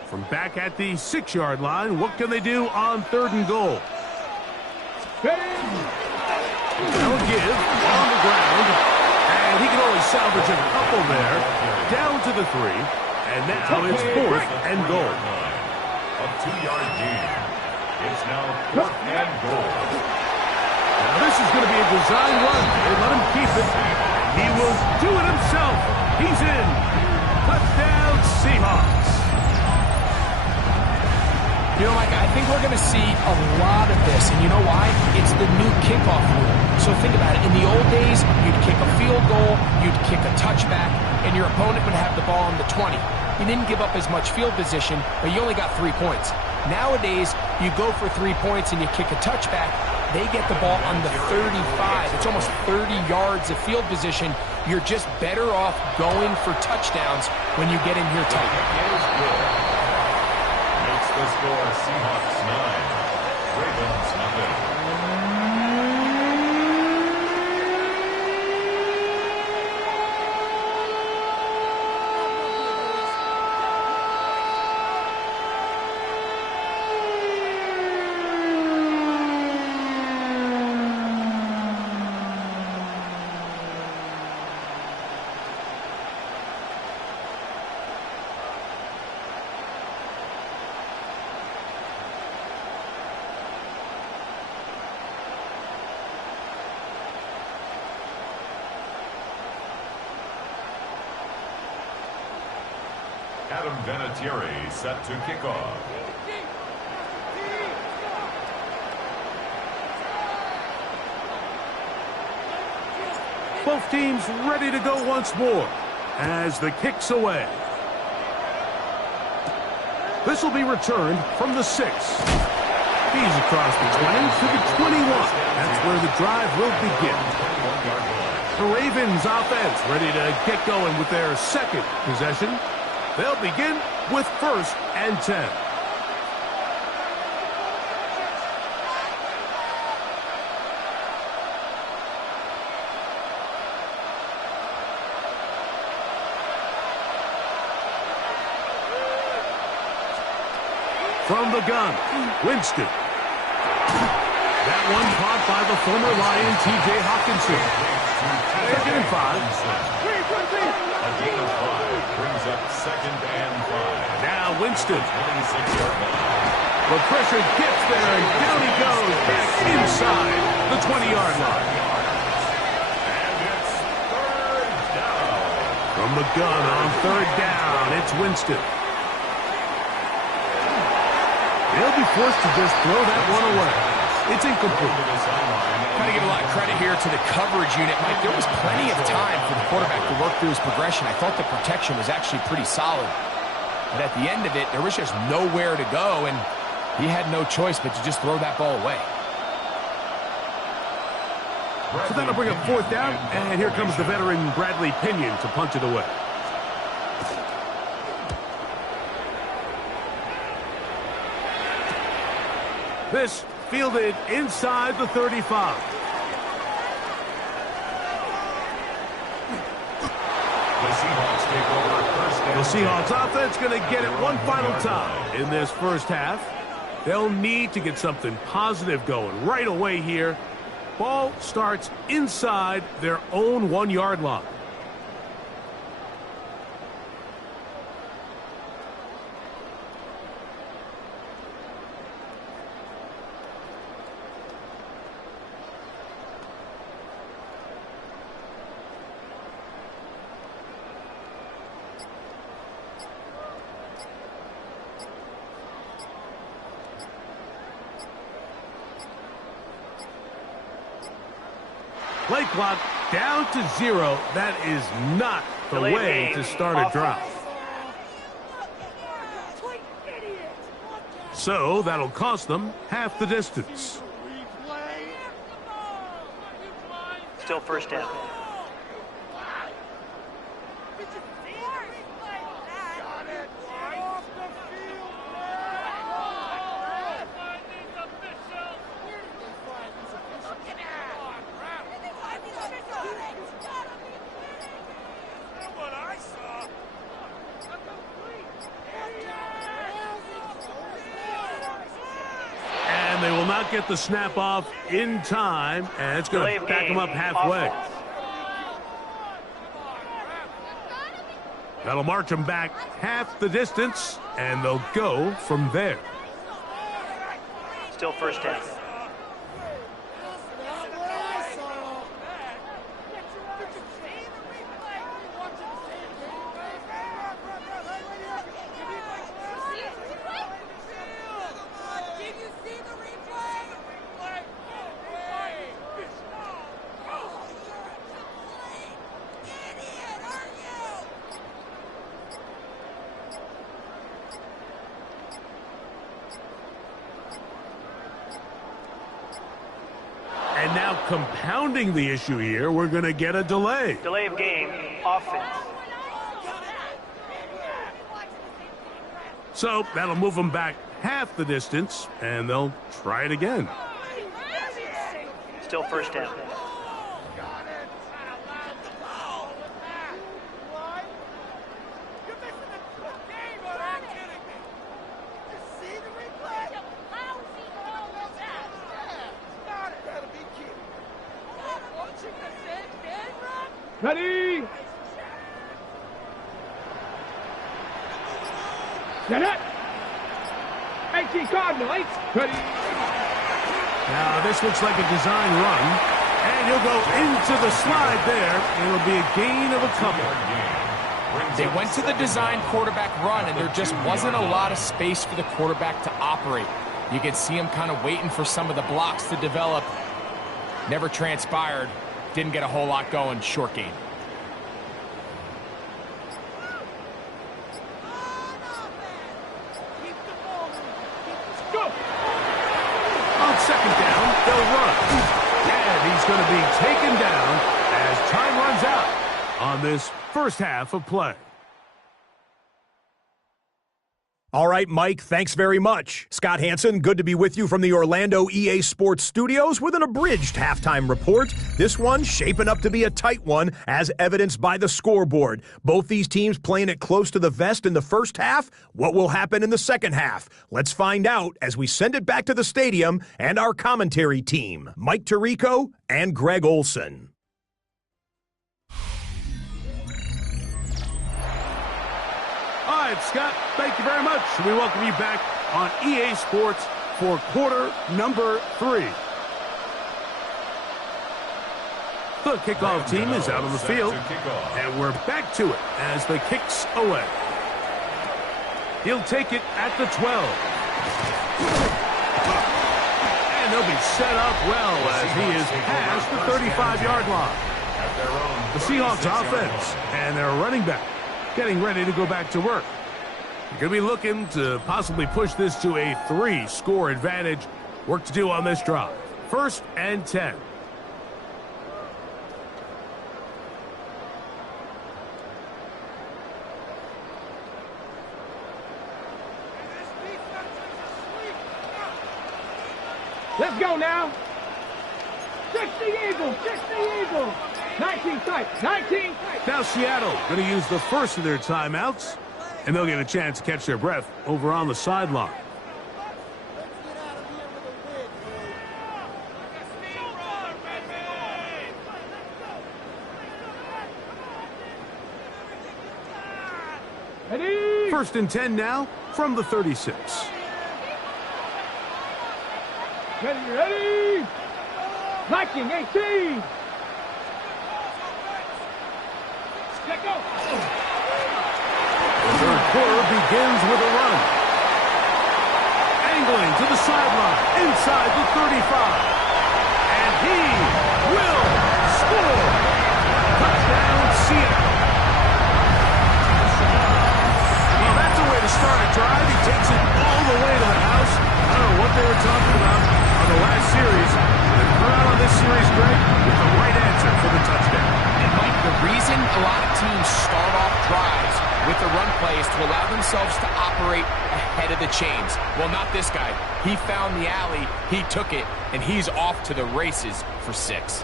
From back at the 6-yard line, what can they do on 3rd and goal? They'll give on the ground. And he can only salvage a couple there. Down to the 3. And now it's 4th and goal. A 2-yard gain. It's now 4th and goal. Now this is going to be a design run. They let him keep it. He will do it himself. He's in. Touchdown, Seahawks. You know, Mike, I think we're going to see a lot of this, and you know why? It's the new kickoff rule. So think about it. In the old days, you'd kick a field goal, you'd kick a touchback, and your opponent would have the ball on the 20. You didn't give up as much field position, but you only got 3 points. Nowadays, you go for 3 points and you kick a touchback, they get the ball on the 35. It's almost 30 yards of field position. You're just better off going for touchdowns when you get in here tight. Makes the score Seahawks 9, Ravens nothing. Adam Vinatieri set to kick off. Both teams ready to go once more as the kick's away. This will be returned from the 6. He's across the 20 to the 21. That's where the drive will begin. The Ravens offense ready to get going with their second possession. They'll begin with 1st and 10. From the gun, Winston. That one caught by the former Lion, T.J. Hawkinson. 2nd and 5. A gain of 5 brings up 2nd and 5. Now Winston. 26-yard line. The pressure gets there, and down he goes back inside the 20-yard line. And it's 3rd down. From the gun on 3rd down, it's Winston. They'll be forced to just throw that one away. It's incomplete. Got to give a lot of credit here to the coverage unit, Mike. There was plenty of time for the quarterback to work through his progression. I thought the protection was actually pretty solid. But at the end of it, there was just nowhere to go, and he had no choice but to just throw that ball away. So that'll bring up 4th down, and here comes the veteran Bradley Pinion to punch it away. This fielded inside the 35. The Seahawks offense going to get it one final time in this first half. They'll need to get something positive going right away here. Ball starts inside their own 1-yard line. Play clock down to 0. That is not the way to start a drive. So that'll cost them half the distance. Still 1st down. They will not get the snap off in time, and it's going to back them up halfway. That'll march them back half the distance, and they'll go from there. Still 1st down. And now compounding the issue here, we're going to get a delay. Delay of game, offense. So that'll move them back half the distance, and they'll try it again. Still 1st down. Ready? Set it. 18 Cardinals. Ready? Now this looks like a design run, and he'll go into the slide there. It'll be a gain of a couple. They went to the design quarterback run, and there just wasn't a lot of space for the quarterback to operate. You could see him kind of waiting for some of the blocks to develop. Never transpired. Didn't get a whole lot going. Short game. Go. On 2nd down, they'll run. And he's going to be taken down as time runs out on this first half of play. All right, Mike, thanks very much. Scott Hansen, good to be with you from the Orlando EA Sports Studios with an abridged halftime report. This one shaping up to be a tight one, as evidenced by the scoreboard. Both these teams playing it close to the vest in the first half. What will happen in the second half? Let's find out as we send it back to the stadium and our commentary team, Mike Tirico and Greg Olson. All right, Scott, thank you very much. We welcome you back on EA Sports for quarter number 3. The kickoff team is out on the field, and we're back to it as the kicks away. He'll take it at the 12. And he'll be set up well as he is past the 35-yard line. The Seahawks offense and their running back getting ready to go back to work. You're going to be looking to possibly push this to a 3-score advantage. Work to do on this drive. 1st and 10. Let's go now. 60 Eagles, 60 Eagles. 19 tight, 19 tight. Now Seattle going to use the first of their timeouts, and they'll get a chance to catch their breath over on the sideline. Ready? 1st and 10 now from the 36. Ready, ready. 19, 18. Let go. The third quarter begins with a run. Angling to the sideline, inside the 35. And he will score. Touchdown, Seattle. Well, that's a way to start a drive. He takes it all the way to the house. I don't know what they were talking about on the last series. They've come out on this series, Greg, with the right answer for the touchdown. And Mike, the reason a lot of teams start off drives with the run play is to allow themselves to operate ahead of the chains. Well, not this guy. He found the alley, he took it, and he's off to the races for 6.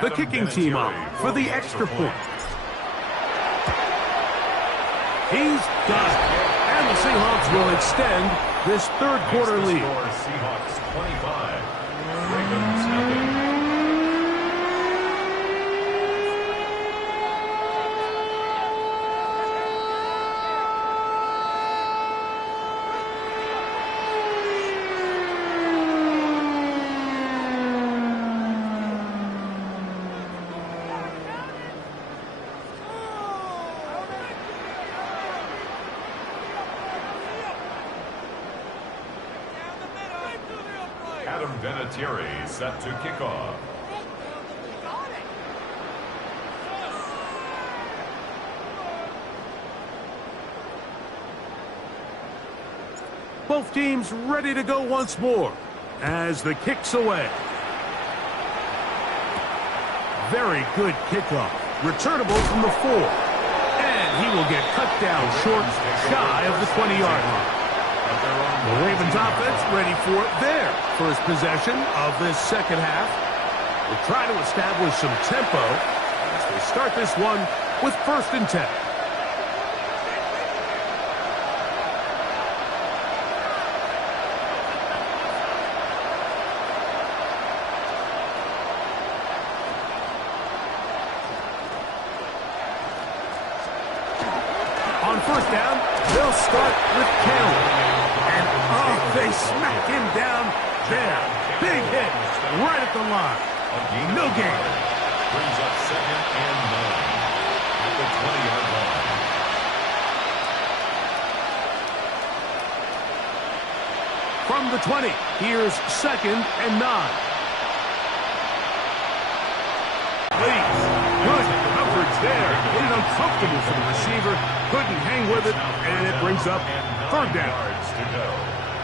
The kicking team up for the extra point. He's got it. And the Seahawks will extend this third quarter lead. Seahawks 25, Ravens nothing. Set to kick off. Both teams ready to go once more as the kick's away. Very good kickoff. Returnable from the 4. And he will get cut down short, shy of the 20-yard line. The Ravens offense ready for their first possession of this second half. We'll try to establish some tempo as they start this one with 1st and 10. On 1st down, they'll start with Kelly. And, they smack him down there. Big hit right at the line. No gain. Brings up 2nd and 9 at the 20-yard line. From the 20, here's 2nd and 9. Please. Good coverage there. A little uncomfortable for the receiver. Couldn't hang with it, and it brings up 3rd down.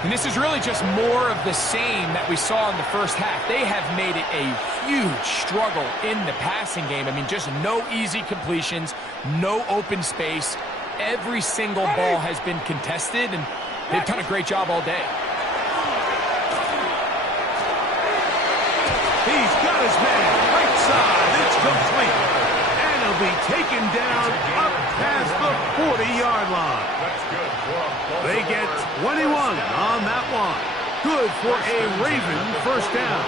And this is really just more of the same that we saw in the first half. They have made it a huge struggle in the passing game. I mean, just no easy completions, no open space. Every single ball has been contested, and they've done a great job all day. He's got his man. Right side. It's complete. And he'll be taken down up past the 40-yard line. They get 21 on that one. Good for a Raven first down.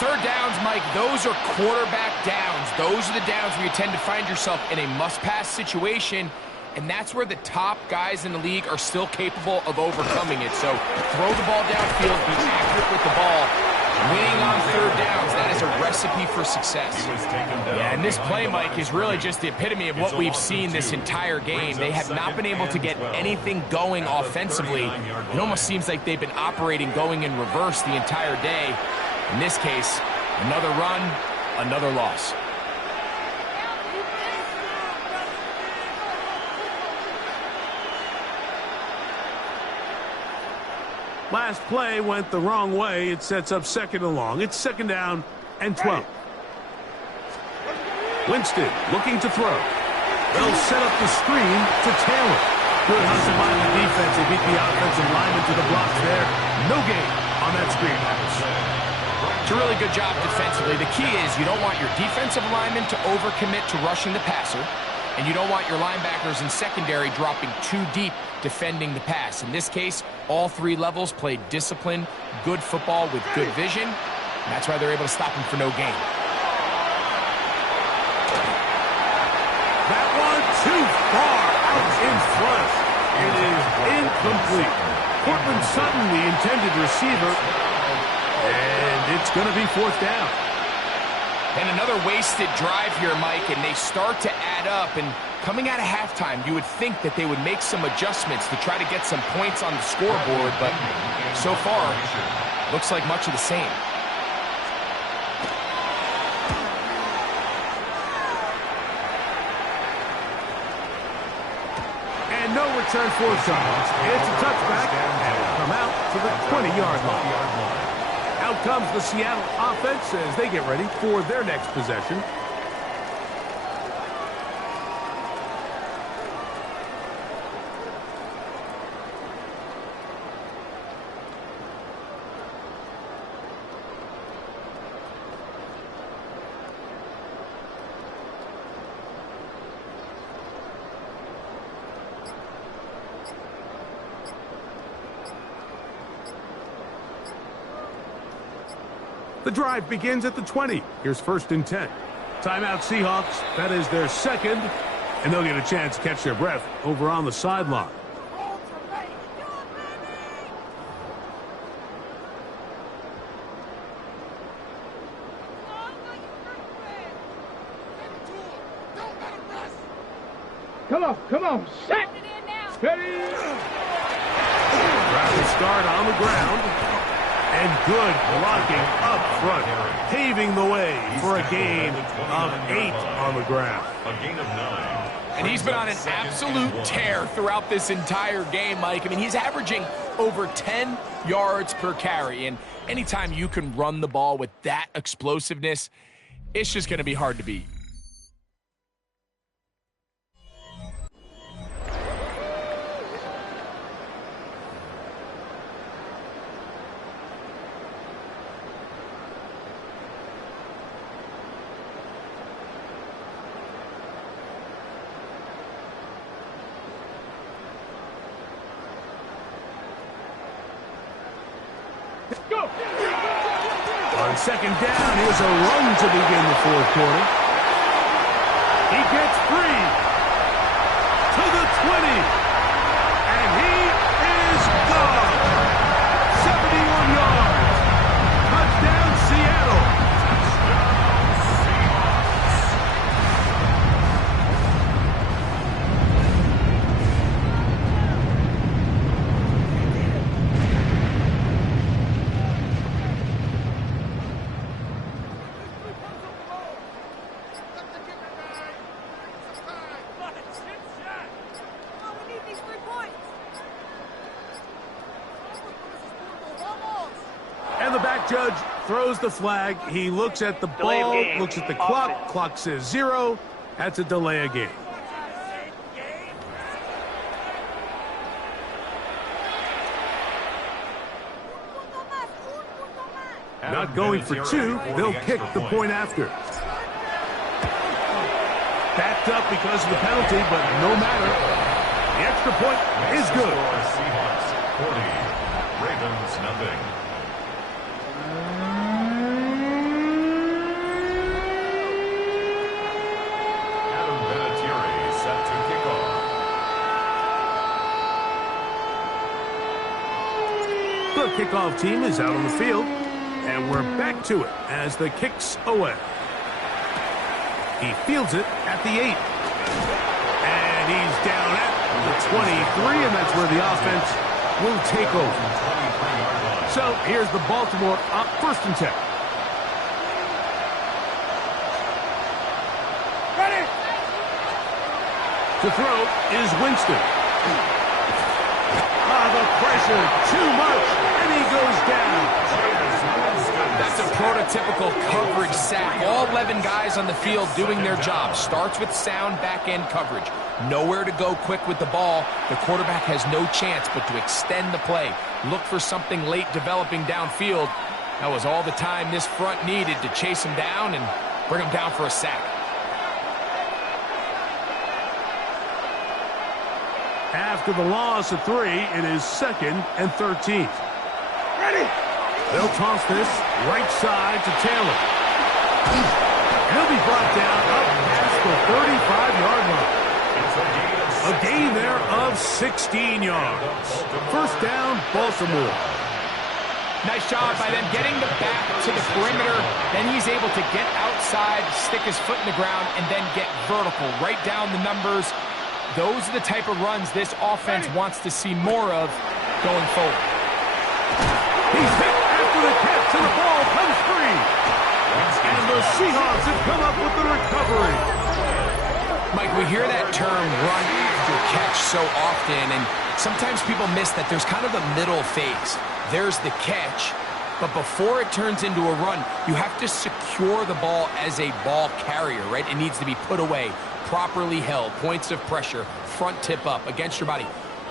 Third downs, Mike, those are quarterback downs. Those are the downs where you tend to find yourself in a must-pass situation, and that's where the top guys in the league are still capable of overcoming it. So throw the ball downfield, be accurate with the ball. Winning on third downs, that is a recipe for success. Yeah, and this play, Mike, is really just the epitome of what we've seen this entire game. They have not been able to get anything going offensively. It almost seems like they've been operating going in reverse the entire day. In this case, another run, another loss. Last play went the wrong way. It sets up second and long. It's second down and 12. Winston looking to throw. They'll set up the screen to Taylor. Good hustle by the defense. They beat the offensive lineman to the blocks there. No gain on that screen pass. It's a really good job defensively. The key is you don't want your defensive lineman to overcommit to rushing the passer, and you don't want your linebackers in secondary dropping too deep defending the pass. In this case, all three levels played disciplined, good football with good vision, and that's why they're able to stop him for no gain. That one too far out in front. It is incomplete. Cortland Sutton, the intended receiver, and it's going to be fourth down. And another wasted drive here, Mike, and they start to add up. And coming out of halftime, you would think that they would make some adjustments to try to get some points on the scoreboard, but so far, looks like much of the same. And no return for Summons. It's a touchback, and it'll come out to the 20-yard line. Out comes the Seattle offense as they get ready for their next possession. The drive begins at the 20. Here's first and 10. Timeout Seahawks. That is their second. And they'll get a chance to catch their breath over on the sideline. Come on, set! Ready! Rapid start on the ground. And good blocking up front, paving the way for a gain of 8 on the ground. A gain of 9. And he's been on an absolute tear throughout this entire game, Mike. I mean, he's averaging over 10 yards per carry. And anytime you can run the ball with that explosiveness, it's just going to be hard to beat. On second down, here's a run to begin the fourth quarter. He gets free to the 20. And he is gone. 71 yards. Touchdown, Seattle. judge throws the flag. He looks at the ball, looks at the clock. Clock says 0. That's a delay of game. Not going for 2. They'll kick the point after. Backed up because of the penalty, but no matter. The extra point is good. Seahawks 40, Ravens nothing. Adam Vinatieri set to kick off. The kickoff team is out on the field, and we're back to it as the kick's away. He fields it at the 8. And he's down at the 23, and that's where the offense will take over. So here's the Baltimore on 1st and 10. Ready! To throw is Winston. The pressure, too much, and he goes down. That's a prototypical coverage sack. All 11 guys on the field doing their job. Starts with sound back-end coverage. Nowhere to go quick with the ball. The quarterback has no chance but to extend the play. Look for something late developing downfield. That was all the time this front needed to chase him down and bring him down for a sack. After the loss of 3, it is 2nd and 13. Ready! They'll toss this right side to Taylor. He'll be brought down up past the 35-yard line. A gain there of 16 yards. 1st down, Baltimore. Nice job by them getting the back to the perimeter. Then he's able to get outside, stick his foot in the ground, and then get vertical. Right down the numbers. Those are the type of runs this offense wants to see more of going forward. He's hit after the catch, and the ball comes free. And the Seahawks have come up with the recovery. Mike, we hear that term run after catch so often, and sometimes people miss that there's kind of a middle phase. There's the catch, but before it turns into a run, you have to secure the ball as a ball carrier, right? It needs to be put away, properly held, points of pressure, front tip up against your body.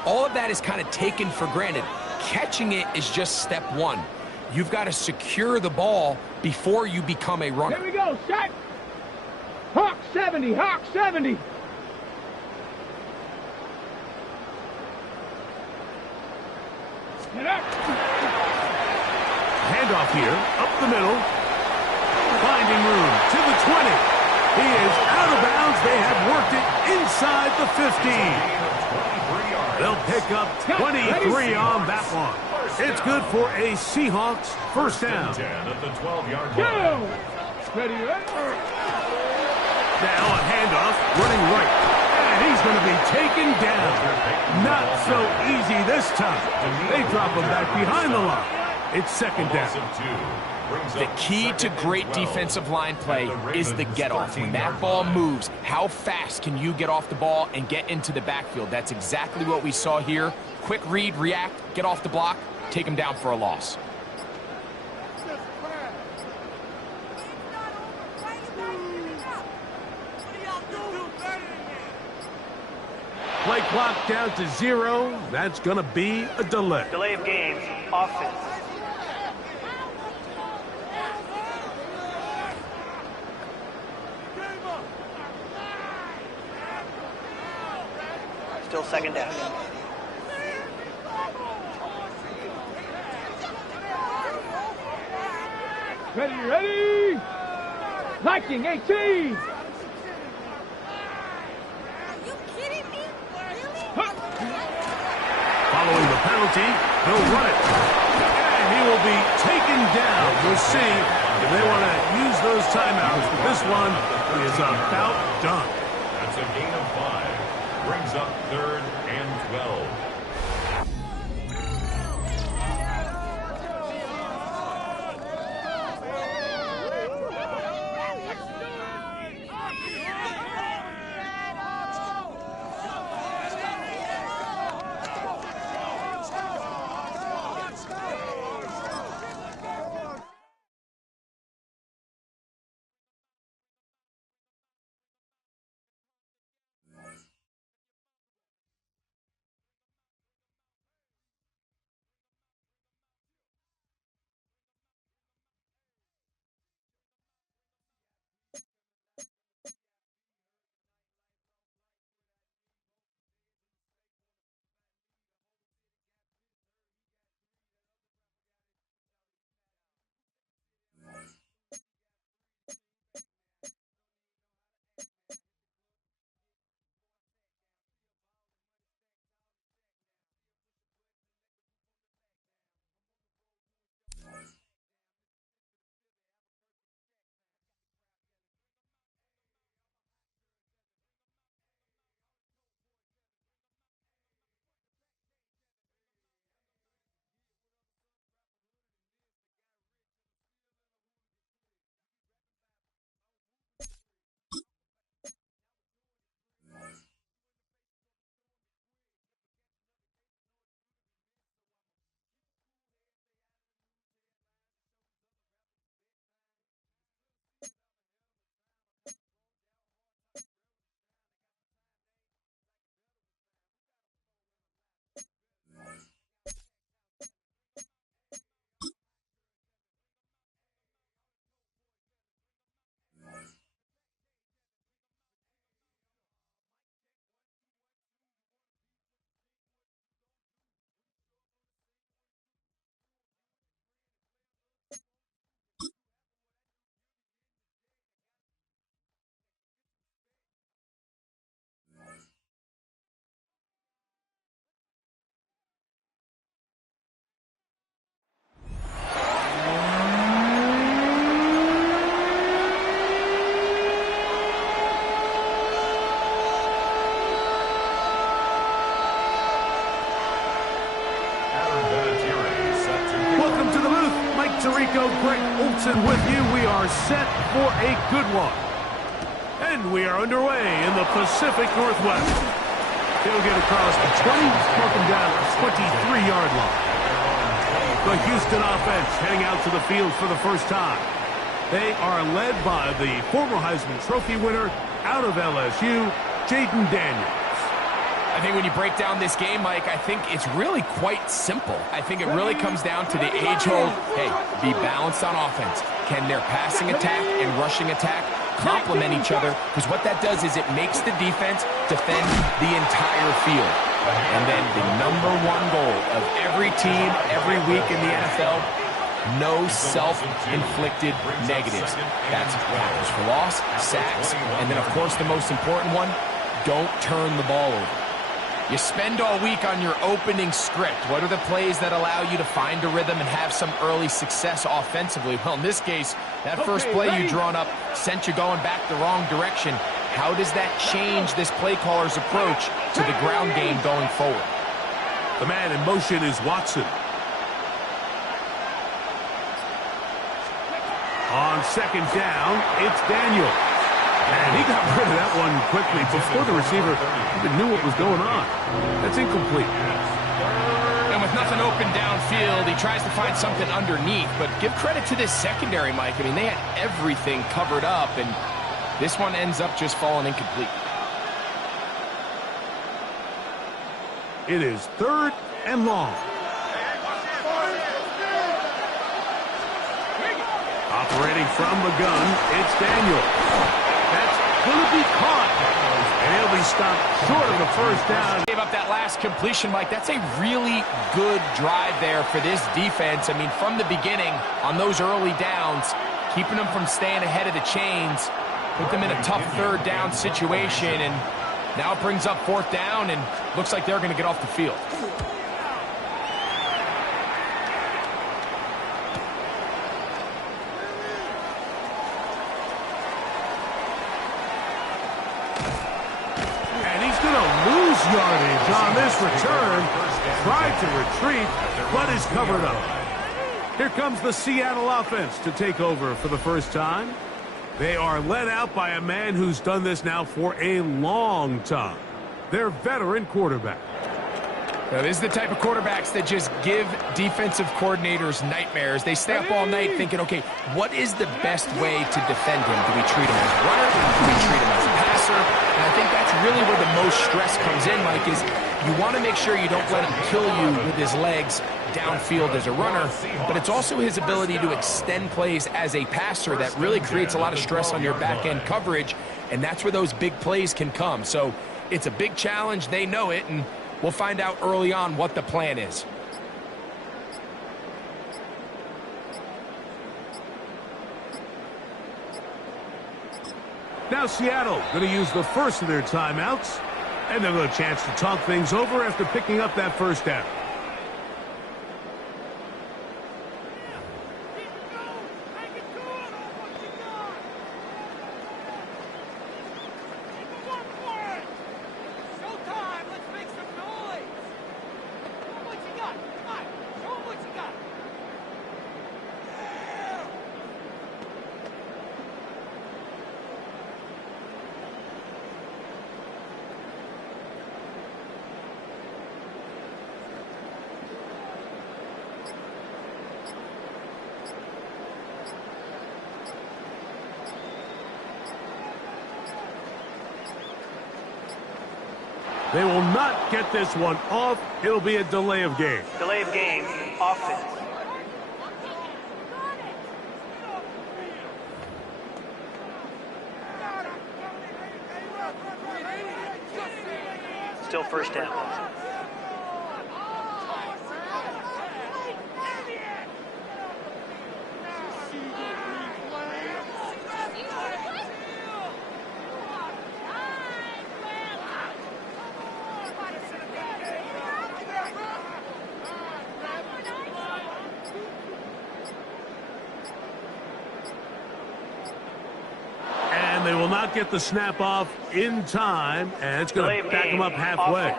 All of that is kind of taken for granted. Catching it is just step 1. You've got to secure the ball before you become a runner. Here we go, set! Hawk 70, Hawk 70! Get up! Handoff here, up the middle. Finding room to the 20. He is out of bounds. They have worked it inside the 15. They'll pick up 23 on that one. It's good for a Seahawks 1st down. At the 12-yard line. Go! Ready, ready? Now a handoff, running right. And he's going to be taken down. Not so easy this time. They drop him back behind the line. It's 2nd down. The key to great defensive line play is the get-off. When that ball moves, how fast can you get off the ball and get into the backfield? That's exactly what we saw here. Quick read, react, get off the block, take him down for a loss. Play clock down to 0. That's going to be a delay. Delay of games, offense. Still 2nd down. Ready, ready! Viking 18! Following the penalty, he'll run it. And he will be taken down. We'll see if they want to use those timeouts. But this one is about done. That's a gain of 5. Brings up 3rd and 12. Greg Olsen with you. We are set for a good one. And we are underway in the Pacific Northwest. He'll get across the 20, broken down at the 23-yard line. The Houston offense heading out to the field for the first time. They are led by the former Heisman Trophy winner out of LSU, Jaden Daniels. I think when you break down this game, Mike, I think it's really quite simple. I think it really comes down to the age-old, hey, be balanced on offense. Can their passing attack and rushing attack complement each other? Because what that does is it makes the defense defend the entire field. And then the #1 goal of every team, every week in the NFL, no self-inflicted negatives. That's tackles for loss, sacks, and then, of course, the most important one, don't turn the ball over. You spend all week on your opening script. What are the plays that allow you to find a rhythm and have some early success offensively? Well, in this case, that first play you drawn up sent you going back the wrong direction. How does that change this play caller's approach to the ground game going forward? The man in motion is Watson. On second down, it's Daniel. And he got rid of that one quickly before the receiver even knew what was going on. That's incomplete. And with nothing open downfield, he tries to find something underneath. But give credit to this secondary, Mike. I mean, they had everything covered up, and this one ends up just falling incomplete. It is 3rd and long. Operating from the gun, it's Daniel. That's going to be caught. And he'll be stopped short of the first down. Gave up that last completion, Mike. That's a really good drive there for this defense. I mean, from the beginning, on those early downs, keeping them from staying ahead of the chains, put them in a tough 3rd down situation, and now it brings up 4th down, and looks like they're going to get off the field. Yardage on this return. Tried to retreat, but is covered up. Here comes the Seattle offense to take over for the first time. They are led out by a man who's done this now for a long time. Their veteran quarterback. Now, this is the type of quarterbacks that just give defensive coordinators nightmares. They stay up all night thinking, okay, what is the best way to defend him? Do we treat him as a runner? Do we treat him as a passer? And I think that's really where the most stress comes in, Mike, is you want to make sure you don't let him kill you with his legs downfield as a runner, but it's also his ability to extend plays as a passer that really creates a lot of stress on your back-end coverage, and that's where those big plays can come. So it's a big challenge. They know it, and we'll find out early on what the plan is. Now Seattle going to use the first of their timeouts, and they'll get a chance to talk things over after picking up that first down. They will not get this one off. It'll be a delay of game. Delay of game, offense. Still first down. They will not get the snap off in time, and it's going to back them up halfway.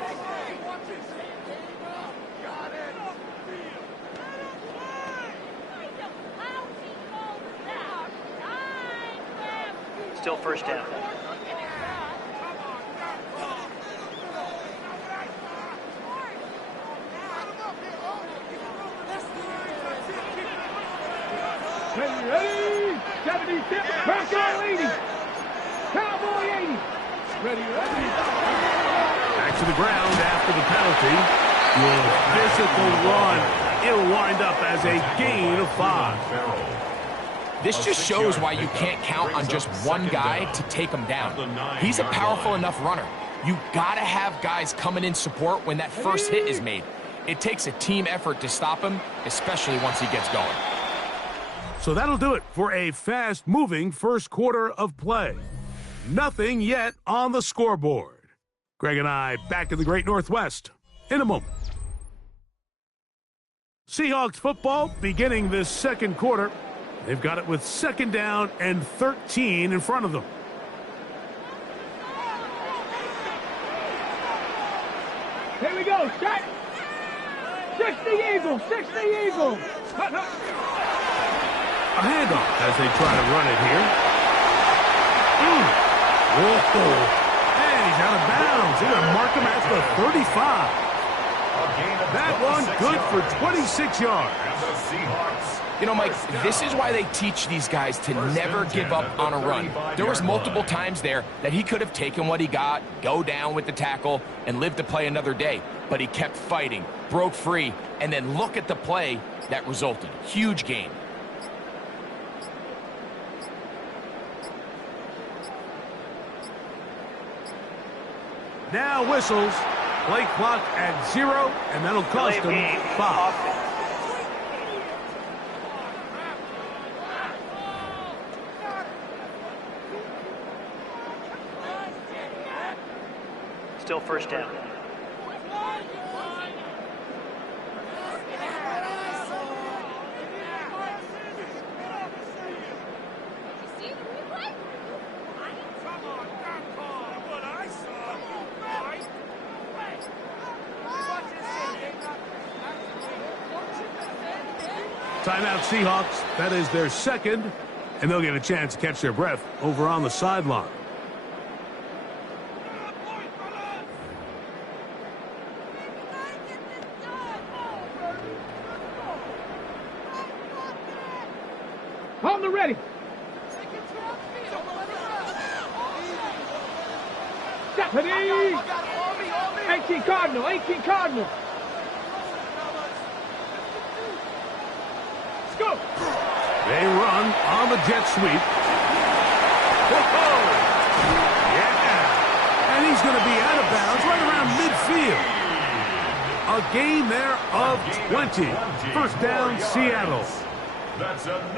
Still first down. Ready, 76, Bronco 80, Cowboy 80. Ready. Back to the ground after the penalty. Will physical run. It'll wind up as a gain of 5. This just shows why you can't count on just one guy to take him down. He's a powerful enough runner. You gotta have guys coming in support when that first hit is made. It takes a team effort to stop him, especially once he gets going. So that'll do it for a fast-moving first quarter of play. Nothing yet on the scoreboard. Greg and I back in the Great Northwest in a moment. Seahawks football beginning this second quarter. They've got it with 2nd down and 13 in front of them. Here we go, shot. 60 Eagles, 60 Eagles. A handoff as they try to run it here. Whoa. And he's out of bounds. They're going to mark him at the 35. That one good for 26 yards. You know, Mike, this is why they teach these guys to never give up on a run. There was multiple times there that he could have taken what he got, go down with the tackle, and live to play another day. But he kept fighting, broke free, and then look at the play that resulted. Huge gain. Now whistles. Play clock at 0, and that'll cost them 5. Still first down. Timeout Seahawks. That is their 2nd, and they'll get a chance to catch their breath over on the sideline. On the ready. Stephanie. 18 Cardinal, 18 Cardinal. Go. They run on the jet sweep. Whoa! Yeah! And he's going to be out of bounds right around midfield. A gain there of 20. First down, Seattle.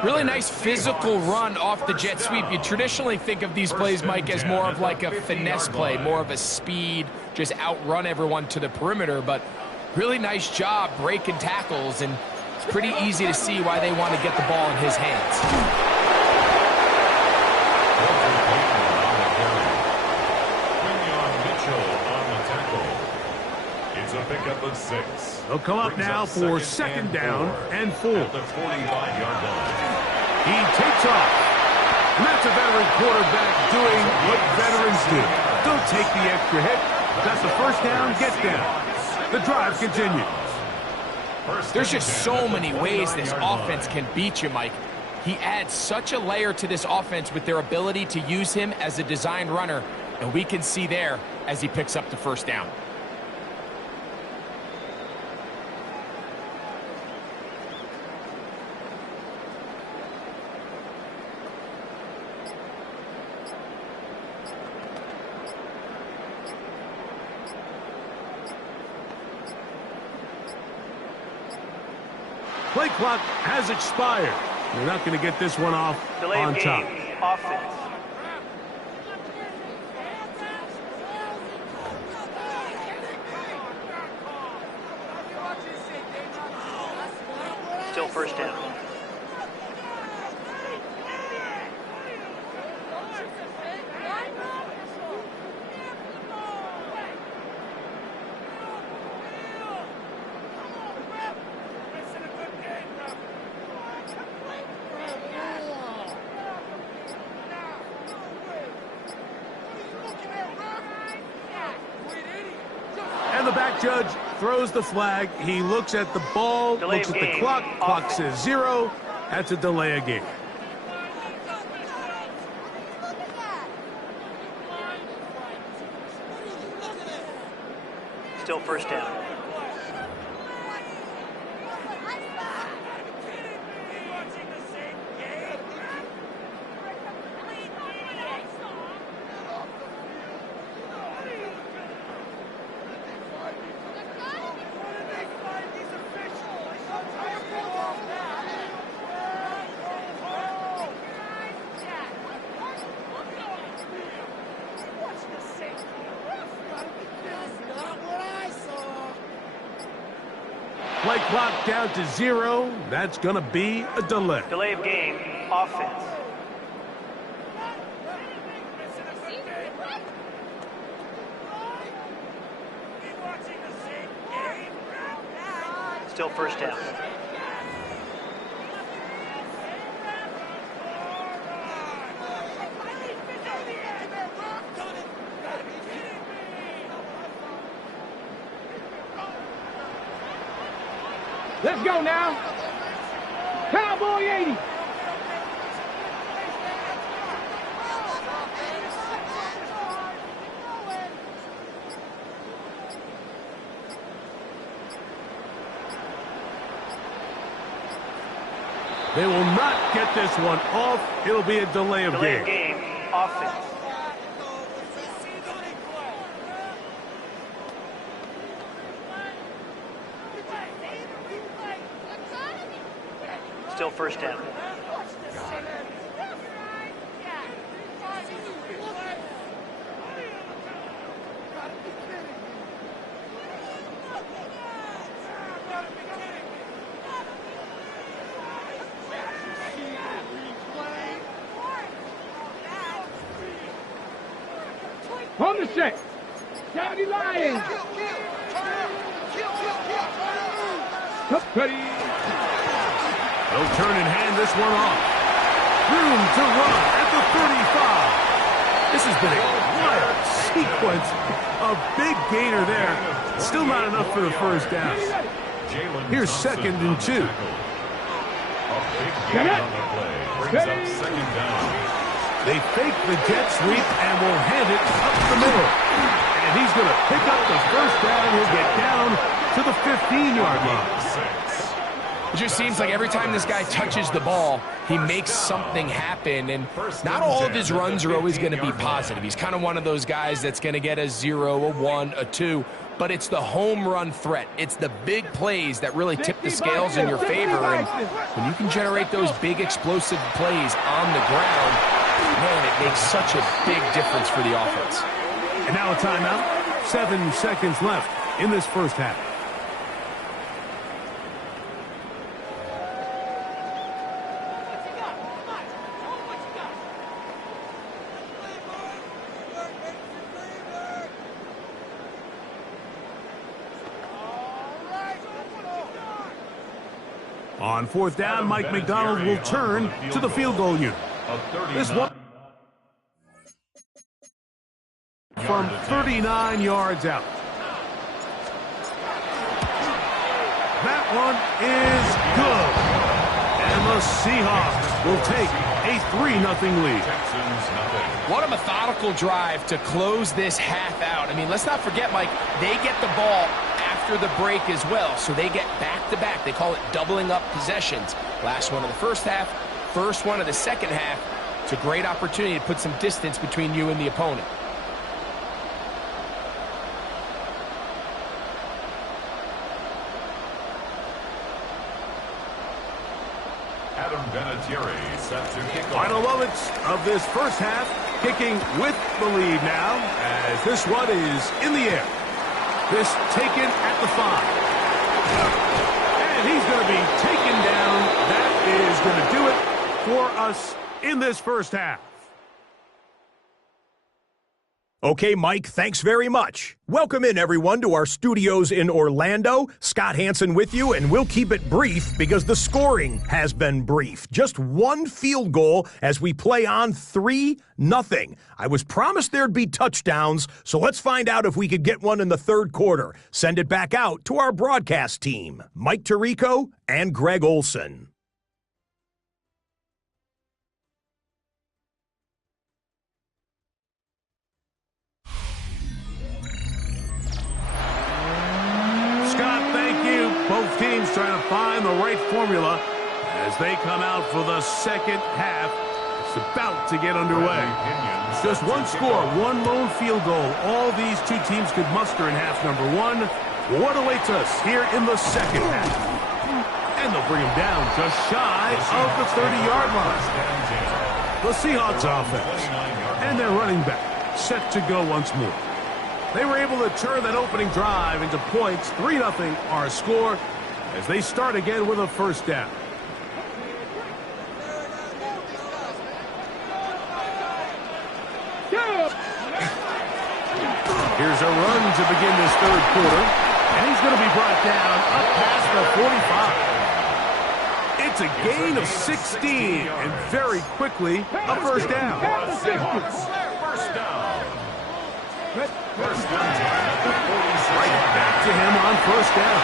Really nice physical run off the jet sweep. You traditionally think of these plays, Mike, as more of like a finesse play, more of a speed, just outrun everyone to the perimeter. But really nice job breaking tackles, and it's pretty easy to see why they want to get the ball in his hands. It's a pickup of 6. They'll come up now for 2nd down and 4. At the 45-yard line. He takes off. And that's a veteran quarterback doing what veterans do. Don't take the extra hit. That's the first down, get down. The drive continues. There's just so many ways this offense can beat you, Mike. He adds such a layer to this offense with their ability to use him as a designed runner, and we can see there as he picks up the first down. Play clock has expired. They're not going to get this one off on top. Offense. Still first down. the back judge throws the flag. He looks at the ball, looks at the clock. Clock says 0. That's a delay of game. Still first down. Play clock down to 0. That's going to be a delay. Delay of game, offense. Still first down. Let's go now. Cowboy 80. They will not get this one off. It'll be a delay of Delay game. of game, offense. Still first down. On the set. County Lions. Cuddy. They'll turn and hand this one off. Room to run at the 35. This has been a wild sequence. A big gainer there. Still not enough for the first down. Here's 2nd and 2. A big gain on the play brings up 2nd down. They fake the jet sweep and will hand it up the middle. And he's going to pick up the first down. He'll get down to the 15-yard line. It just seems like every time this guy touches the ball, he makes something happen. And not all of his runs are always going to be positive. He's kind of one of those guys that's going to get a 0, a 1, a 2. But it's the home run threat. It's the big plays that really tip the scales in your favor. And when you can generate those big explosive plays on the ground, man, it makes such a big difference for the offense. And now a timeout. 7 seconds left in this first half. On 4th down, Mike McDonald will turn to the field goal unit. This one from 39 yards out. That one is good. And the Seahawks will take a 3-0 lead. What a methodical drive to close this half out. I mean, let's not forget, Mike, they get the ball after the break as well, so they get back-to-back. They call it doubling up possessions. Last one of the first half, first one of the second half. It's a great opportunity to put some distance between you and the opponent. Final moments of this first half, kicking with the lead now, as this one is in the air. This taken at the 5. And he's going to be taken down. That is going to do it for us in this first half. Okay, Mike, thanks very much. Welcome in, everyone, to our studios in Orlando. Scott Hansen with you, and we'll keep it brief because the scoring has been brief. Just one field goal as we play on 3-0. I was promised there'd be touchdowns, so let's find out if we could get one in the third quarter. Send it back out to our broadcast team, Mike Tirico and Greg Olson. Both teams trying to find the right formula as they come out for the second half. It's about to get underway. Just one score, one lone field goal. All these two teams could muster in half number one. What awaits us here in the second half? And they'll bring him down just shy of the 30-yard line. The Seahawks offense and their running back set to go once more. They were able to turn that opening drive into points. 3-0 our score as they start again with a first down. Here's a run to begin this third quarter. And he's going to be brought down up past the 45. It's a gain of 16 and very quickly a first down. First down. First down at the 46. Right back to him on first down.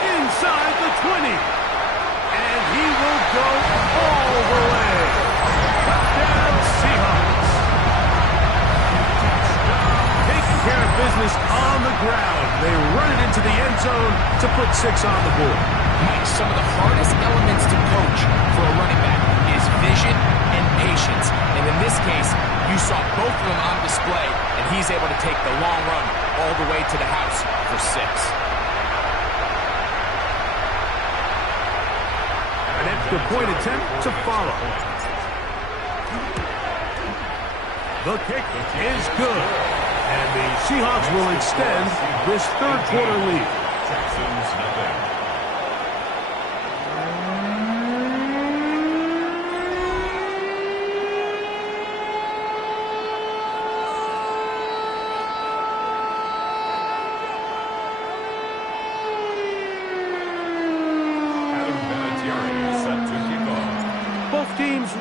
Inside the 20. And he will go all the way. Touchdown Seahawks. Taking care of business on the ground. They run it into the end zone to put 6 on the board. Mike, some of the hardest elements to coach for a running back is vision and patience. And in this case, you saw both of them on display, and he's able to take the long run all the way to the house for 6. An extra point attempt to follow. The kick is good. And the Seahawks will extend this third quarter lead. Texans nothing.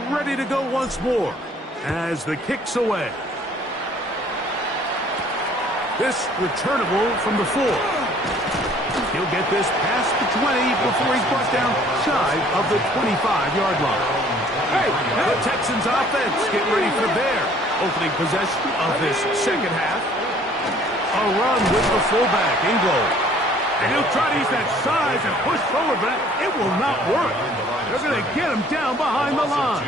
Ready to go once more as the kick's away. This returnable from the 4. He'll get this past the 20 before he's brought down shy of the 25-yard line. Hey, the Texans offense get ready for their opening possession of this second half. A run with the fullback in goal. And he'll try to use that size and push forward, but it will not work. They're going to get him down behind the line.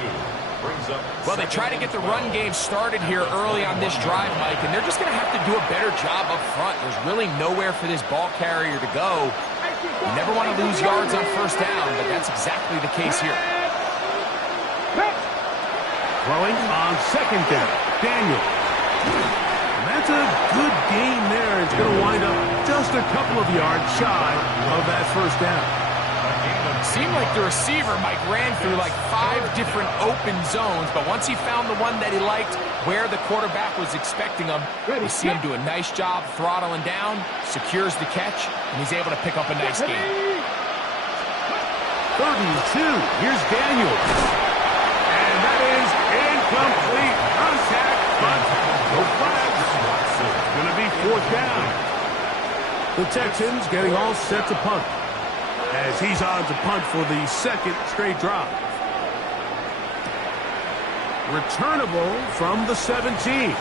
Well, they try to get the run game started here early on this drive, Mike, and they're just going to have to do a better job up front. There's really nowhere for this ball carrier to go. You never want to lose yards on first down, but that's exactly the case here. Throwing on second down, Daniel. That's a good gain there. It's going to wind up just a couple of yards shy of that first down. Seemed like the receiver, Mike, ran through like 5 different open zones, but once he found the one that he liked where the quarterback was expecting him, we see him do a nice job throttling down, secures the catch, and he's able to pick up a nice gain. 32. Here's Daniels. And that is incomplete. Contact, but no flags. It's going to be fourth down. The Texans getting all set to punt as he's on to punt for the second straight drive. Returnable from the 17.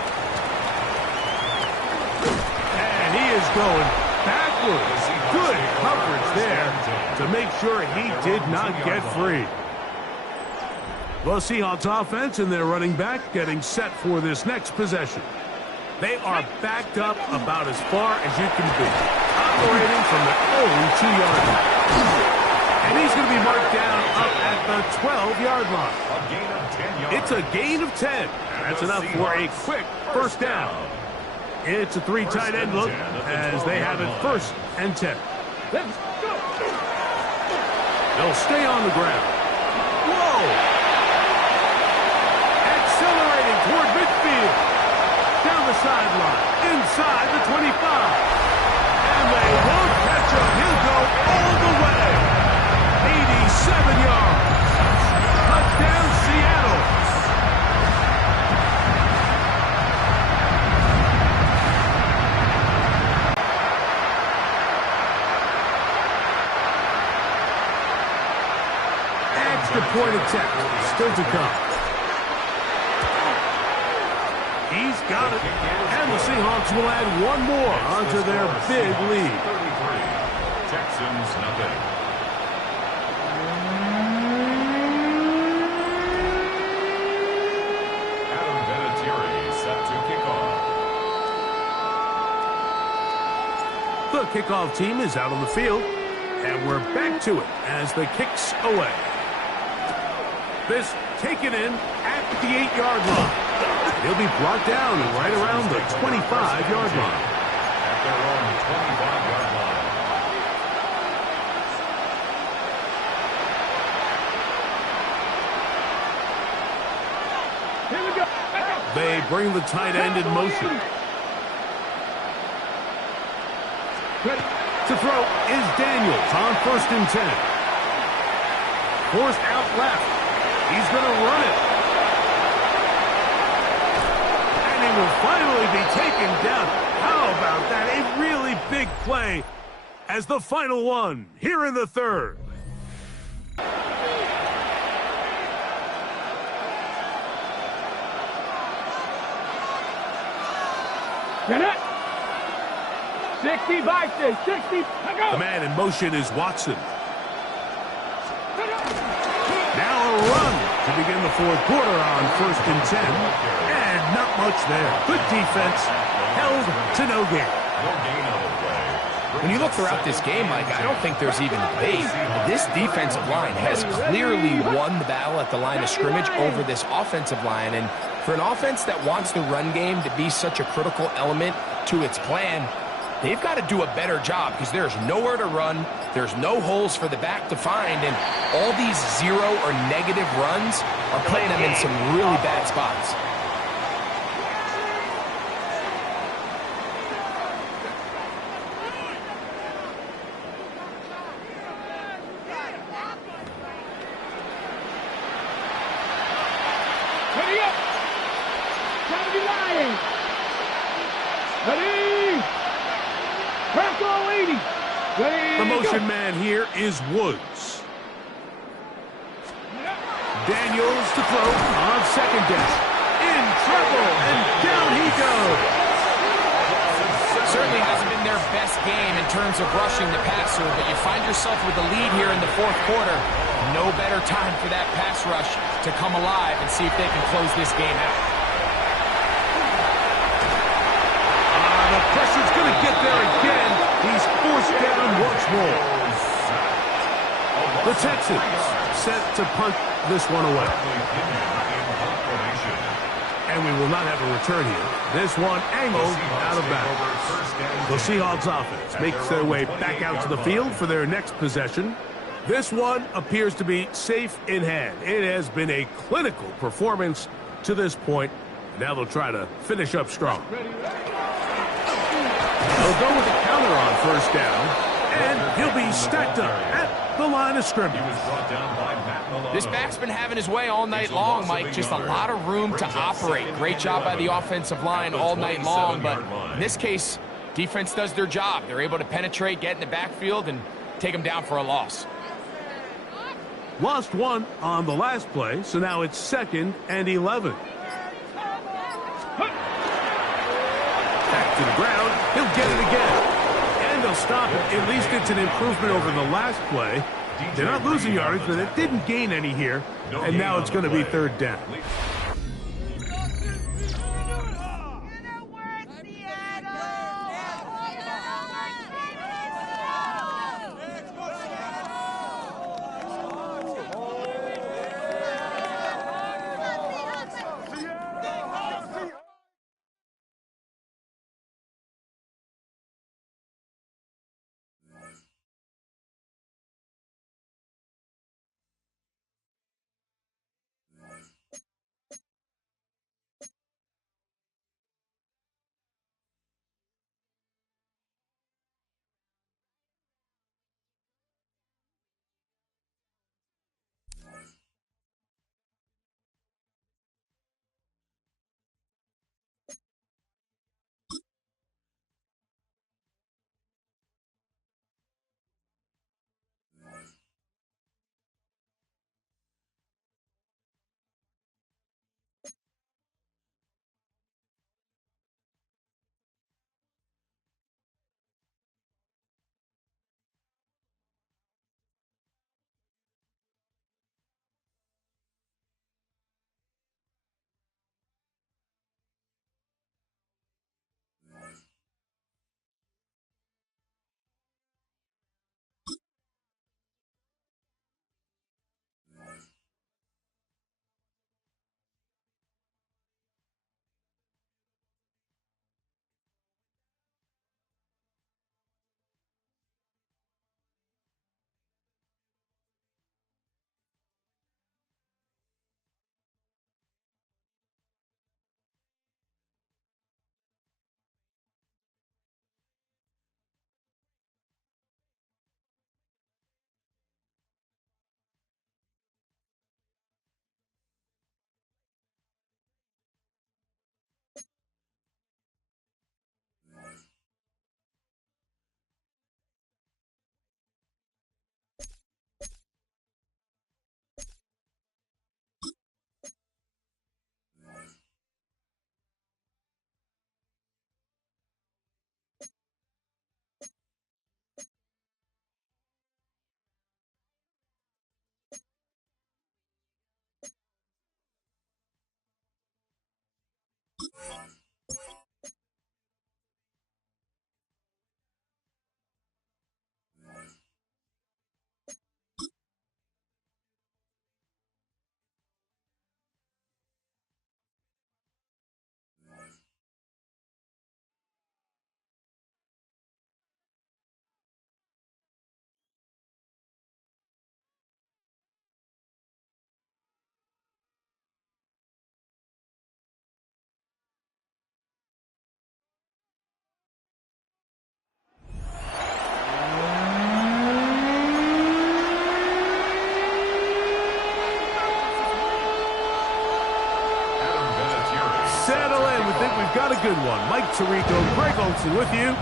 And he is going backwards. Good coverage there to make sure he did not get free. The Seahawks offense and their running back getting set for this next possession. They are backed up about as far as you can be, operating from the own 2-yard line. And he's going to be marked down up at the 12-yard line. A gain of 10 yards. It's a gain of 10. That's enough for a quick first down. It's a 3 tight end look as they have it 1st and 10. Let's go. They'll stay on the ground. Whoa! Accelerating toward midfield. inside the 25. And they won't catch him. He'll go all the way. 87 yards. Touchdown, Seattle. Extra point attempt. Still to come. He's got it. And the Seahawks will add one more onto their big lead. 33. Texans nothing. Adam Vinatieri set to kick off. The kickoff team is out on the field. And we're back to it as the kick's away. This taken in at the 8-yard line. He'll be brought down right around the 25-yard line. At their own 25-yard line. Here we go. They bring the tight end in motion. To throw is Daniels on 1st and 10. Forced out left. He's going to run it. And he will finally be taken down. How about that? A really big play as the final one here in the third. Get it. 60 by 60. The man in motion is Watson. Now a run to begin the fourth quarter on 1st and 10. And not much there. Good defense. Held to no gain. When you look throughout this game, Mike, I don't think there's even debate. This defensive line has clearly won the battle at the line of scrimmage over this offensive line. And for an offense that wants the run game to be such a critical element to its plan, they've got to do a better job because there's nowhere to run. There's no holes for the back to find. And all these zero or negative runs are putting them in some really bad spots. Ready up. Trying to be lying. Ready. Purple 80. Ready. The motion man here is Woods. Daniels to throw on 2nd down. In trouble, and down he goes. Certainly hasn't been their best game in terms of rushing the passer, but you find yourself with the lead here in the fourth quarter. No better time for that pass rush to come alive and see if they can close this game out. The pressure's going to get there again. He's forced down once more. The Texans set to punt this one away. And we will not have a return here. This one angled out of bounds. The Seahawks offense makes their way back out to the field for their next possession. This one appears to be safe in hand. It has been a clinical performance to this point. Now they'll try to finish up strong. They'll go with a counter on 1st down, and he'll be stacked up at the line of scrimmage. This back's been having his way all night long, Mike. Just a lot of room to operate. Great job by the offensive line all night long, but in this case, defense does their job. They're able to penetrate, get in the backfield, and take them down for a loss. Lost one on the last play, so now it's 2nd and 11. Back to the ground. He'll get it again. And they'll stop it. At least it's an improvement over the last play. They're not losing yardage, but it didn't gain any here. And now it's going to be 3rd down. think we've got a good one. Mike Tirico, Greg Olsen with you.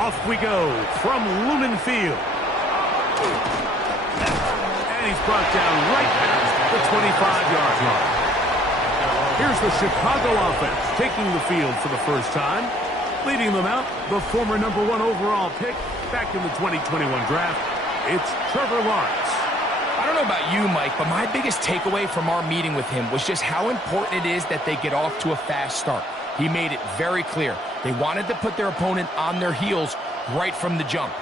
Off we go from Lumen Field. And he's brought down right at the 25-yard line. Here's the Chicago offense taking the field for the first time. Leading them out, the former #1 overall pick back in the 2021 draft. It's Trevor Lawrence. I don't know about you, Mike, but my biggest takeaway from our meeting with him was just how important it is that they get off to a fast start. He made it very clear. They wanted to put their opponent on their heels right from the jump.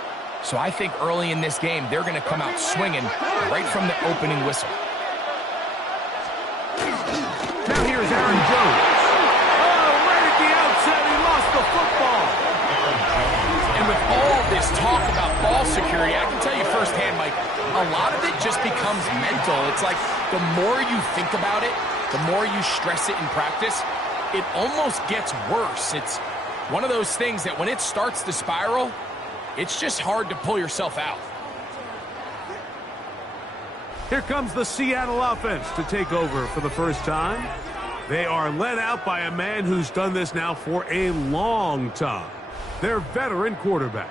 So I think early in this game, they're going to come out swinging right from the opening whistle. Now here's Aaron Jones. Oh, right at the outset, he lost the football. And with all this talk about ball security, I can tell you firsthand, Mike, a lot of it just becomes mental. It's like the more you think about it, the more you stress it in practice, it almost gets worse. It's one of those things that when it starts to spiral, it's just hard to pull yourself out. Here comes the Seattle offense to take over for the first time. They are led out by a man who's done this now for a long time. Their veteran quarterback.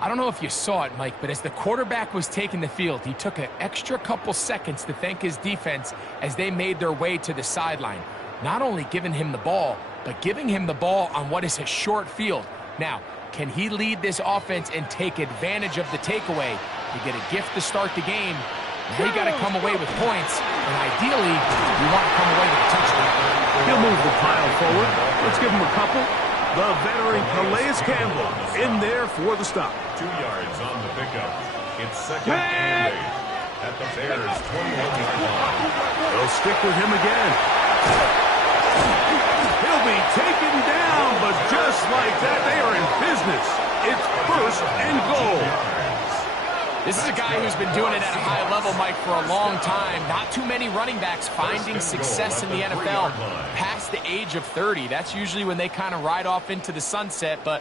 I don't know if you saw it, Mike, but as the quarterback was taking the field, he took an extra couple seconds to thank his defense as they made their way to the sideline. Not only giving him the ball, but giving him the ball on what is a short field. Now, can he lead this offense and take advantage of the takeaway to get a gift to start the game? Now you got to come away with points, and ideally, you want to come away with a touchdown. He'll move the pile forward. Let's give him a couple. The veteran Calais Campbell in there for the stop. 2 yards on the pickup. It's second and 8 at the Bears' 21-yard line. They'll stick with him again. He'll be taken down, but just like that, they are in business. It's first and goal. This is a guy who's been doing it at a high level, Mike, for a long time. Not too many running backs finding success in the NFL past the age of 30. That's usually when they kind of ride off into the sunset, but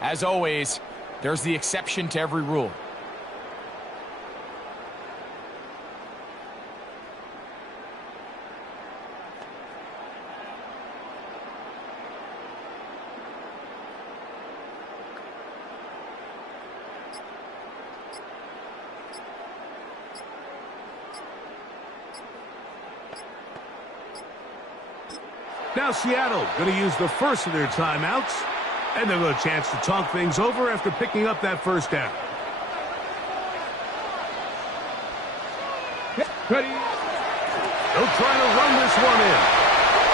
as always, there's the exception to every rule. Now Seattle going to use the first of their timeouts, and they'll have a chance to talk things over after picking up that first down. Ready? They'll try to run this one in.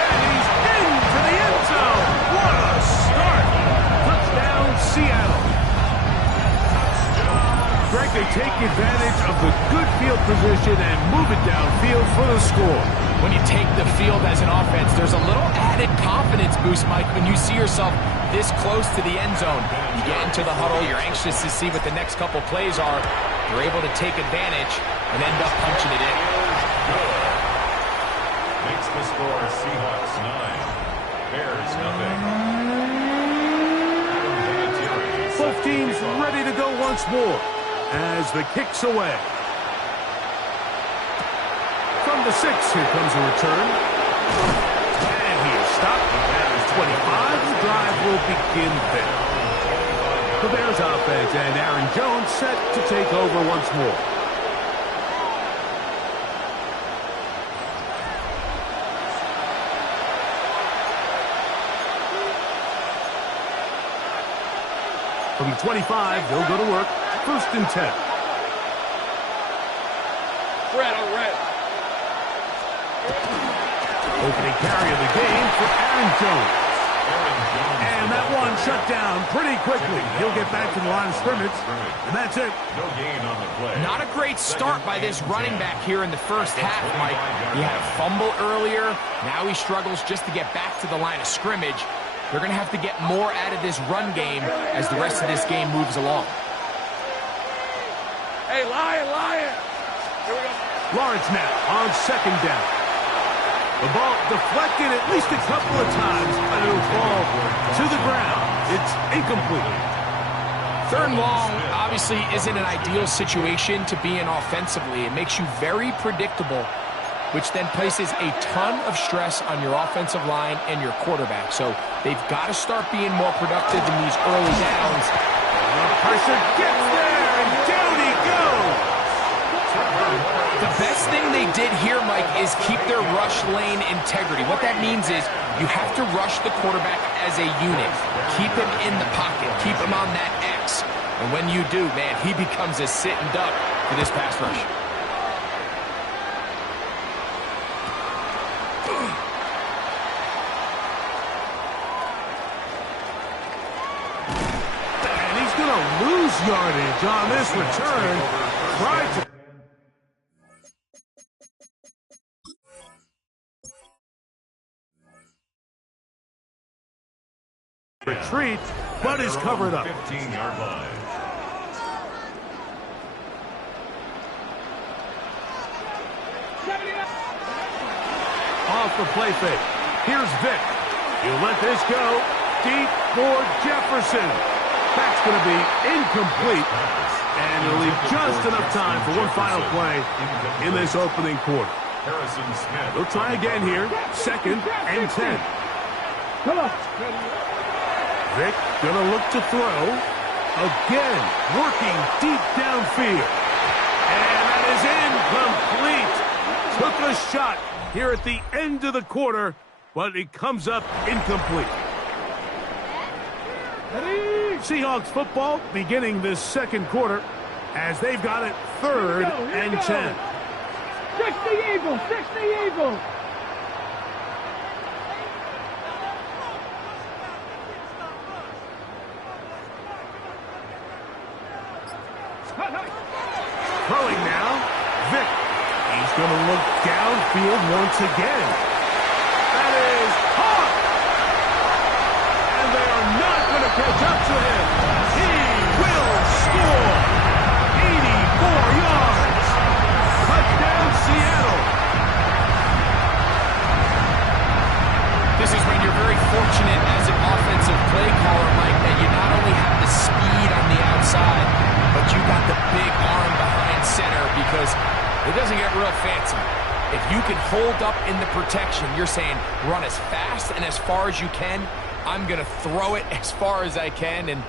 And he's into the end zone. What a start. Touchdown, Seattle. Greg, they take advantage of the good field position and move it downfield for the score. When you take the field as an offense, there's a little added confidence boost, Mike, when you see yourself this close to the end zone. You get into the huddle, you're anxious to see what the next couple plays are. You're able to take advantage and end up punching it in. Makes the score Seahawks 9, Bears nothing. Both teams ready to go once more as the kick's away. From the 6, here comes a return. And he is stopped at his 25. The drive will begin there. The Bears offense and Aaron Jones set to take over once more. From the 25, they'll go to work. First and 10. Opening carry of the game for Aaron Jones. And that one shut down pretty quickly. He'll get back to the line of scrimmage, and that's it. No gain on the play. Not a great start by this running back here in the first half, Mike. He had a fumble earlier. Now he struggles just to get back to the line of scrimmage. They're going to have to get more out of this run game as the rest of this game moves along. Hey, Lion! Here we go. Lawrence now on second down. The ball deflected at least a couple of times, but it'll fall to the ground. It's incomplete. Third and long obviously isn't an ideal situation to be in offensively. It makes you very predictable which then places a ton of stress on your offensive line and your quarterback. So they've got to start being more productive in these early downs. Pressure gets there, and down he goes. The best thing they did here, Mike, is keep their rush lane integrity. What that means is you have to rush the quarterback as a unit. Keep him in the pocket. Keep him on that X. And when you do, man, he becomes a sitting duck for this pass rush. And he's going to lose yardage on this return. Tried to retreat, but is covered up. 15-yard line. Off the play fake. Here's Vic. He'll let this go. Deep for Jefferson. That's going to be incomplete. And he'll leave just enough time for one final play in this opening quarter. Harrison Smith. They'll try again here. 2nd and 10. Come on. Vic gonna look to throw. Again, working deep downfield. And that is incomplete. Took a shot here at the end of the quarter, but it comes up incomplete. Seahawks football beginning this second quarter as they've got it 3rd and 10. 60 Eagles, 60 Eagles. Throwing now, Vic. He's going to look downfield once again. That is caught. And they are not going to catch up to him. He will score. 84 yards. Touchdown, Seattle. This is when you're very fortunate as an offensive play caller, Mike, that you not only have the speed on the outside, but you got the big arm behind center, because it doesn't get real fancy. If you can hold up in the protection, you're saying run as fast and as far as you can. I'm going to throw it as far as I can, and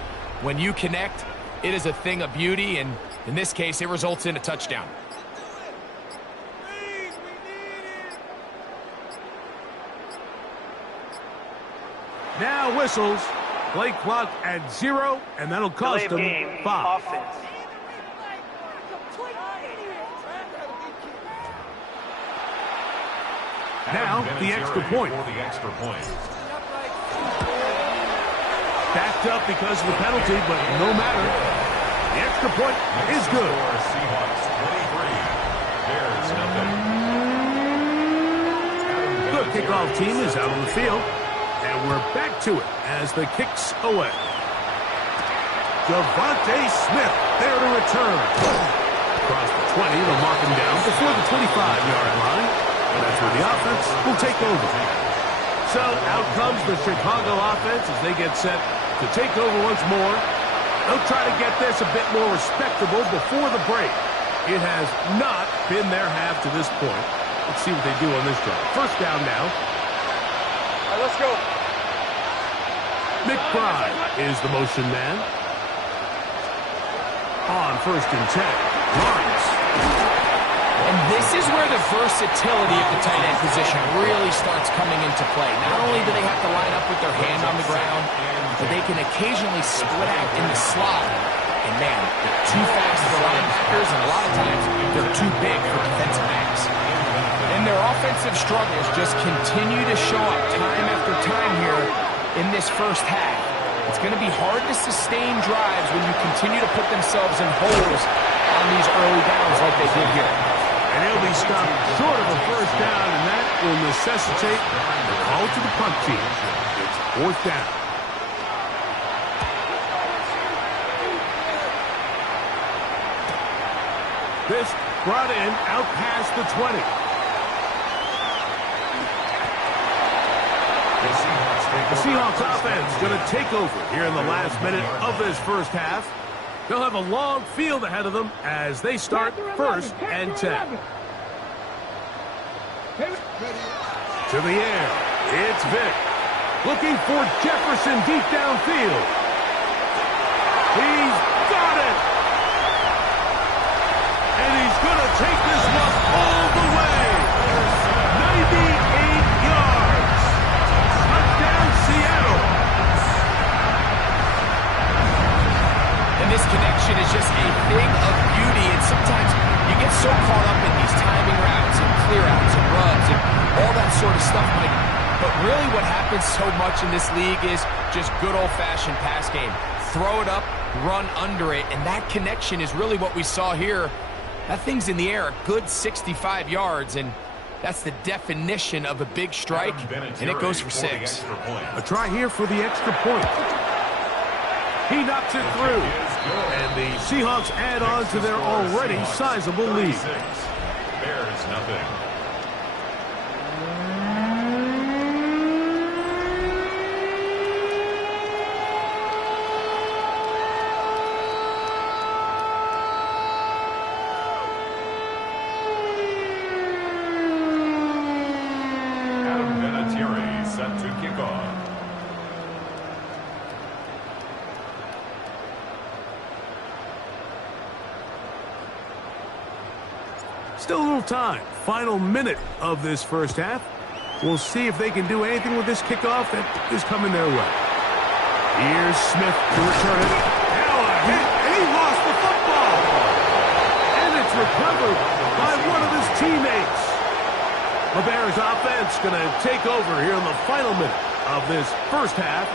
when you connect, it is a thing of beauty, and in this case, it results in a touchdown. Now whistles. Play clock at 0, and that'll cost them 5. Offense. Now the extra point. Backed up because of the penalty, but no matter. The extra point is good. Seahawks 23. Bears nothing. The kickoff team is out on the field. And we're back to it as the kick's away. Devontae Smith there to return. Across the 20, they'll mark him down before the 25-yard line. And that's where the offense will take over. So out comes the Chicago offense as they get set to take over once more. They'll try to get this a bit more respectable before the break. It has not been their half to this point. Let's see what they do on this drive. First down now. All right, let's go. McBride is the motion man. On 1st and 10. Lawrence. And this is where the versatility of the tight end position really starts coming into play. Not only do they have to line up with their hand on the ground, but they can occasionally split out in the slot. And man, they're too fast for linebackers, and a lot of times they're too big for defensive backs. And their offensive struggles just continue to show up time after time here in this first half. It's going to be hard to sustain drives when you continue to put themselves in holes on these early downs like they did here. And he'll be stopped short of a first down, and that will necessitate the call to the punt team. It's 4th down. This brought in out past the 20. The Seahawks offense going to take over here in the last minute of this first half. They'll have a long field ahead of them as they start 1st and 10. To the air. It's Vick. Looking for Jefferson deep downfield. He's got it. And he's going to take this one all the way. 98 yards. Touchdown, Seattle. And this connection is just a thing of beauty. And sometimes you get so caught up in these timing routes and clear outs and runs and all that sort of stuff, Mike. But really what happens so much in this league is just good old-fashioned pass game. Throw it up, run under it, and that connection is really what we saw here. That thing's in the air a good 65 yards, and that's the definition of a big strike, and it goes for 6. A try here for the extra point. He knocks it through, and the Seahawks add on to their already sizable lead. Bears nothing. Set to kick off. Still a little time. Final minute of this first half. We'll see if they can do anything with this kickoff that is coming their way. Here's Smith to return it. Now a hit, and he lost the football. And it's recovered by one of his teammates. The Bears offense going to take over here in the final minute of this first half.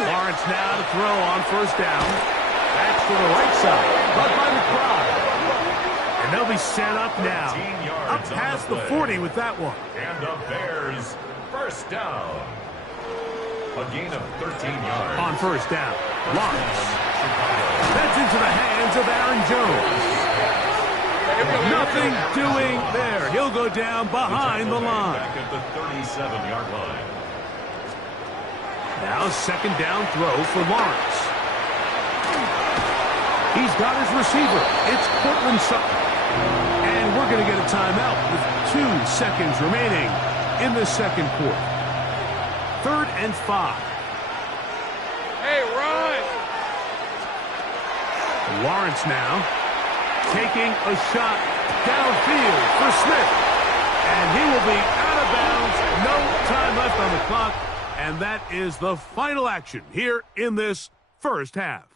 Lawrence now to throw on first down. That's to the right side. Caught by McBride. And they'll be set up now. Up past the 40 with that one. And the Bears first down. A gain of 13 yards. On first down, Lawrence. That's into the hands of Aaron Jones. Nothing doing there. He'll go down behind the line. Back at the 37-yard line. Now second down throw for Lawrence. He's got his receiver. It's Cortland Sutton. And we're going to get a timeout with 2 seconds remaining in the second quarter. 3rd and 5. Hey, run! Lawrence now taking a shot downfield for Smith. And he will be out of bounds. No time left on the clock. And that is the final action here in this first half.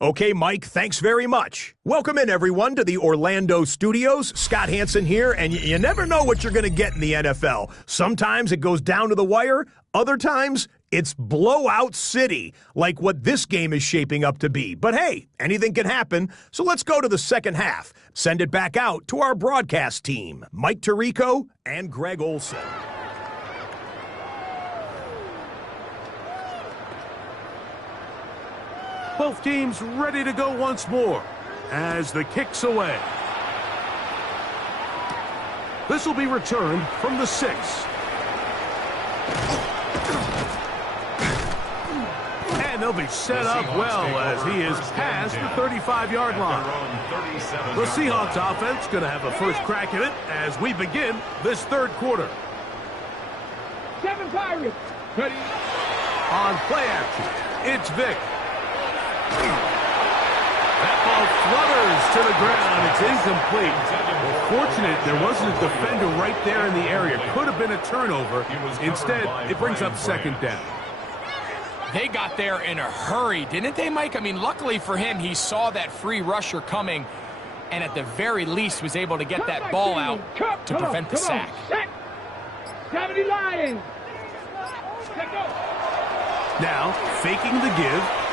Okay, Mike, thanks very much. Welcome in, everyone, to the Orlando studios. Scott Hansen here, and you never know what you're going to get in the NFL. Sometimes it goes down to the wire. Other times, it's blowout city, like what this game is shaping up to be. But hey, anything can happen, so let's go to the second half. Send it back out to our broadcast team, Mike Tirico and Greg Olson. Both teams ready to go once more as the kick's away. This will be returned from the 6. And they'll be set up well as he is past the 35-yard line. The Seahawks offense going to have a first crack at it as we begin this third quarter. 7 Pirates. Ready. On play action, it's Vick. That ball flutters to the ground. It's incomplete. Well, fortunate there wasn't a defender right there in the area. Could have been a turnover. Instead, it brings up second down. They got there in a hurry, didn't they, Mike? I mean, luckily for him, he saw that free rusher coming and at the very least was able to get that ball out to prevent the sack. 70 Lions. Now, faking the give.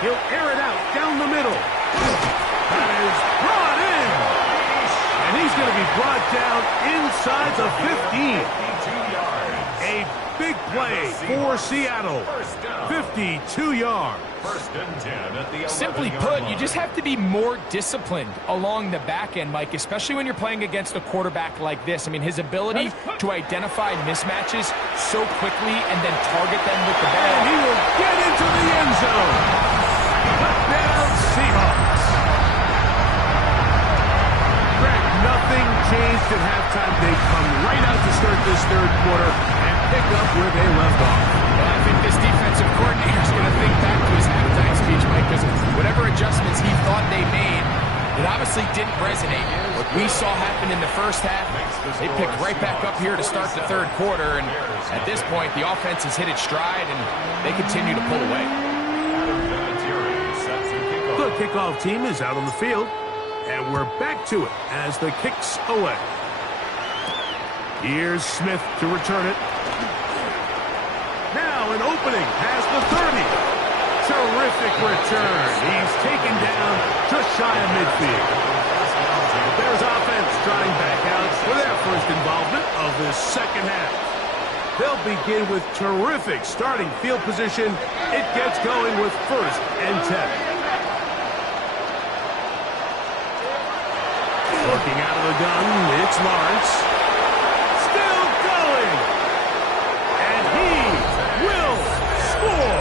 He'll air it out down the middle. That is brought in. And he's going to be brought down inside the 15. A big play for Seattle. 52 yards. First and 10 at the 11-yard Simply put, you just have to be more disciplined along the back end, Mike, especially when you're playing against a quarterback like this. I mean, his ability to identify mismatches so quickly and then target them with the ball. And he will get into the end zone. Touchdown, Seahawks. Greg, nothing changed at halftime. They come right out to start this third quarter and pick up where they left off. Well, I think this defensive coordinator is going to think back to his halftime speech, Mike, because whatever adjustments he thought they made, it obviously didn't resonate. What we saw happen in the first half, they picked right back up here to start the third quarter, and at this point, the offense has hit its stride, and they continue to pull away. The kickoff team is out on the field, and we're back to it as the kick's away. Here's Smith to return it. Now an opening past the 30. Terrific return. He's taken down just shy of midfield. Bears offense trying back out for their first involvement of this second half. They'll begin with terrific starting field position. It gets going with first and 10. Looking out of the gun, it's Lawrence. Still going. And he will score.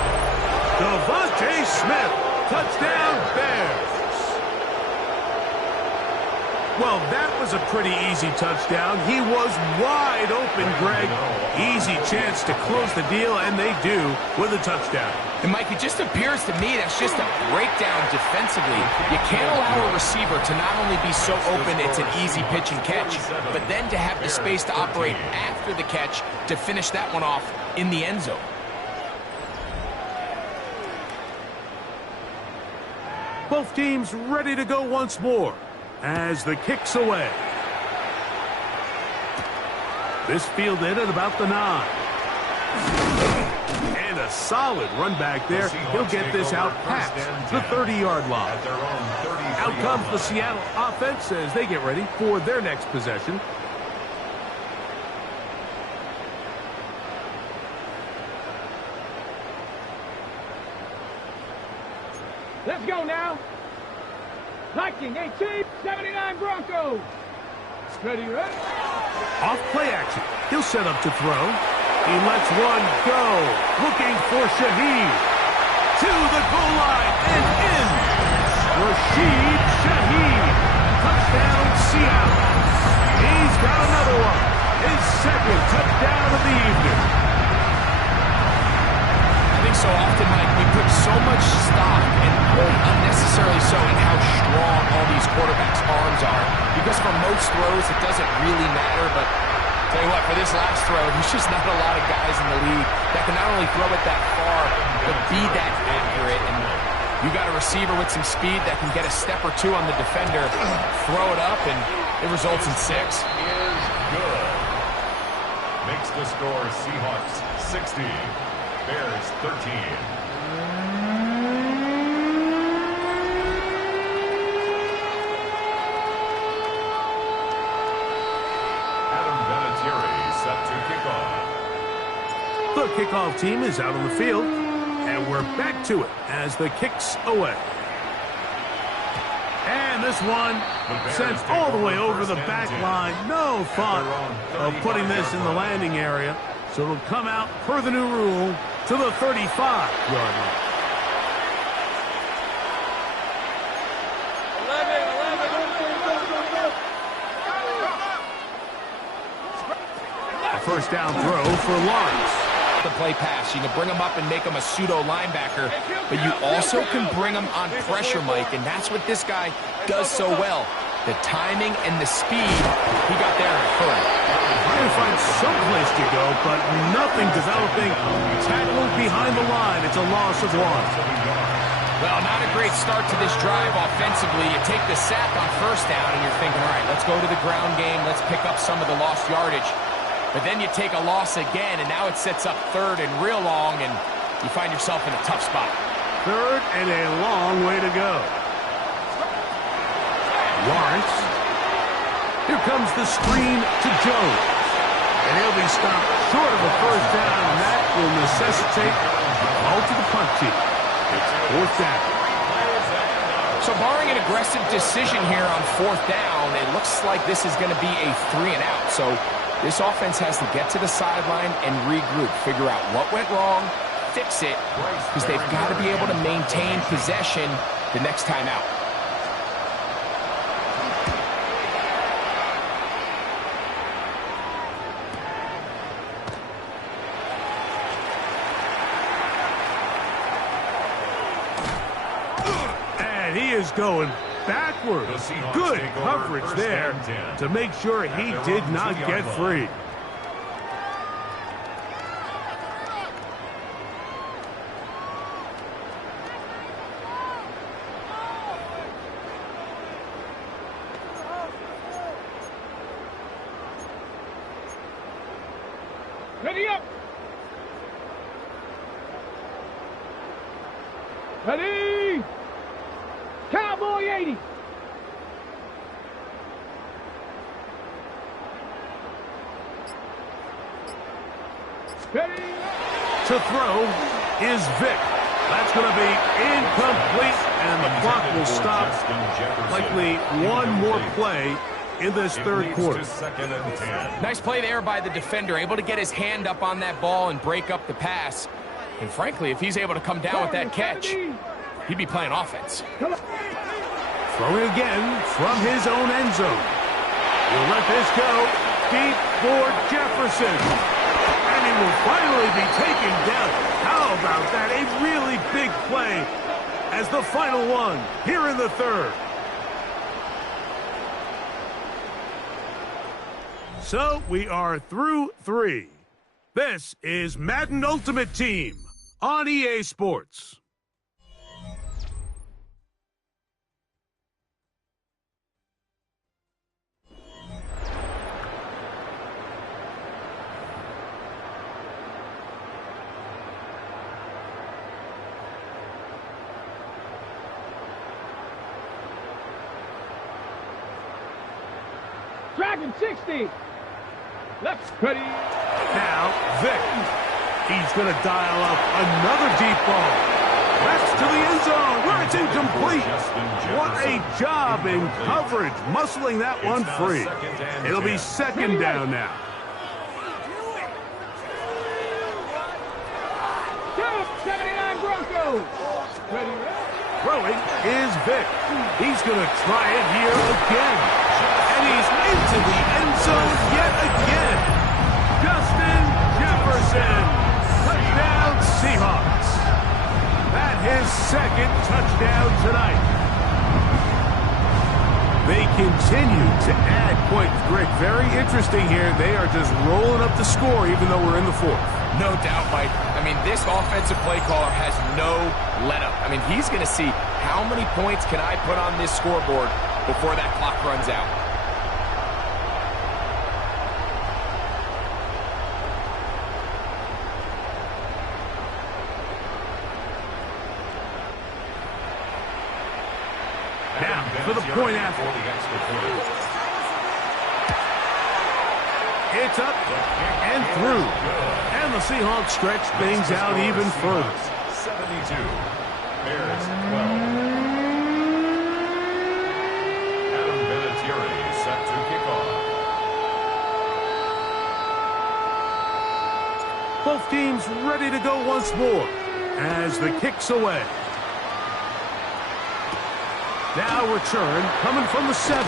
Devontae Smith, touchdown Bears. Well, that was a pretty easy touchdown. He was wide open, Greg. Easy chance to close the deal, and they do with a touchdown. And, Mike, it just appears to me that's just a breakdown defensively. You can't allow a receiver to not only be so open it's an easy pitch and catch, but then to have the space to operate after the catch to finish that one off in the end zone. Both teams ready to go once more as the kick's away. This fielded at about the 9. And a solid run back there. He'll get this out past the 30-yard line. Out comes the Seattle offense as they get ready for their next possession. Let's go now. 1918, 79 Broncos. Steady, ready? Off play action. He'll set up to throw. He lets one go. Looking for Shaheed. To the goal line and in. Rashid Shaheed. Touchdown, Seattle. He's got another one. His second touchdown of the evening. I think so often, Mike, we put so much stock, and unnecessarily so, in how strong all these quarterbacks' arms are. Because for most throws, it doesn't really matter, but tell you what, for this last throw, there's just not a lot of guys in the league that can not only throw it that far, but be that accurate. And you got a receiver with some speed that can get a step or two on the defender, throw it up, and it results in 6. Is good. Makes the score Seahawks 60. Bears 13. Set to kick off. The kickoff team is out on the field, and we're back to it as the kick's away. And this one sent all the way over the back line. No thought of putting this in the landing area, so it'll come out per the new rule to the 35-yard line. First down throw for Lawrence. The play pass. You can bring him up and make him a pseudo linebacker, but you also can bring him on pressure, Mike, and that's what this guy does so well. The timing and the speed, he got there in a hurry. Trying to find some place to go, but nothing developing. Tackled behind the line. It's a loss of 1. Well, not a great start to this drive offensively. You take the sack on first down, and you're thinking, all right, let's go to the ground game. Let's pick up some of the lost yardage. But then you take a loss again, and now it sets up third and real long, and you find yourself in a tough spot. Third and a long way to go. Lawrence. Here comes the screen to Jones. And he'll be stopped short of a first down, and that will necessitate a call to the punt team. It's fourth down. So barring an aggressive decision here on fourth down, it looks like this is going to be a 3-and-out. So this offense has to get to the sideline and regroup, figure out what went wrong, fix it, because they've got to be able to maintain possession the next time out. And he is going backwards. Good coverage there to make sure he did not get free. Ready up. Ready. Cowboy 80. Ready. To throw is Vic. That's going to be incomplete, and the clock will stop. Likely one more play in this third quarter. Nice play there by the defender, able to get his hand up on that ball and break up the pass. And frankly, if he's able to come down with that catch, he'd be playing offense. Throwing again from his own end zone. He'll let this go deep for Jefferson. And he will finally be taken down. How about that? A really big play as the final one here in the third. So we are through 3. This is Madden Ultimate Team on EA Sports. Dragon 60. Left. Ready. Now, Vic. He's going to dial up another deep ball. Left to the end zone where it's incomplete. What a job in coverage, muscling that one free. It'll be second down now. Go, 79 Broncos. Ready. Throwing is Vic. He's going to try it here again. And he's into the end zone yet again. Justin Jefferson. Touchdown Seahawks. That his second touchdown tonight. They continue to add points. Greg, very interesting here. They are just rolling up the score even though we're in the fourth. No doubt, Mike. I mean, this offensive play caller has no let-up. I mean, he's going to see how many points can I put on this scoreboard before that clock runs out. Now, for the point after. It's up and through. And the Seahawks stretch things out even further. 72. Bears 12. Adam Vinatieri set to kick off. Both teams ready to go once more as the kick's away. Now return coming from the 7.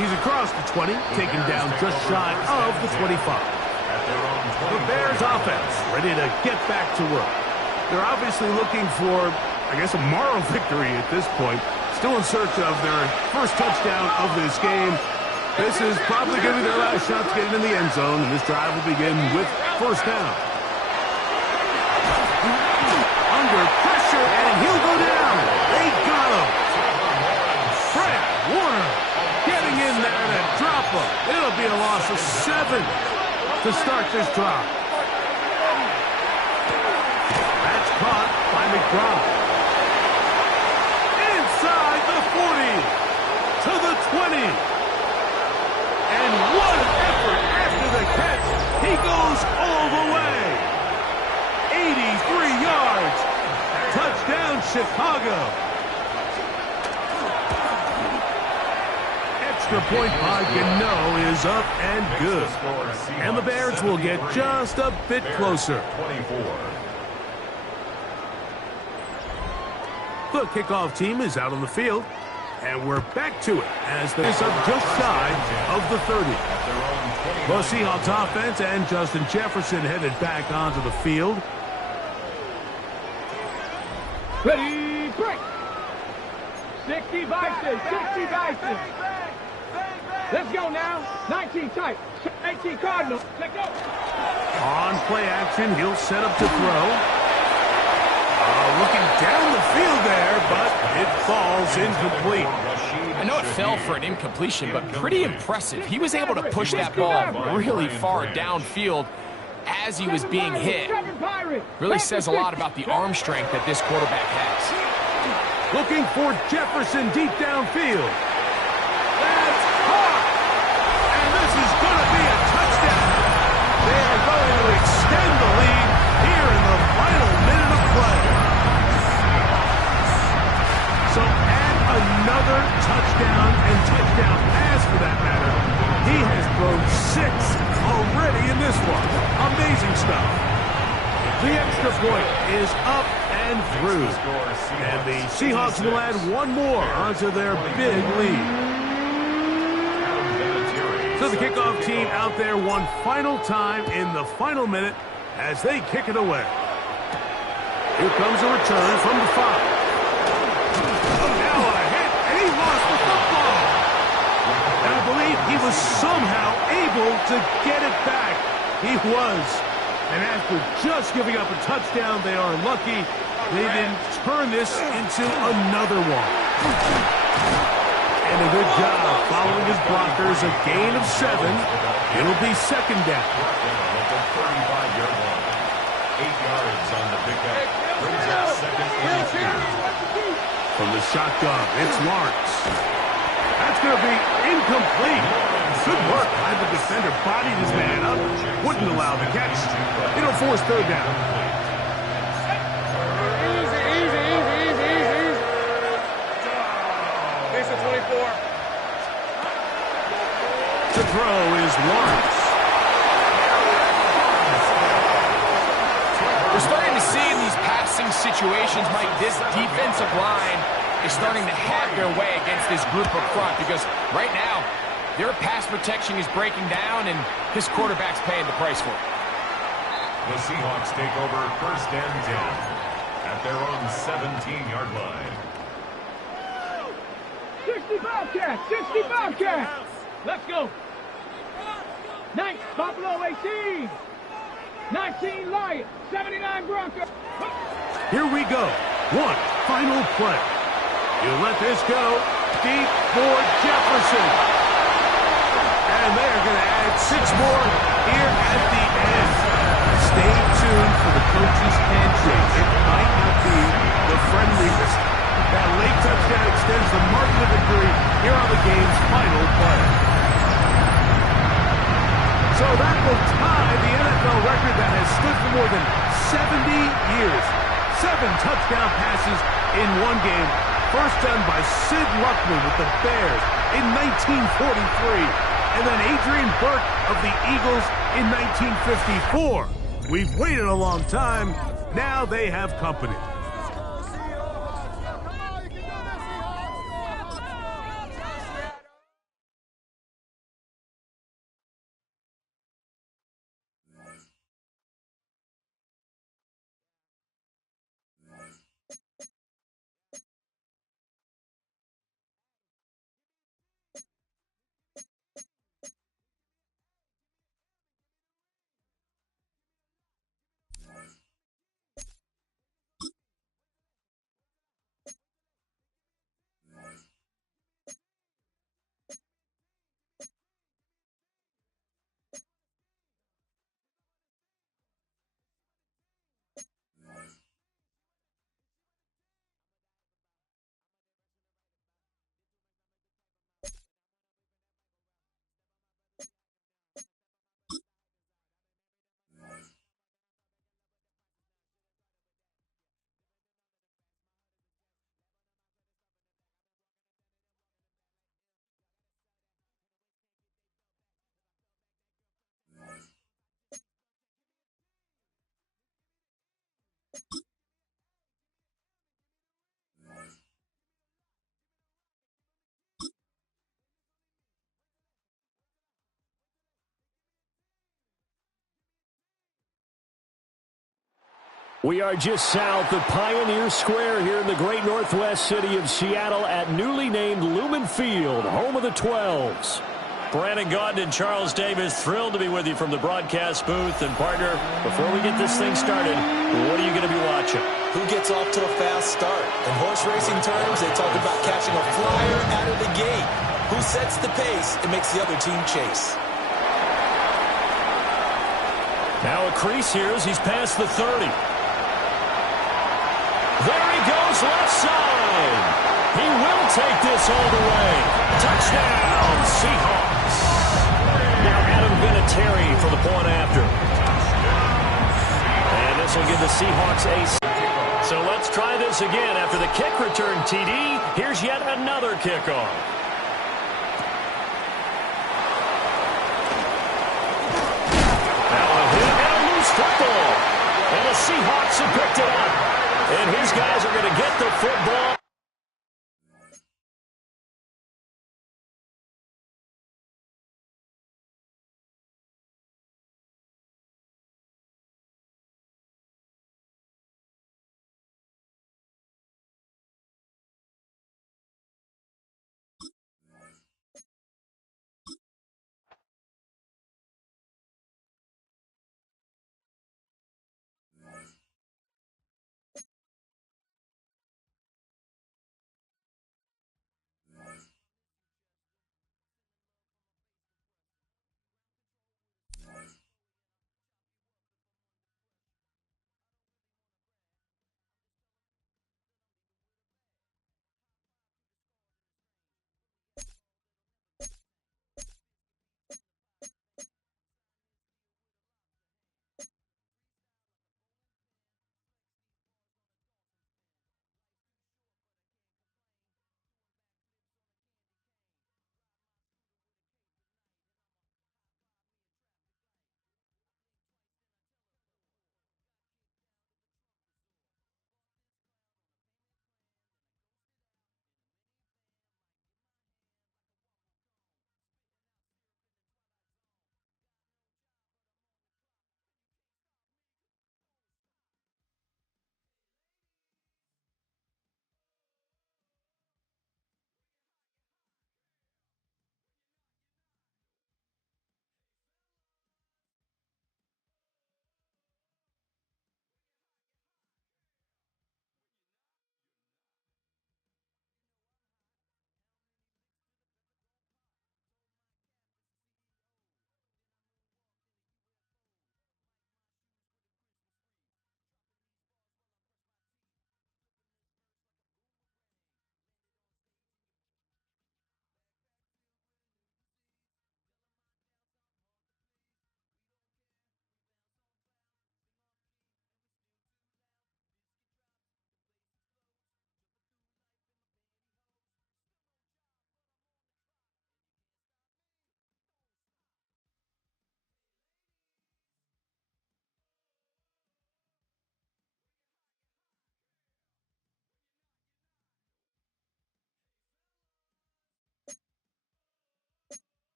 He's across the 20, taken down just shy of the 25. The Bears offense ready to get back to work. They're obviously looking for, I guess, a moral victory at this point. Still in search of their first touchdown of this game. This is probably going to be their last shot to get into the end zone, and this drive will begin with first down. Under pressure, and he'll go down. They got him. Fred Warner getting in there to drop him. It'll be a loss of 7 to start this drive. That's caught by McBride. Inside the 40 to the 20. And what an effort after the catch He goes all the way. 83 yards. Touchdown, Chicago. Extra point by Gano is up and good. And the Bears will get just a bit closer. The kickoff team is out on the field. And we're back to it as they're just shy of the 30. The Seahawks offense and Justin Jefferson headed back onto the field. Ready, break. 60 Bison, 60 Bison. Let's go now. 19 tight, 18 Cardinals. Let's go. On play action, he'll set up to throw. Looking down the field there, but it falls incomplete. I know it fell for an incompletion, but pretty impressive. He was able to push that ball really far downfield as he was being hit. Really says a lot about the arm strength that this quarterback has. Looking for Jefferson deep downfield. That's hot! And this is going to be a touchdown. They are going to extend the lead here in the final minute of play. So add another touchdown and touchdown pass for that matter. He has thrown 6 already in this one. Amazing stuff. The extra point is up and through. And the Seahawks will add one more onto their big lead. So the kickoff team out there one final time in the final minute as they kick it away. Here comes a return from the 5. I believe he was somehow able to get it back. He was. And after just giving up a touchdown, they are lucky they didn't turn this into another one. And a good job following his blockers, a gain of 7. It'll be second down. 35-yard line. 8 yards on the pickup. Brings up second and 2. From the shotgun, it's Lawrence. That's going to be incomplete. Good work by the defender. Bodied his man up. Wouldn't allow the catch. It'll force third down. Easy. This is 24. To throw is Lawrence. We're starting to see in these passing situations, Mike, this defensive line is starting to have their way against this group up front because right now, their pass protection is breaking down and this quarterback's paying the price for it. The Seahawks take over first and 10 at their own 17-yard line. 60 Bobcats, 60 Bobcats. Let's go. 9 Buffalo 18. 19 Lions, 79 Broncos. Here we go. One final play. You let this go deep for Jefferson. And they're going to add 6 more here at the end. Stay tuned for the coach's handshake. It might not be the friendliest. That late touchdown extends the margin of victory here on the game's final play. So that will tie the NFL record that has stood for more than 70 years. 7 touchdown passes in one game. First done by Sid Luckman with the Bears in 1943. And then Adrian Burke of the Eagles in 1954. We've waited a long time. Now they have company. We are just south of Pioneer Square here in the great northwest city of Seattle at newly named Lumen Field, home of the 12s. Brandon Gaudin and Charles Davis, thrilled to be with you from the broadcast booth. And, partner, before we get this thing started, what are you going to be watching? Who gets off to a fast start? In horse racing terms, they talk about catching a flyer out of the gate. Who sets the pace and makes the other team chase? Now a crease here as he's past the 30. There he goes, left side. He will take this all the way. Touchdown, Seahawks. Now Adam Vinatieri for the point after. And this will give the Seahawks a... So let's try this again. After the kick return TD, here's yet another kickoff. Now a hit and a loose football. And the Seahawks have picked it up. And his guys are going to get the football.